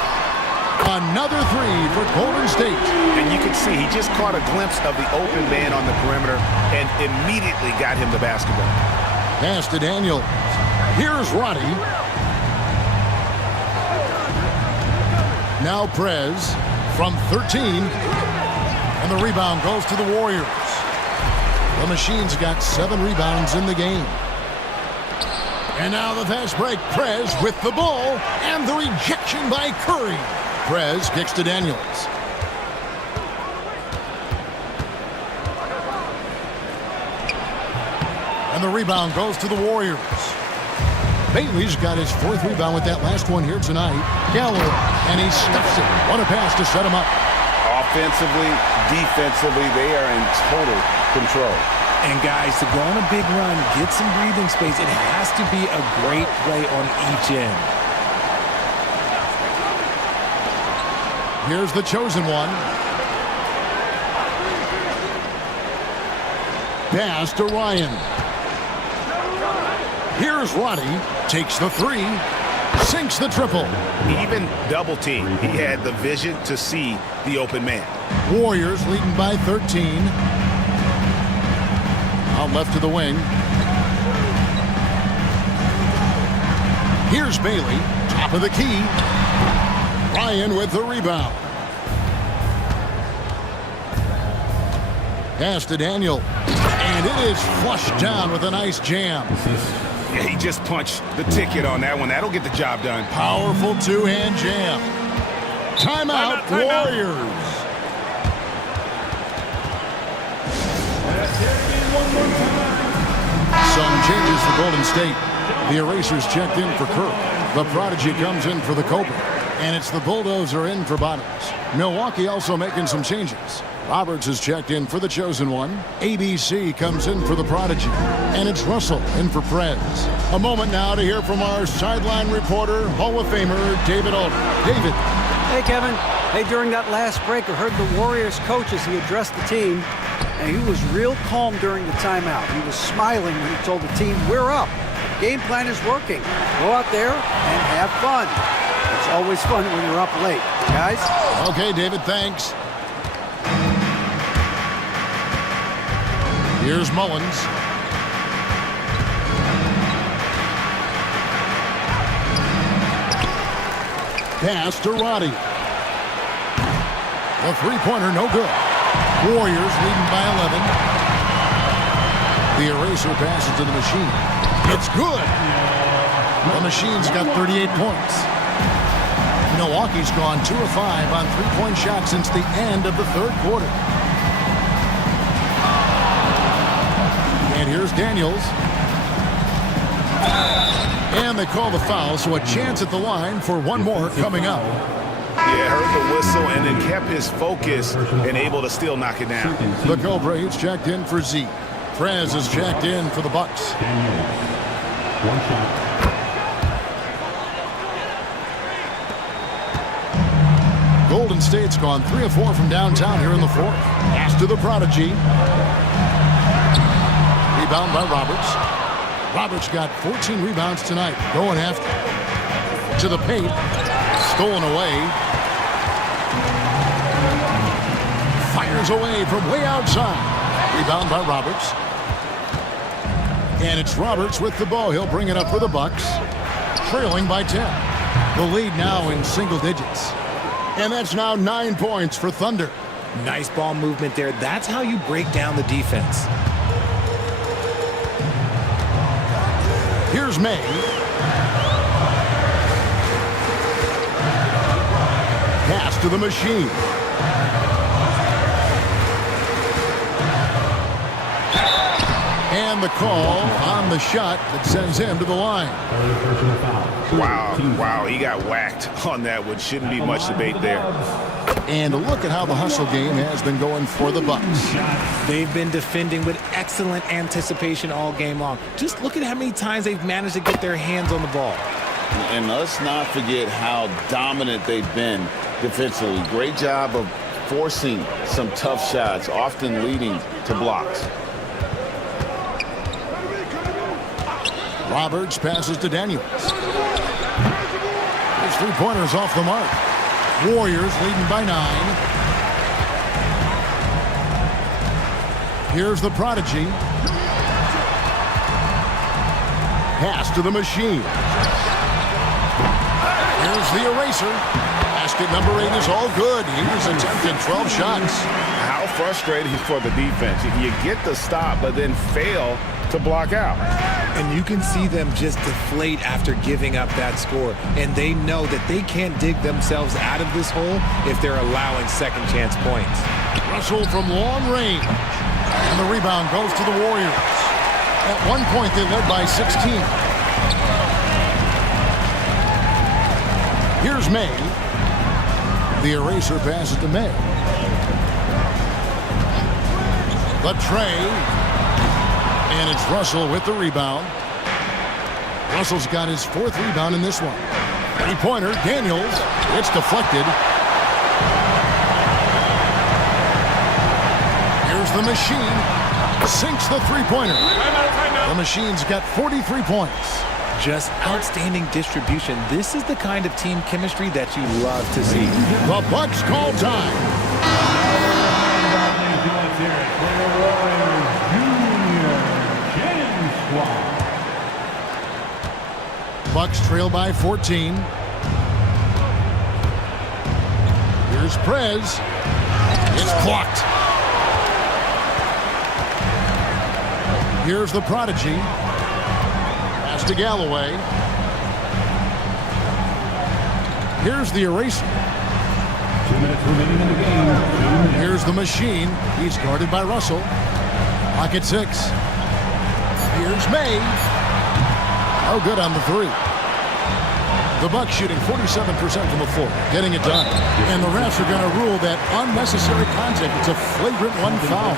Another 3 for Golden State. And you can see he just caught a glimpse of the open man on the perimeter and immediately got him the basketball. Pass to Daniels. Here's Roddy. Now Prez from 13. And the rebound goes to the Warriors. The Machine's got 7 rebounds in the game. And now the fast break. Prez with the ball. And the rejection by Curry. Prez kicks to Daniels. And the rebound goes to the Warriors. Bailey's got his 4th rebound with that last one here tonight. Galloway, and he stuffs it. What a pass to set him up. Offensively, defensively, they are in total control. And guys, to go on a big run, get some breathing space, it has to be a great play on each end. Here's the chosen one. Pass to Ryan. Here's Roddy. Takes the 3. Sinks the triple. Even double team. He had the vision to see the open man. Warriors leading by 13. Out left to the wing. Here's Bailey. Top of the key. Ryan with the rebound. Pass to Daniel. And it is flushed down with a nice jam. Yeah, he just punched the ticket on that one. That'll get the job done. Powerful 2-hand jam. Timeout, Warriors. Some changes for Golden State. The Erasers checked in for Kirk. The Prodigy comes in for the Cobra. And it's the Bulldozer in for Bottoms. Milwaukee also making some changes. Roberts is checked in for the chosen one. ABC comes in for the Prodigy. And it's Russell in for Prez. A moment now to hear from our sideline reporter, Hall of Famer David Alder. David. Hey, Kevin. Hey, during that last break, I heard the Warriors coach as he addressed the team, and he was real calm during the timeout. He was smiling when he told the team, we're up. Game plan is working. Go out there and have fun. It's always fun when you're up late, guys. Okay, David, thanks. Here's Mullins. Pass to Roddy. The three-pointer, no good. Warriors leading by 11. The eraser passes to the Machine. It's good. The Machine's got 38 points. Milwaukee's gone 2 of 5 on three-point shots since the end of the third quarter. And here's Daniels. And they call the foul, so a chance at the line for one more coming up. Yeah, heard the whistle and then kept his focus and able to still knock it down. The Cobra is checked in for Z. Prez is checked in for the Bucks. One shot. Golden State's gone 3 of 4 from downtown here in the fourth. Pass to the Prodigy. Rebound by Roberts. Roberts got 14 rebounds tonight. Going after. To the paint. Stolen away. Fires away from way outside. Rebound by Roberts. And it's Roberts with the ball. He'll bring it up for the Bucks. Trailing by 10. The lead now in single digits. And that's now 9 points for Thunder. Nice ball movement there. That's how you break down the defense. Here's May. Pass to the machine. And the call on the shot that sends him to the line. Wow, he got whacked on that one. Shouldn't be much debate there. And look at how the hustle game has been going for the Bucks. They've been defending with excellent anticipation all game long. Just look at how many times they've managed to get their hands on the ball. And let's not forget how dominant they've been defensively. Great job of forcing some tough shots, often leading to blocks. Roberts passes to Daniels. His three-pointers off the mark. Warriors leading by 9. Here's the prodigy. Pass to the machine. Here's the eraser. Basket number 8 is all good. He's attempted 12 shots. How frustrating for the defense. You get the stop, but then fail to block out. And you can see them just deflate after giving up that score. And they know that they can't dig themselves out of this hole if they're allowing second chance points. Russell from long range. And the rebound goes to the Warriors. At one point, they led by 16. Here's May. The eraser passes to May. The tray. And it's Russell with the rebound. Russell's got his 4th rebound in this one. Three-pointer, Daniels. It's deflected. Here's the machine. Sinks the three-pointer. The machine's got 43 points. Just outstanding distribution. This is the kind of team chemistry that you love to see. The Bucks call time. Bucks trail by 14. Here's Prez. It's blocked. Here's the prodigy. Pass to Galloway. Here's the eraser. 2 minutes remaining in the game. Here's the machine. He's guarded by Russell. Pocket 6. Here's May. Oh, good on the 3. The Bucks shooting 47% from the floor, getting it done. And the refs are going to rule that unnecessary contact. It's a flagrant 1 foul.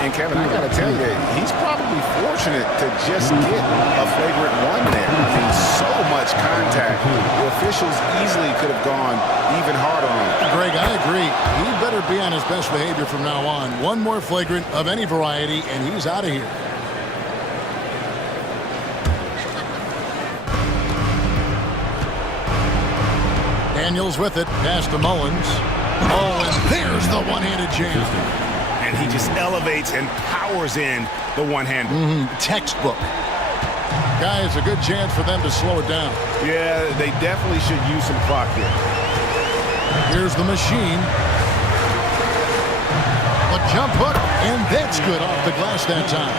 And Kevin, I got to tell you, he's probably fortunate to just get a flagrant 1 there. I mean, so much contact. The officials easily could have gone even harder on him. Greg, I agree. He better be on his best behavior from now on. One more flagrant of any variety, and he's out of here. Daniels with it. Pass to Mullins. Oh, and there's the one-handed jam. And he just elevates and powers in the one-hand. Textbook. Guys, a good chance for them to slow it down. Yeah, they definitely should use some clock here. Here's the machine. A jump hook, and that's good off the glass that time.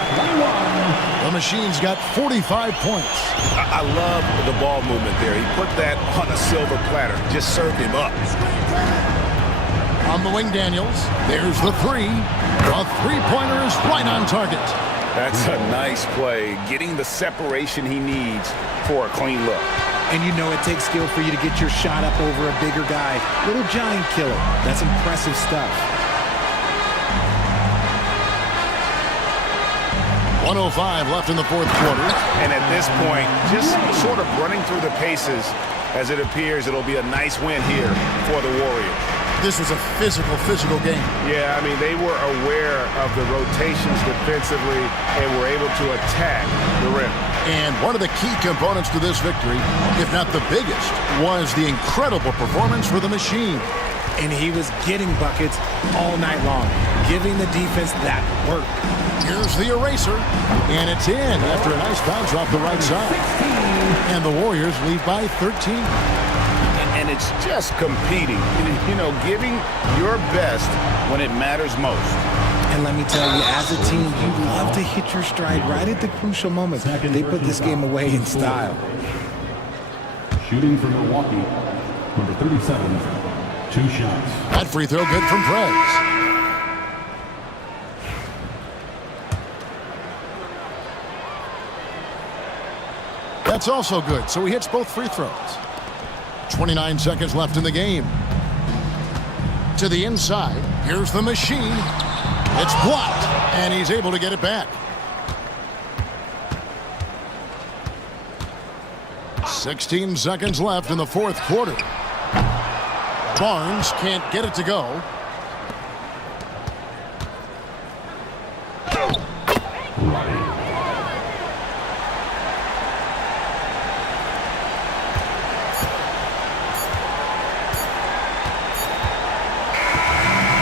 The machine's got 45 points. I love the ball movement there. He put that on a silver platter. Just served him up. On the wing, Daniels. There's the 3. A three-pointer is right on target. That's a nice play. Getting the separation he needs for a clean look. And you know it takes skill for you to get your shot up over a bigger guy. Little giant killer. That's impressive stuff. 1:05 left in the 4th quarter. And at this point, just sort of running through the paces, as it appears it'll be a nice win here for the Warriors. This was a physical game. Yeah, I mean, they were aware of the rotations defensively and were able to attack the rim. And one of the key components to this victory, if not the biggest, was the incredible performance for the machine. And he was getting buckets all night long, giving the defense that work. Here's the eraser, and it's in after a nice bounce off the right side. And the Warriors lead by 13. And it's just competing, you know, giving your best when it matters most. And let me tell you, as a team, you love to hit your stride right at the crucial moments. They put this game away in style. Shooting for Milwaukee, number 37, 2 shots. That free throw good from Prez. That's also good, so he hits both free throws. 29 seconds left in the game. To the inside, here's the machine. It's blocked, and he's able to get it back. 16 seconds left in the fourth quarter. Barnes can't get it to go.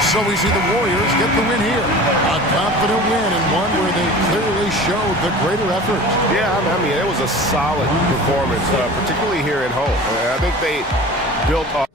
So we see the Warriors get the win here. A confident win and one where they clearly showed the greater effort. Yeah, I mean, it was a solid performance, particularly here at home. I think they built off.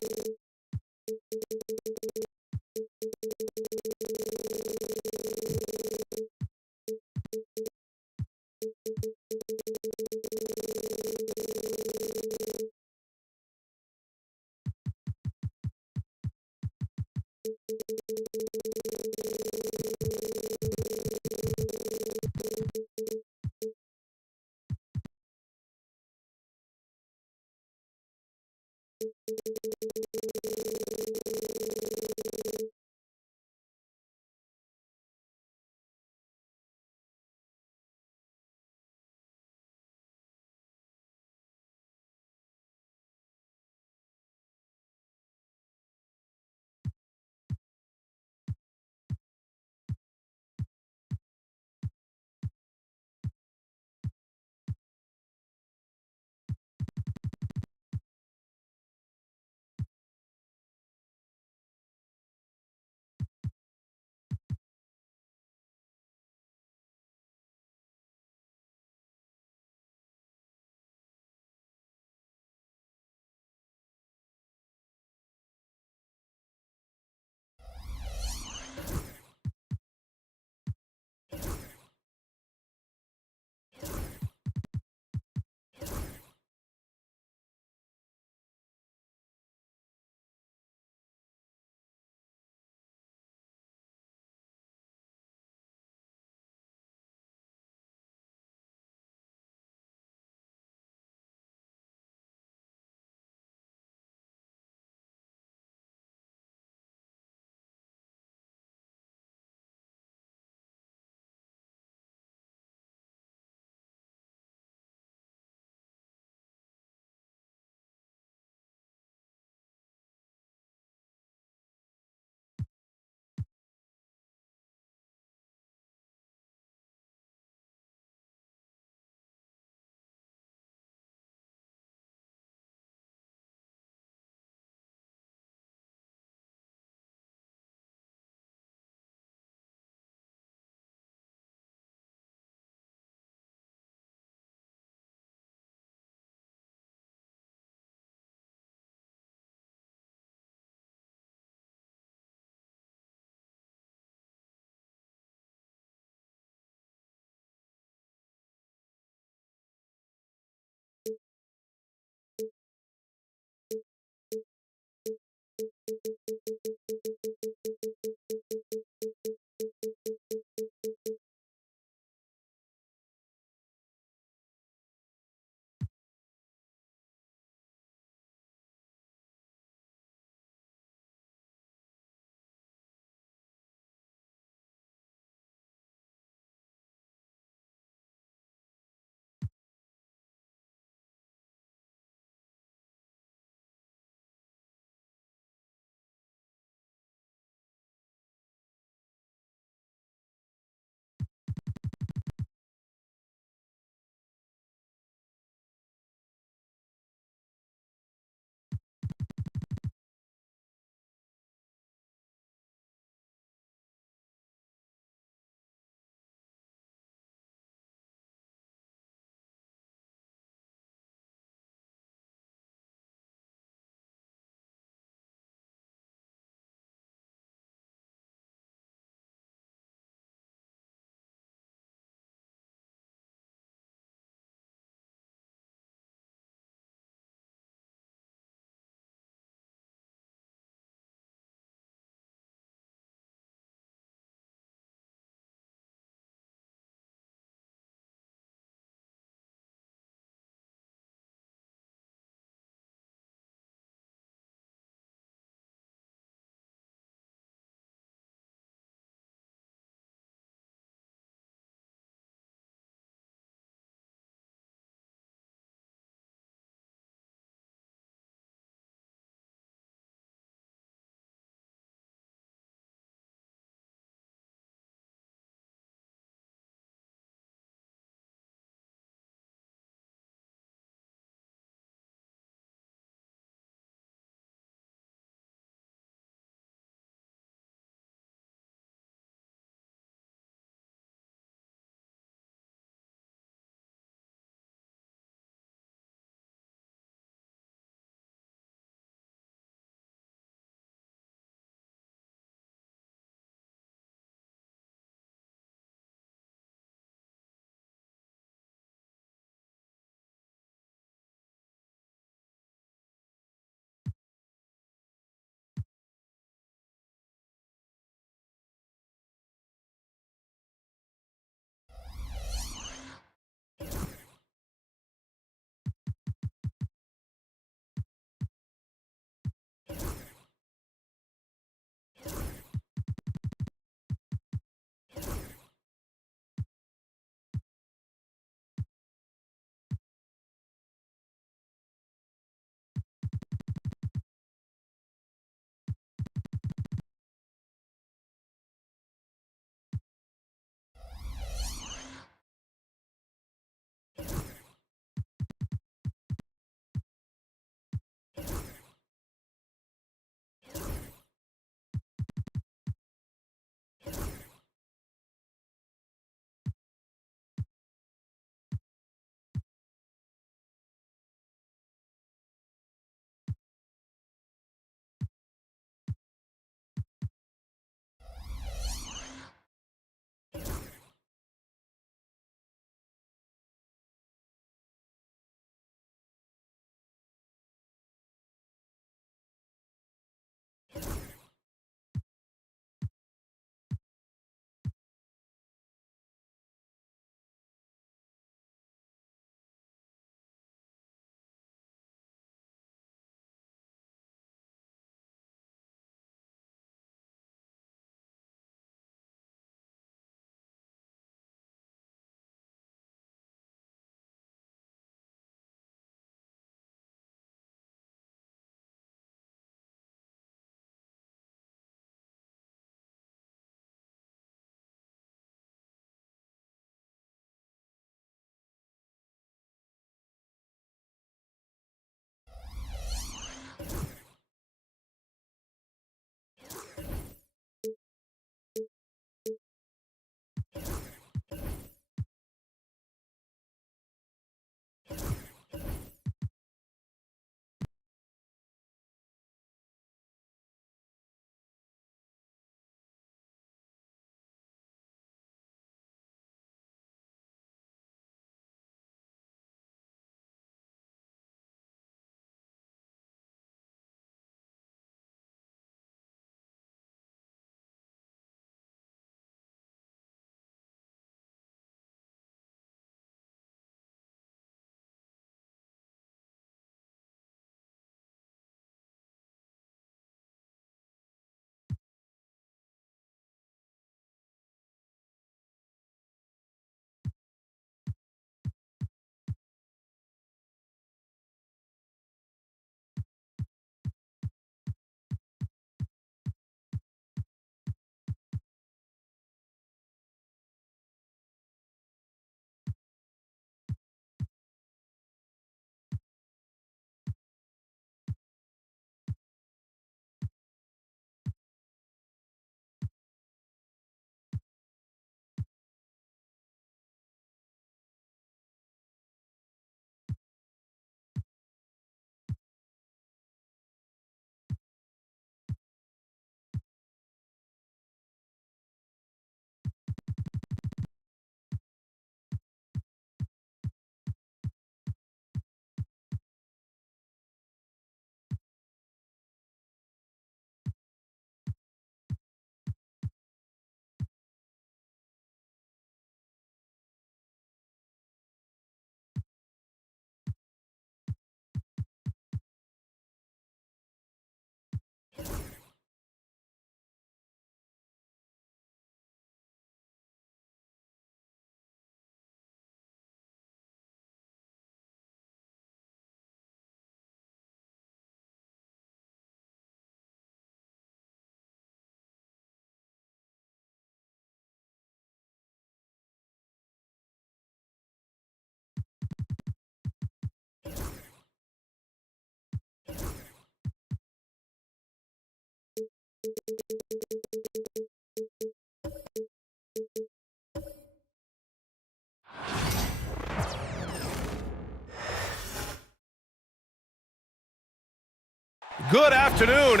Good afternoon.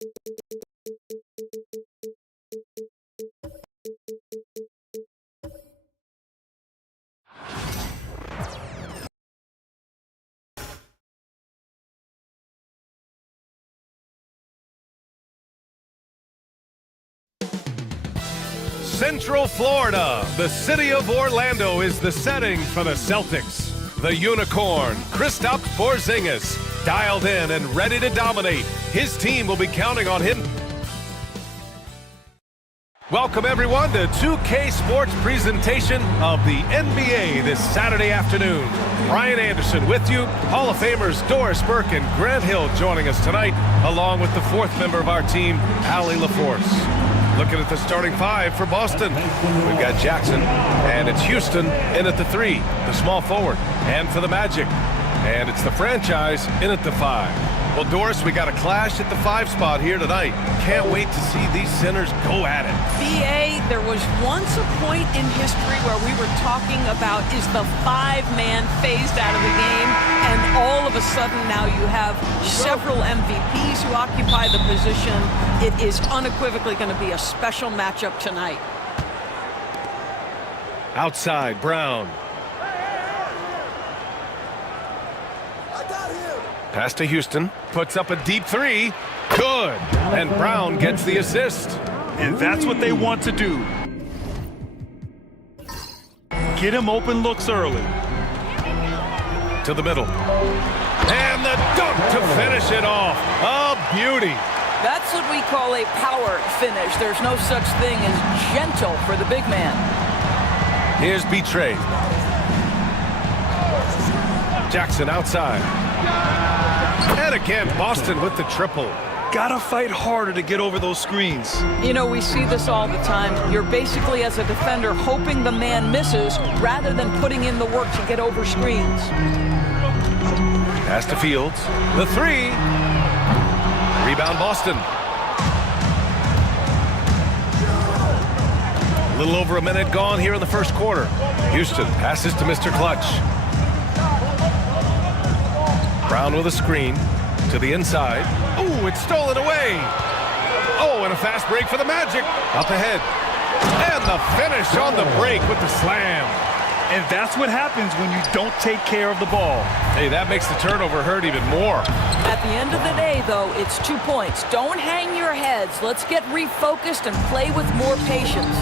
Central Florida, the city of Orlando is the setting for the Celtics. The Unicorn, Kristaps Porzingis, dialed in and ready to dominate. His team will be counting on him. Welcome everyone to 2K Sports presentation of the NBA this Saturday afternoon. Brian Anderson with you, Hall of Famers Doris Burke and Grant Hill joining us tonight, along with the fourth member of our team, Allie LaForce. Looking at the starting five for Boston. We've got Jackson, and it's Houston in at the 3, the small forward. And for the Magic, and it's the franchise in at the 5. Well, Doris, we got a clash at the 5 spot here tonight. Can't wait to see these centers go at it. BA, there was once a point in history where we were talking about is the 5-man phased out of the game, and all of a sudden now you have several MVPs who occupy the position. It is unequivocally going to be a special matchup tonight. Outside, Brown. Pass to Houston, puts up a deep 3. Good. And Brown gets the assist. And that's what they want to do. Get him open looks early. To the middle. And the dunk to finish it off. A beauty. That's what we call a power finish. There's no such thing as gentle for the big man. Here's Betrayed. Jackson outside. And again, Boston with the triple. Gotta fight harder to get over those screens. You know, we see this all the time. You're basically, as a defender, hoping the man misses rather than putting in the work to get over screens. Pass to Fields. The 3. Rebound Boston. A little over a minute gone here in the first quarter. Houston passes to Mr. Clutch. Brown with a screen to the inside. Oh, it's stolen away. Oh, and a fast break for the Magic. Up ahead. And the finish on the break with the slam. And that's what happens when you don't take care of the ball. Hey, that makes the turnover hurt even more. At the end of the day, though, it's 2 points. Don't hang your heads. Let's get refocused and play with more patience.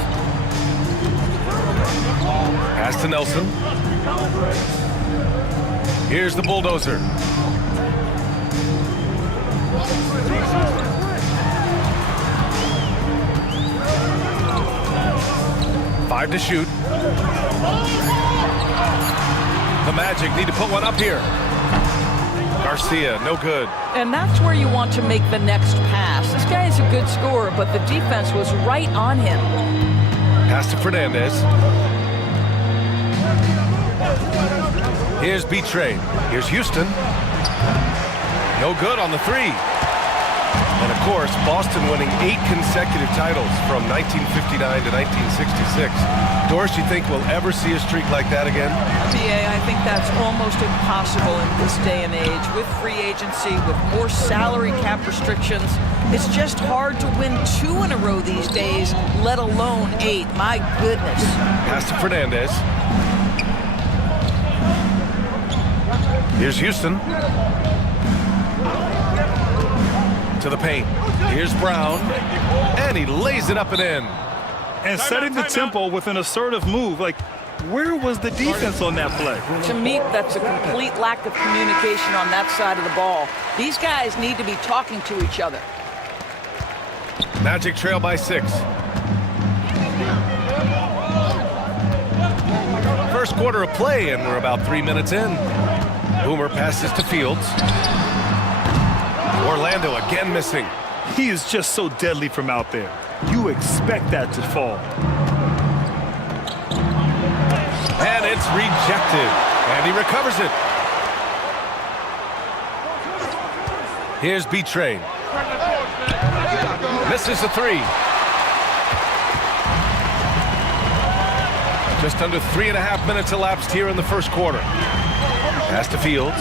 Pass to Nelson. Here's the bulldozer. Five to shoot. The Magic need to put one up here. Garcia, no good. And that's where you want to make the next pass. This guy is a good scorer, but the defense was right on him. Pass to Fernandez. Here's Betrayed. Here's Houston. No good on the 3. And of course, Boston winning 8 consecutive titles from 1959 to 1966. Doris, you think we'll ever see a streak like that again? BA, I think that's almost impossible in this day and age. With free agency, with more salary cap restrictions, it's just hard to win 2 in a row these days, let alone 8. My goodness. Pass to Fernandez. Here's Houston. To the paint. Here's Brown. And he lays it up and in. And setting the tempo with an assertive move. Like, where was the defense on that play? To me, that's a complete lack of communication on that side of the ball. These guys need to be talking to each other. Magic trail by 6. First quarter of play, and we're about 3 minutes in. Boomer passes to Fields. Orlando again missing. He is just so deadly from out there. You expect that to fall. And it's rejected. And he recovers it. Here's Betrayed. Misses the 3. Just under 3.5 minutes elapsed here in the first quarter. Pass to Fields.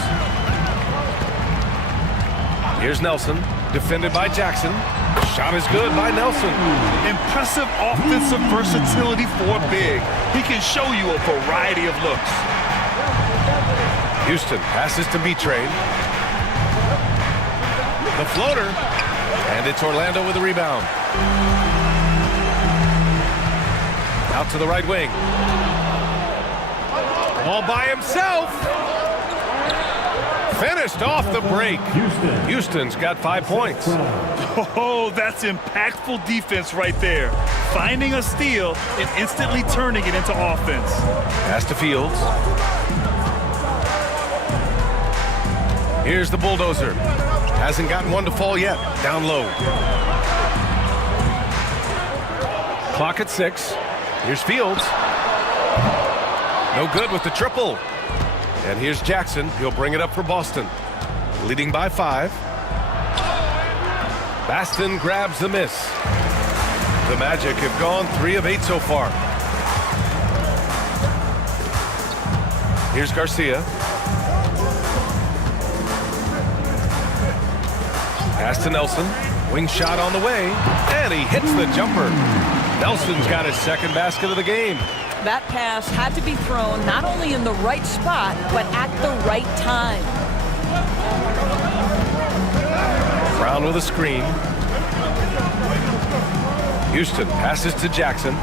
Here's Nelson. Defended by Jackson. Shot is good by Nelson. Impressive offensive versatility for big. He can show you a variety of looks. Houston passes to B-Train. The floater. And it's Orlando with the rebound. Out to the right wing. All by himself. Finished off the break. Houston's got 5 points. Oh, that's impactful defense right there. Finding a steal and instantly turning it into offense. Pass to Fields. Here's the bulldozer. Hasn't gotten one to fall yet. Down low. Clock at 6. Here's Fields. No good with the triple. And here's Jackson. He'll bring it up for Boston. Leading by 5. Baston grabs the miss. The Magic have gone 3 of 8 so far. Here's Garcia. Pass to Nelson. Wing shot on the way. And he hits the jumper. Nelson's got his second basket of the game. That pass had to be thrown not only in the right spot, but at the right time. Brown with a screen. Houston passes to Jackson.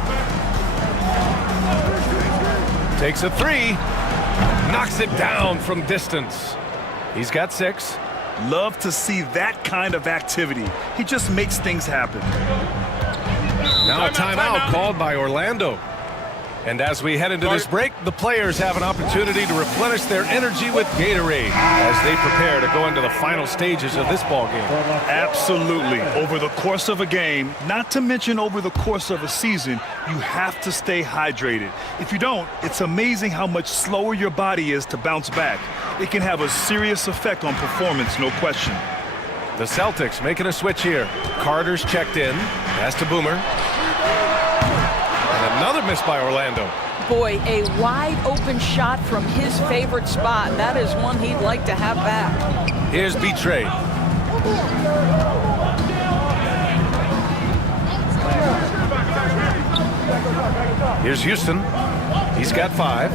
Takes a 3. Knocks it down from distance. He's got 6. Love to see that kind of activity. He just makes things happen. Now a timeout called by Orlando. And as we head into this break, the players have an opportunity to replenish their energy with Gatorade as they prepare to go into the final stages of this ball game. Absolutely. Over the course of a game, not to mention over the course of a season, you have to stay hydrated. If you don't, it's amazing how much slower your body is to bounce back. It can have a serious effect on performance, no question. The Celtics making a switch here. Carter's checked in. Pass to Boomer. And another miss by Orlando. Boy, a wide open shot from his favorite spot. That is one he'd like to have back. Here's B-Trade. Here's Houston. He's got 5.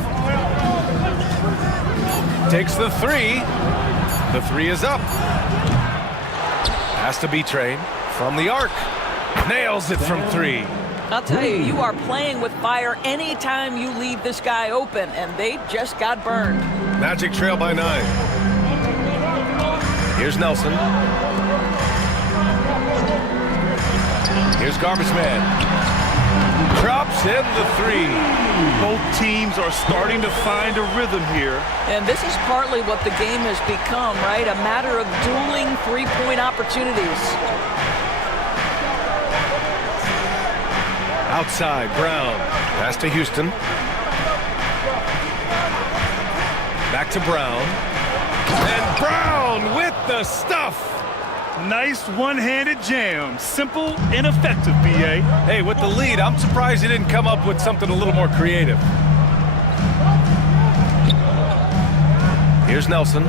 Takes the 3. The 3 is up. Pass to B-Train from the arc. Nails it from 3. I'll tell you, you are playing with fire anytime you leave this guy open, and they just got burned. Magic trail by 9. Here's Nelson. Here's Garbage Man. Drops in the 3. Both teams are starting to find a rhythm here. And this is partly what the game has become, right? A matter of dueling three-point opportunities. Outside, Brown. Pass to Houston. Back to Brown. And Brown with the stuff. Nice one-handed jam. Simple and effective, B.A. Hey, with the lead, I'm surprised he didn't come up with something a little more creative. Here's Nelson.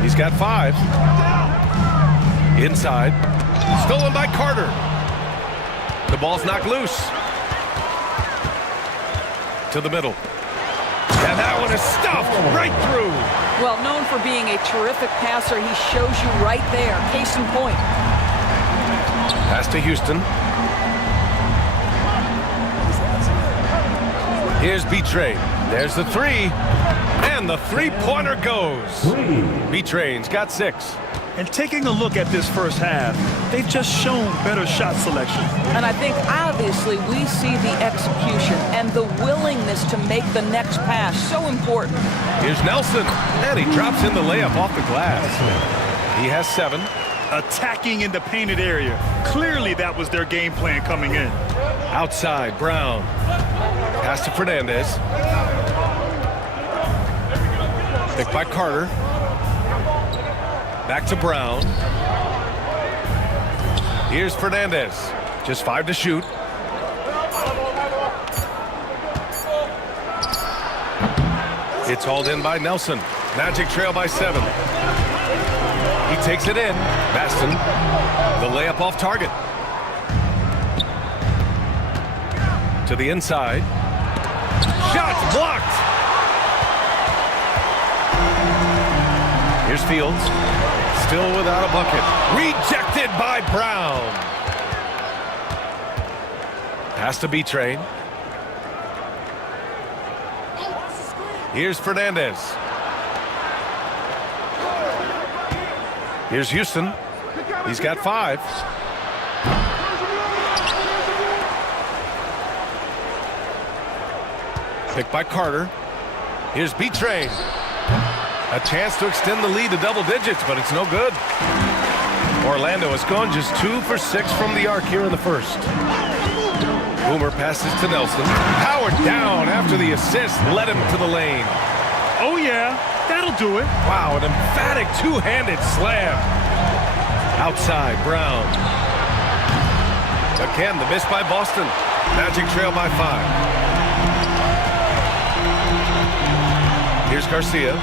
He's got 5. Inside. Stolen by Carter. The ball's knocked loose. To the middle. And that one is stuffed right through. Well, known for being a terrific passer, he shows you right there. Case in point. Pass to Houston. Here's B-Train. There's the 3. And the three-pointer goes. B-Train's got 6. And taking a look at this first half, they've just shown better shot selection. And I think obviously we see the execution and the willingness to make the next pass so important. Here's Nelson. And he drops in the layup off the glass. He has 7. Attacking in the painted area. Clearly that was their game plan coming in. Outside, Brown. Pass to Fernandez. Picked by Carter. Back to Brown. Here's Fernandez. Just 5 to shoot. It's hauled in by Nelson. Magic trail by 7. He takes it in. Baston, the layup off target. To the inside. Shot blocked. Here's Fields. Still without a bucket. Rejected by Brown. Pass to B-Train. Here's Fernandez. Here's Houston. He's got 5. Picked by Carter. Here's B-Train. A chance to extend the lead to double digits, but it's no good. Orlando has gone just 2 for 6 from the arc here in the first. Boomer passes to Nelson. Powered down after the assist led him to the lane. Oh, yeah, that'll do it. Wow, an emphatic two-handed slam. Outside, Brown. Again, the miss by Boston. Magic trail by 5. Here's Garcia.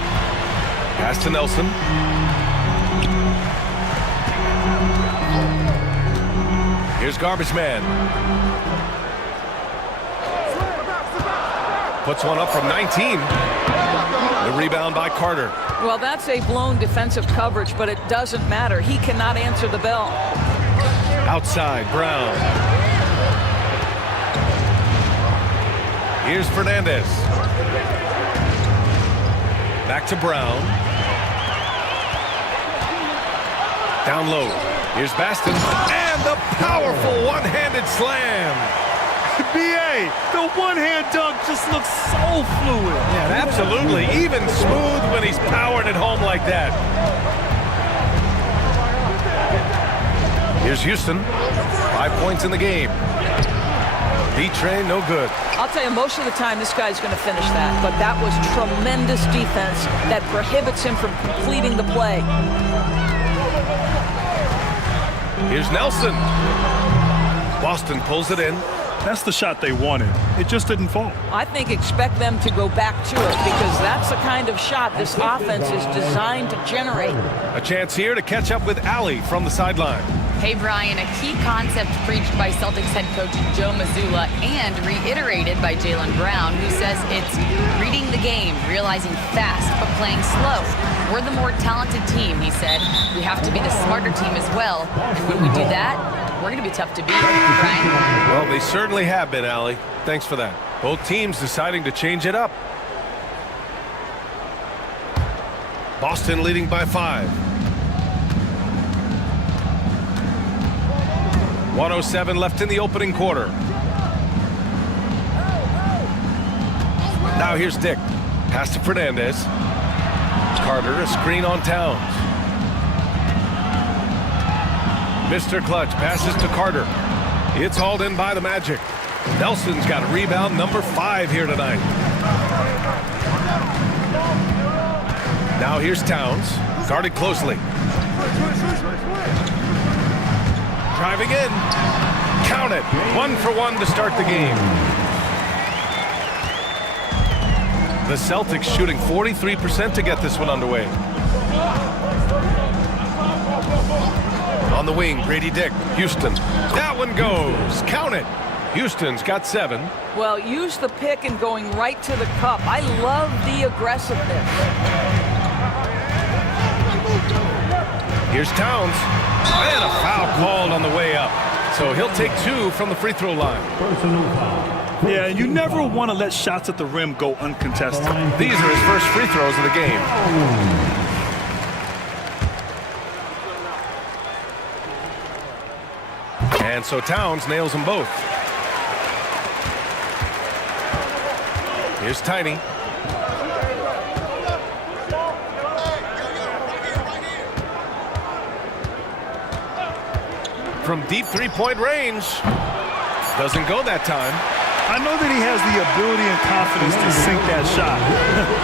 Pass to Nelson. Here's Garbage Man. Puts one up from 19. The rebound by Carter. Well, that's a blown defensive coverage, but it doesn't matter. He cannot answer the bell. Outside, Brown. Here's Fernandez. Back to Brown. Down low. Here's Baston. And the powerful one-handed slam. B.A., the one-hand dunk just looks so fluid. Yeah, absolutely. Even smooth when he's powered at home like that. Here's Houston. 5 points in the game. B-Train, no good. I'll tell you, most of the time this guy's going to finish that, but that was tremendous defense that prohibits him from completing the play. Here's Nelson. Boston pulls it in. That's the shot they wanted. It just didn't fall. I think expect them to go back to it because that's the kind of shot this offense is designed to generate. A chance here to catch up with Allie from the sideline. Hey, Brian, a key concept preached by Celtics head coach Joe Mazzulla and reiterated by Jaylen Brown, who says it's reading the game, realizing fast, but playing slow. We're the more talented team, he said. We have to be the smarter team as well. And when we do that, we're going to be tough to beat, Brian. Well, they certainly have been, Allie. Thanks for that. Both teams deciding to change it up. Boston leading by 5. 1:07 left in the opening quarter. Now here's Dick. Pass to Fernandez. Carter, a screen on Towns. Mr. Clutch passes to Carter. It's hauled in by the Magic. Nelson's got a rebound number 5 here tonight. Now here's Towns. Guarded closely. Driving in. Count it. 1 for 1 to start the game. The Celtics shooting 43% to get this one underway. On the wing, Grady Dick. Houston. That one goes. Count it. Houston's got 7. Well, use the pick and going right to the cup. I love the aggressiveness. Here's Towns. And a foul called on the way up. So he'll take 2 from the free throw line. Yeah, you never want to let shots at the rim go uncontested. These are his first free throws of the game. And so Towns nails them both. Here's Tiny. From deep three-point range. Doesn't go that time. I know that he has the ability and confidence to sink that shot.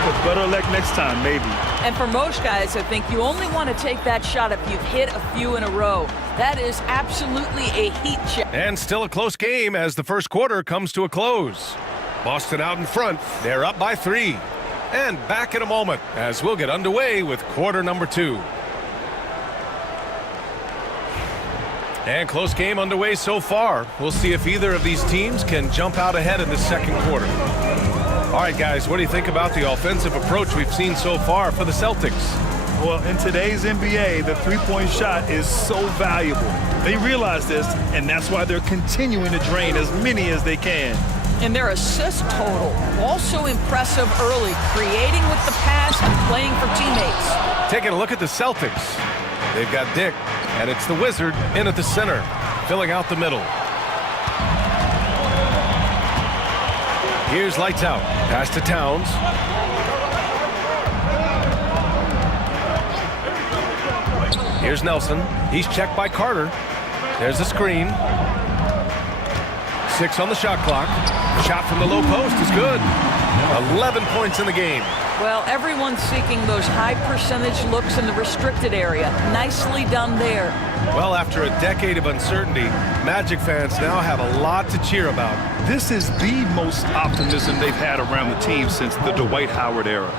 But better luck next time, maybe. And for most guys, I think you only want to take that shot if you've hit a few in a row. That is absolutely a heat check. And still a close game as the first quarter comes to a close. Boston out in front. They're up by 3. And back in a moment as we'll get underway with quarter number 2. And close game underway so far. We'll see if either of these teams can jump out ahead in the second quarter. All right, guys, what do you think about the offensive approach we've seen so far for the Celtics? Well, in today's NBA, the three-point shot is so valuable. They realize this, and that's why they're continuing to drain as many as they can. And their assist total, also impressive early, creating with the pass and playing for teammates. Taking a look at the Celtics. They've got Dick, and it's the Wizard in at the center, filling out the middle. Here's lights out. Pass to Towns. Here's Nelson. He's checked by Carter. There's the screen. 6 on the shot clock. Shot from the low post is good. 11 points in the game. Well, everyone's seeking those high percentage looks in the restricted area. Nicely done there. Well, after a decade of uncertainty, Magic fans now have a lot to cheer about. This is the most optimism they've had around the team since the Dwight Howard era.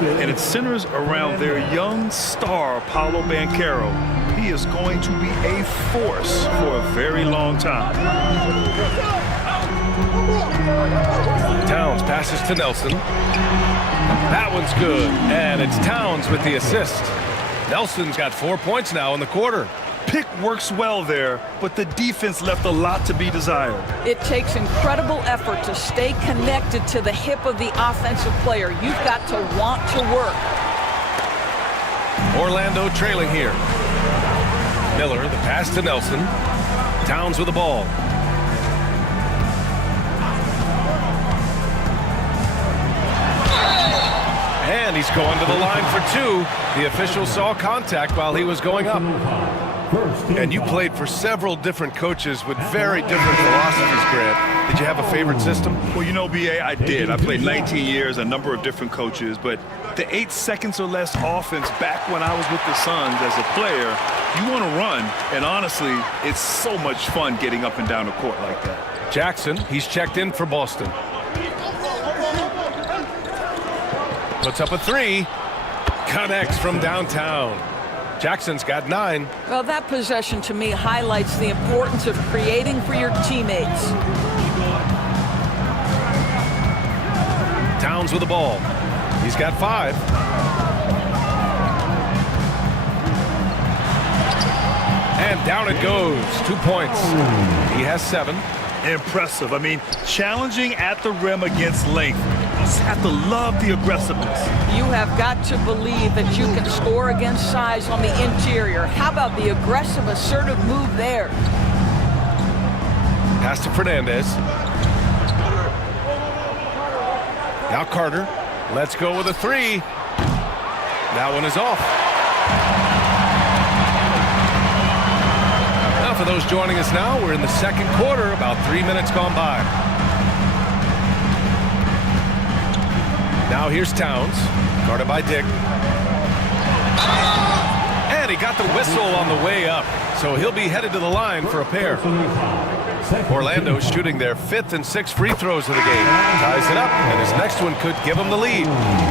And it centers around their young star, Paolo Banchero. He is going to be a force for a very long time. Towns passes to Nelson. That one's good, and it's Towns with the assist. Nelson's got 4 points now in the quarter. Pick works well there, but the defense left a lot to be desired. It takes incredible effort to stay connected to the hip of the offensive player. You've got to want to work. Orlando trailing here. Miller, the pass to Nelson. Towns with the ball. And he's going to the line for 2. The official saw contact while he was going up. And you played for several different coaches with very different philosophies, Grant. Did you have a favorite system? Well, you know, B.A., I did. I played 19 years, a number of different coaches, but the 8 seconds or less offense back when I was with the Suns as a player, you want to run, and honestly, it's so much fun getting up and down the court like that. Jackson, he's checked in for Boston. Puts up a 3. Connects from downtown. Jackson's got 9. Well, that possession to me highlights the importance of creating for your teammates. Towns with the ball. He's got 5. And down it goes. 2 points. He has 7. Impressive. I mean, challenging at the rim against length. You just have to love the aggressiveness. You have got to believe that you can score against size on the interior. How about the aggressive, assertive move there? Pass to Fernandez. Now Carter. Let's go with a 3. That one is off. Now for those joining us now, we're in the second quarter, about 3 minutes gone by. Now here's Towns, guarded by Dick. And he got the whistle on the way up, so he'll be headed to the line for a pair. Orlando shooting their 5th and 6th free throws of the game. Ties it up, and his next one could give him the lead.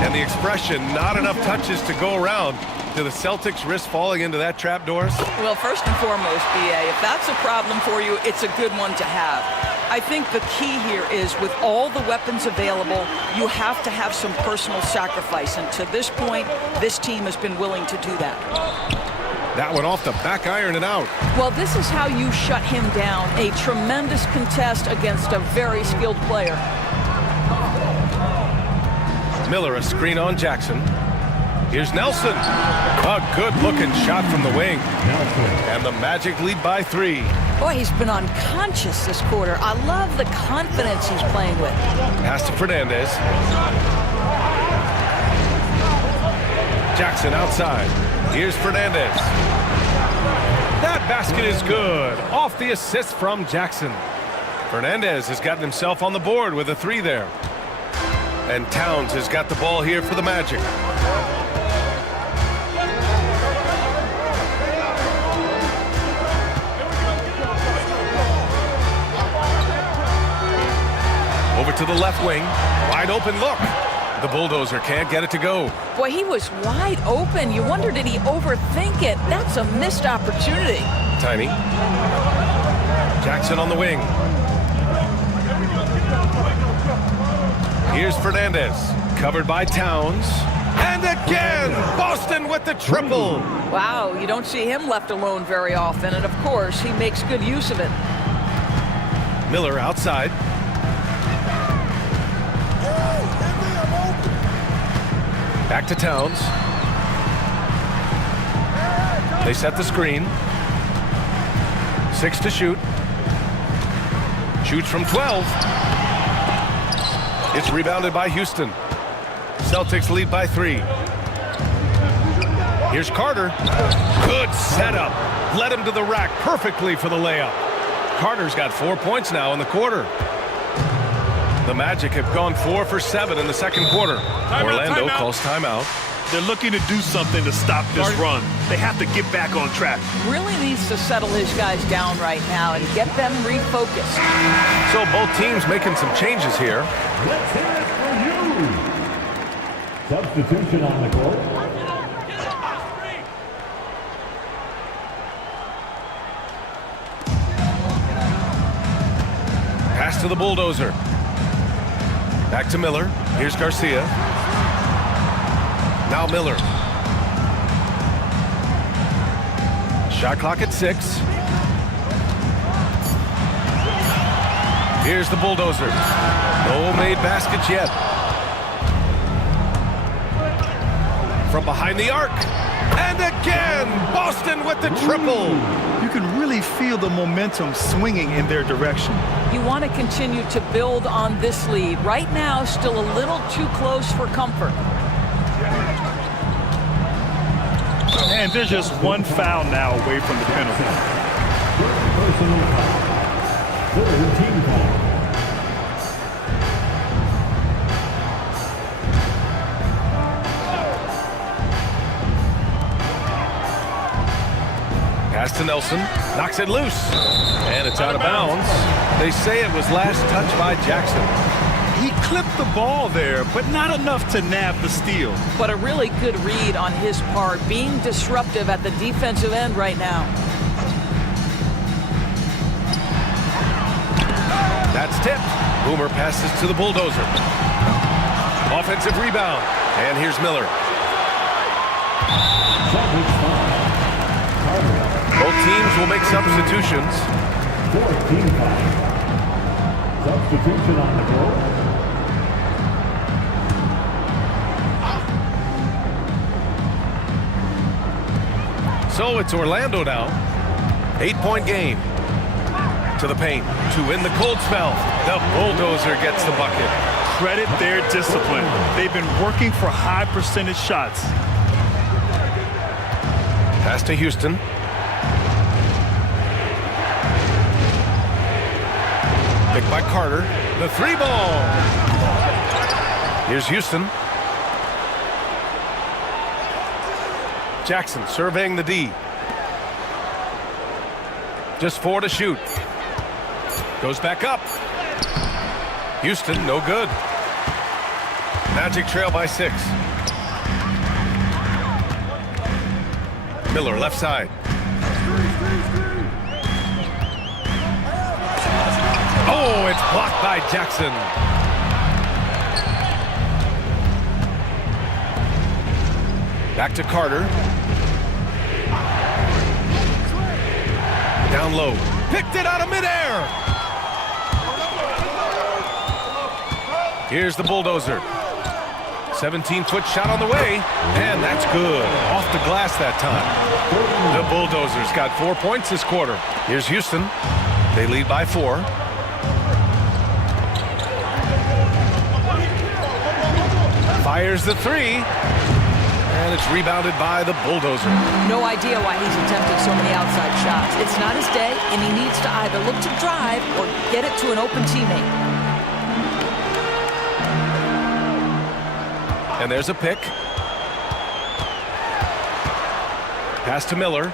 And the expression, not enough touches to go around. Do the Celtics risk falling into that trap, Doris? Well, first and foremost, B.A., if that's a problem for you, it's a good one to have. I think the key here is with all the weapons available, you have to have some personal sacrifice. And to this point, this team has been willing to do that. That one off the back iron and out. Well, this is how you shut him down. A tremendous contest against a very skilled player. Miller, a screen on Jackson. Here's Nelson. A good-looking shot from the wing. And the Magic lead by 3. Boy, he's been unconscious this quarter. I love the confidence he's playing with. Pass to Fernandez. Jackson outside. Here's Fernandez. That basket is good. Off the assist from Jackson. Fernandez has gotten himself on the board with a 3 there. And Towns has got the ball here for the Magic. Over to the left wing. Wide open look. The bulldozer can't get it to go. Boy, he was wide open. You wonder, did he overthink it? That's a missed opportunity. Tiny. Jackson on the wing. Here's Fernandez. Covered by Towns. And again, Boston with the triple. Wow, you don't see him left alone very often, and of course, he makes good use of it. Miller outside. Back to Towns. They set the screen. 6 to shoot. Shoots from 12. It's rebounded by Houston. Celtics lead by 3. Here's Carter. Good setup. Led him to the rack perfectly for the layup. Carter's got 4 points now in the quarter. The Magic have gone 4 for 7 in the second quarter. Orlando calls timeout. They're looking to do something to stop this run. They have to get back on track. Really needs to settle his guys down right now and get them refocused. So both teams making some changes here. Let's hear it for you. Substitution on the court. Pass to the bulldozer. Back to Miller. Here's Garcia. Now Miller. Shot clock at 6. Here's the bulldozer. No made baskets yet. From behind the arc. And again, Boston with the triple. You can really feel the momentum swinging in their direction. You want to continue to build on this lead. Right now, still a little too close for comfort. And there's just one foul now away from the penalty. Personal foul. Third team foul. Pass to Nelson. Knocks it loose. And it's out of bounds. They say it was last touched by Jackson. He clipped the ball there, but not enough to nab the steal. But a really good read on his part, being disruptive at the defensive end right now. That's tipped. Boomer passes to the bulldozer. Offensive rebound. And here's Miller. Both teams will make substitutions. Fourth team foul. Substitution on the court. So it's Orlando now. 8-point game. To the paint. To win the cold spell. The bulldozer gets the bucket. Credit their discipline. They've been working for high percentage shots. Pass to Houston. Picked by Carter. The 3 ball. Here's Houston. Jackson surveying the D. Just 4 to shoot. Goes back up. Houston, no good. Magic trail by 6. Miller, left side. Oh, it's blocked by Jackson. Back to Carter. Down low. Picked it out of midair. Here's the bulldozer. 17-foot shot on the way. And that's good. Off the glass that time. The bulldozers got 4 points this quarter. Here's Houston. They lead by 4. Fires the 3. And it's rebounded by the bulldozer. No idea why he's attempting so many outside shots. It's not his day, and he needs to either look to drive or get it to an open teammate. And there's a pick. Pass to Miller.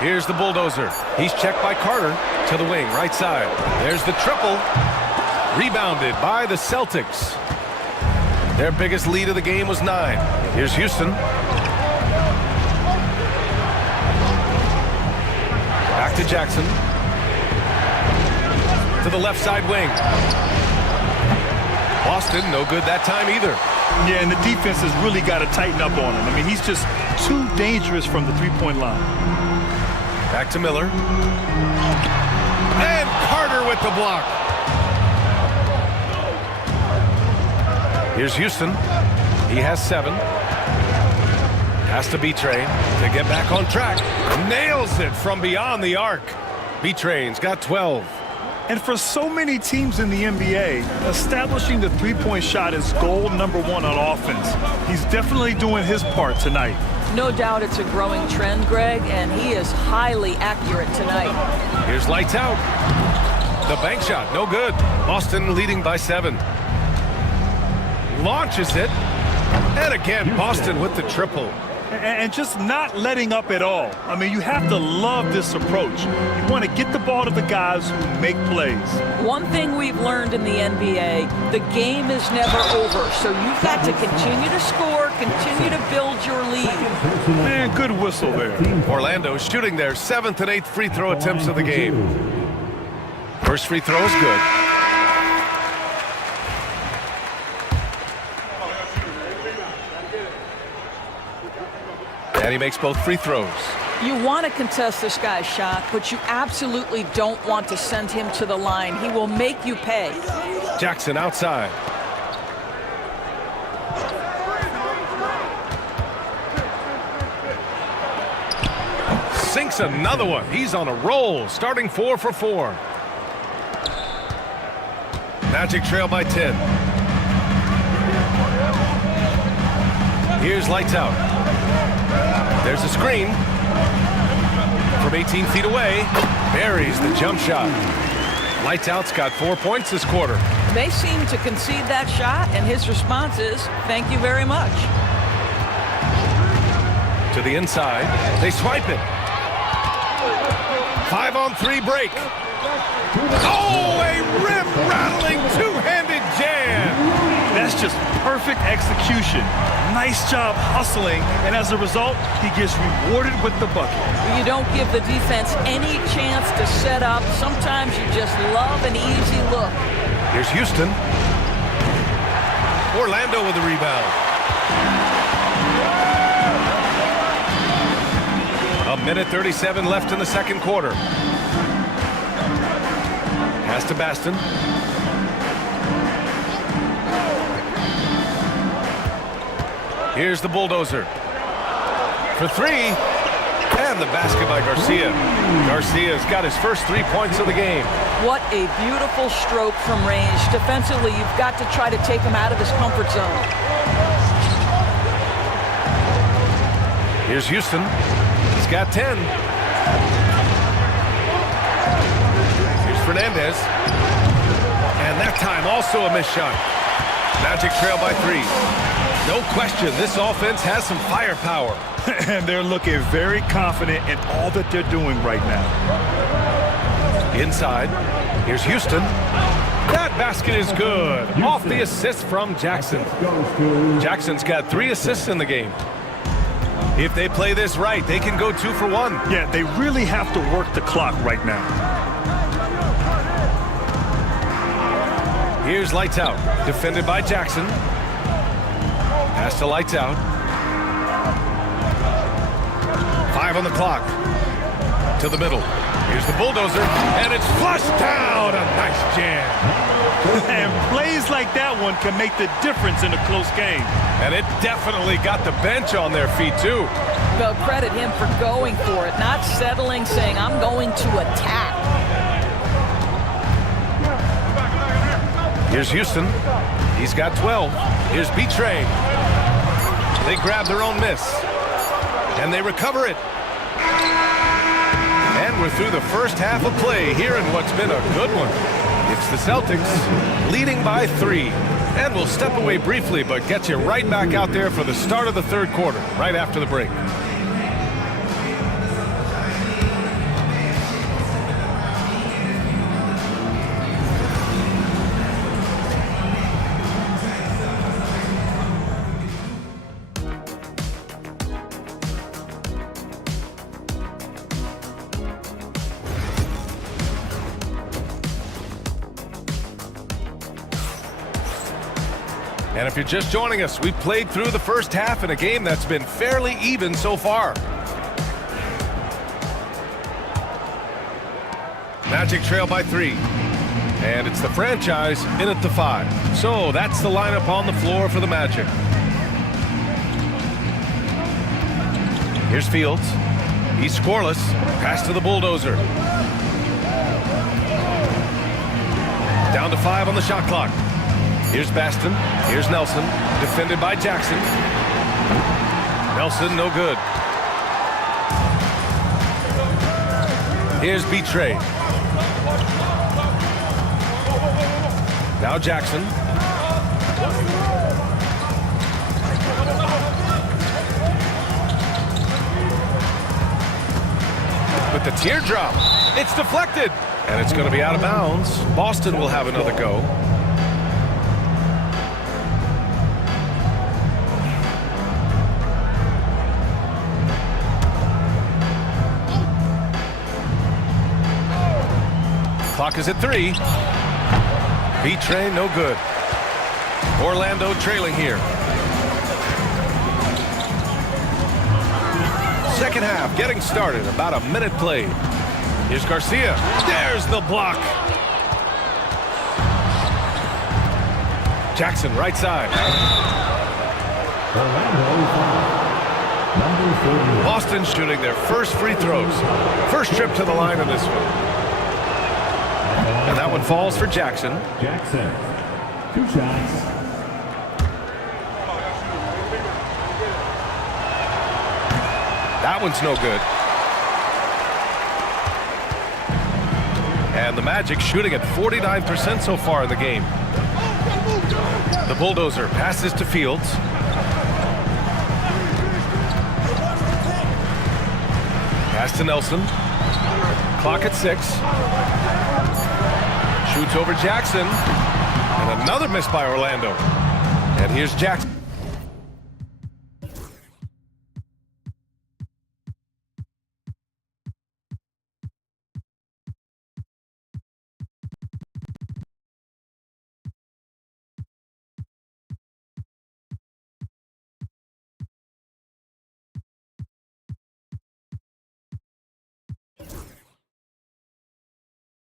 Here's the bulldozer. He's checked by Carter to the wing, right side. There's the triple. Rebounded by the Celtics. Their biggest lead of the game was 9. Here's Houston. to Jackson. To the left side wing. Boston, no good that time either. Yeah, and the defense has really got to tighten up on him. I mean, he's just too dangerous from the three-point line. Back to Miller. And Carter with the block. Here's Houston. He has 7. Has to B-Train to get back on track. Nails it from beyond the arc. B-Train's got 12. And for so many teams in the NBA, establishing the three-point shot is goal number 1 on offense. He's definitely doing his part tonight. No doubt it's a growing trend, Greg, and he is highly accurate tonight. Here's lights out. The bank shot, no good. Boston leading by 7. Launches it. And again, Boston with the triple. And just not letting up at all. I mean, you have to love this approach. You want to get the ball to the guys who make plays. One thing we've learned in the NBA, the game is never over. So you've got to continue to score, continue to build your lead. Man, good whistle there. Orlando shooting their 7th and 8th free throw attempts of the game. First free throw is good. And he makes both free throws. You want to contest this guy's shot, but you absolutely don't want to send him to the line. He will make you pay. Jackson outside. Sinks another one. He's on a roll, starting 4 for 4. Magic trail by 10. Here's lights out. There's a screen from 18 feet away. Buries the jump shot. Lights out's got 4 points this quarter. They seem to concede that shot, and his response is, thank you very much. To the inside. They swipe it. 5-on-3 break. Oh, a rim-rattling two-handed jam. That's just perfect execution. Nice job hustling, and as a result, he gets rewarded with the bucket. You don't give the defense any chance to set up. Sometimes you just love an easy look. Here's Houston. Orlando with the rebound. A minute 37 left in the second quarter. Pass to Baston. Here's the bulldozer. For 3. And the basket by Garcia. Garcia's got his first 3 points of the game. What a beautiful stroke from range. Defensively, you've got to try to take him out of his comfort zone. Here's Houston. He's got 10. Here's Fernandez. And that time also a missed shot. Magic trail by 3. No question, this offense has some firepower. And they're looking very confident in all that they're doing right now. Inside, here's Houston. That basket is good. Off the assist from Jackson. Jackson's got 3 assists in the game. If they play this right, they can go 2 for 1. Yeah, they really have to work the clock right now. Here's lights out. Defended by Jackson. Pass to lights out. 5 on the clock. To the middle. Here's the bulldozer. And it's flushed down. A nice jam. And plays like that one can make the difference in a close game. And it definitely got the bench on their feet, too. They'll credit him for going for it, not settling, saying, I'm going to attack. Here's Houston. He's got 12. Here's B-Train. They grab their own miss. And they recover it. And we're through the first half of play here in what's been a good one. It's the Celtics leading by 3. And we'll step away briefly, but get you right back out there for the start of the third quarter, right after the break. And if you're just joining us, we played through the first half in a game that's been fairly even so far. Magic trail by 3. And it's the franchise in at the 5. So that's the lineup on the floor for the Magic. Here's Fields. He's scoreless. Pass to the bulldozer. Down to 5 on the shot clock. Here's Baston. Here's Nelson. Defended by Jackson. Nelson, no good. Here's Betray. Now Jackson. With the teardrop. It's deflected. And it's going to be out of bounds. Boston will have another go. Clock is at 3. B-Train, no good. Orlando trailing here. Second half getting started. About a minute played. Here's Garcia. There's the block. Jackson, right side. Boston shooting their first free throws. First trip to the line in this one. And that one falls for Jackson. Jackson, 2 shots. That one's no good. And the Magic shooting at 49% so far in the game. The bulldozer passes to Fields. Pass to Nelson. Clock at 6. Shoots over Jackson. And another miss by Orlando. And here's Jackson.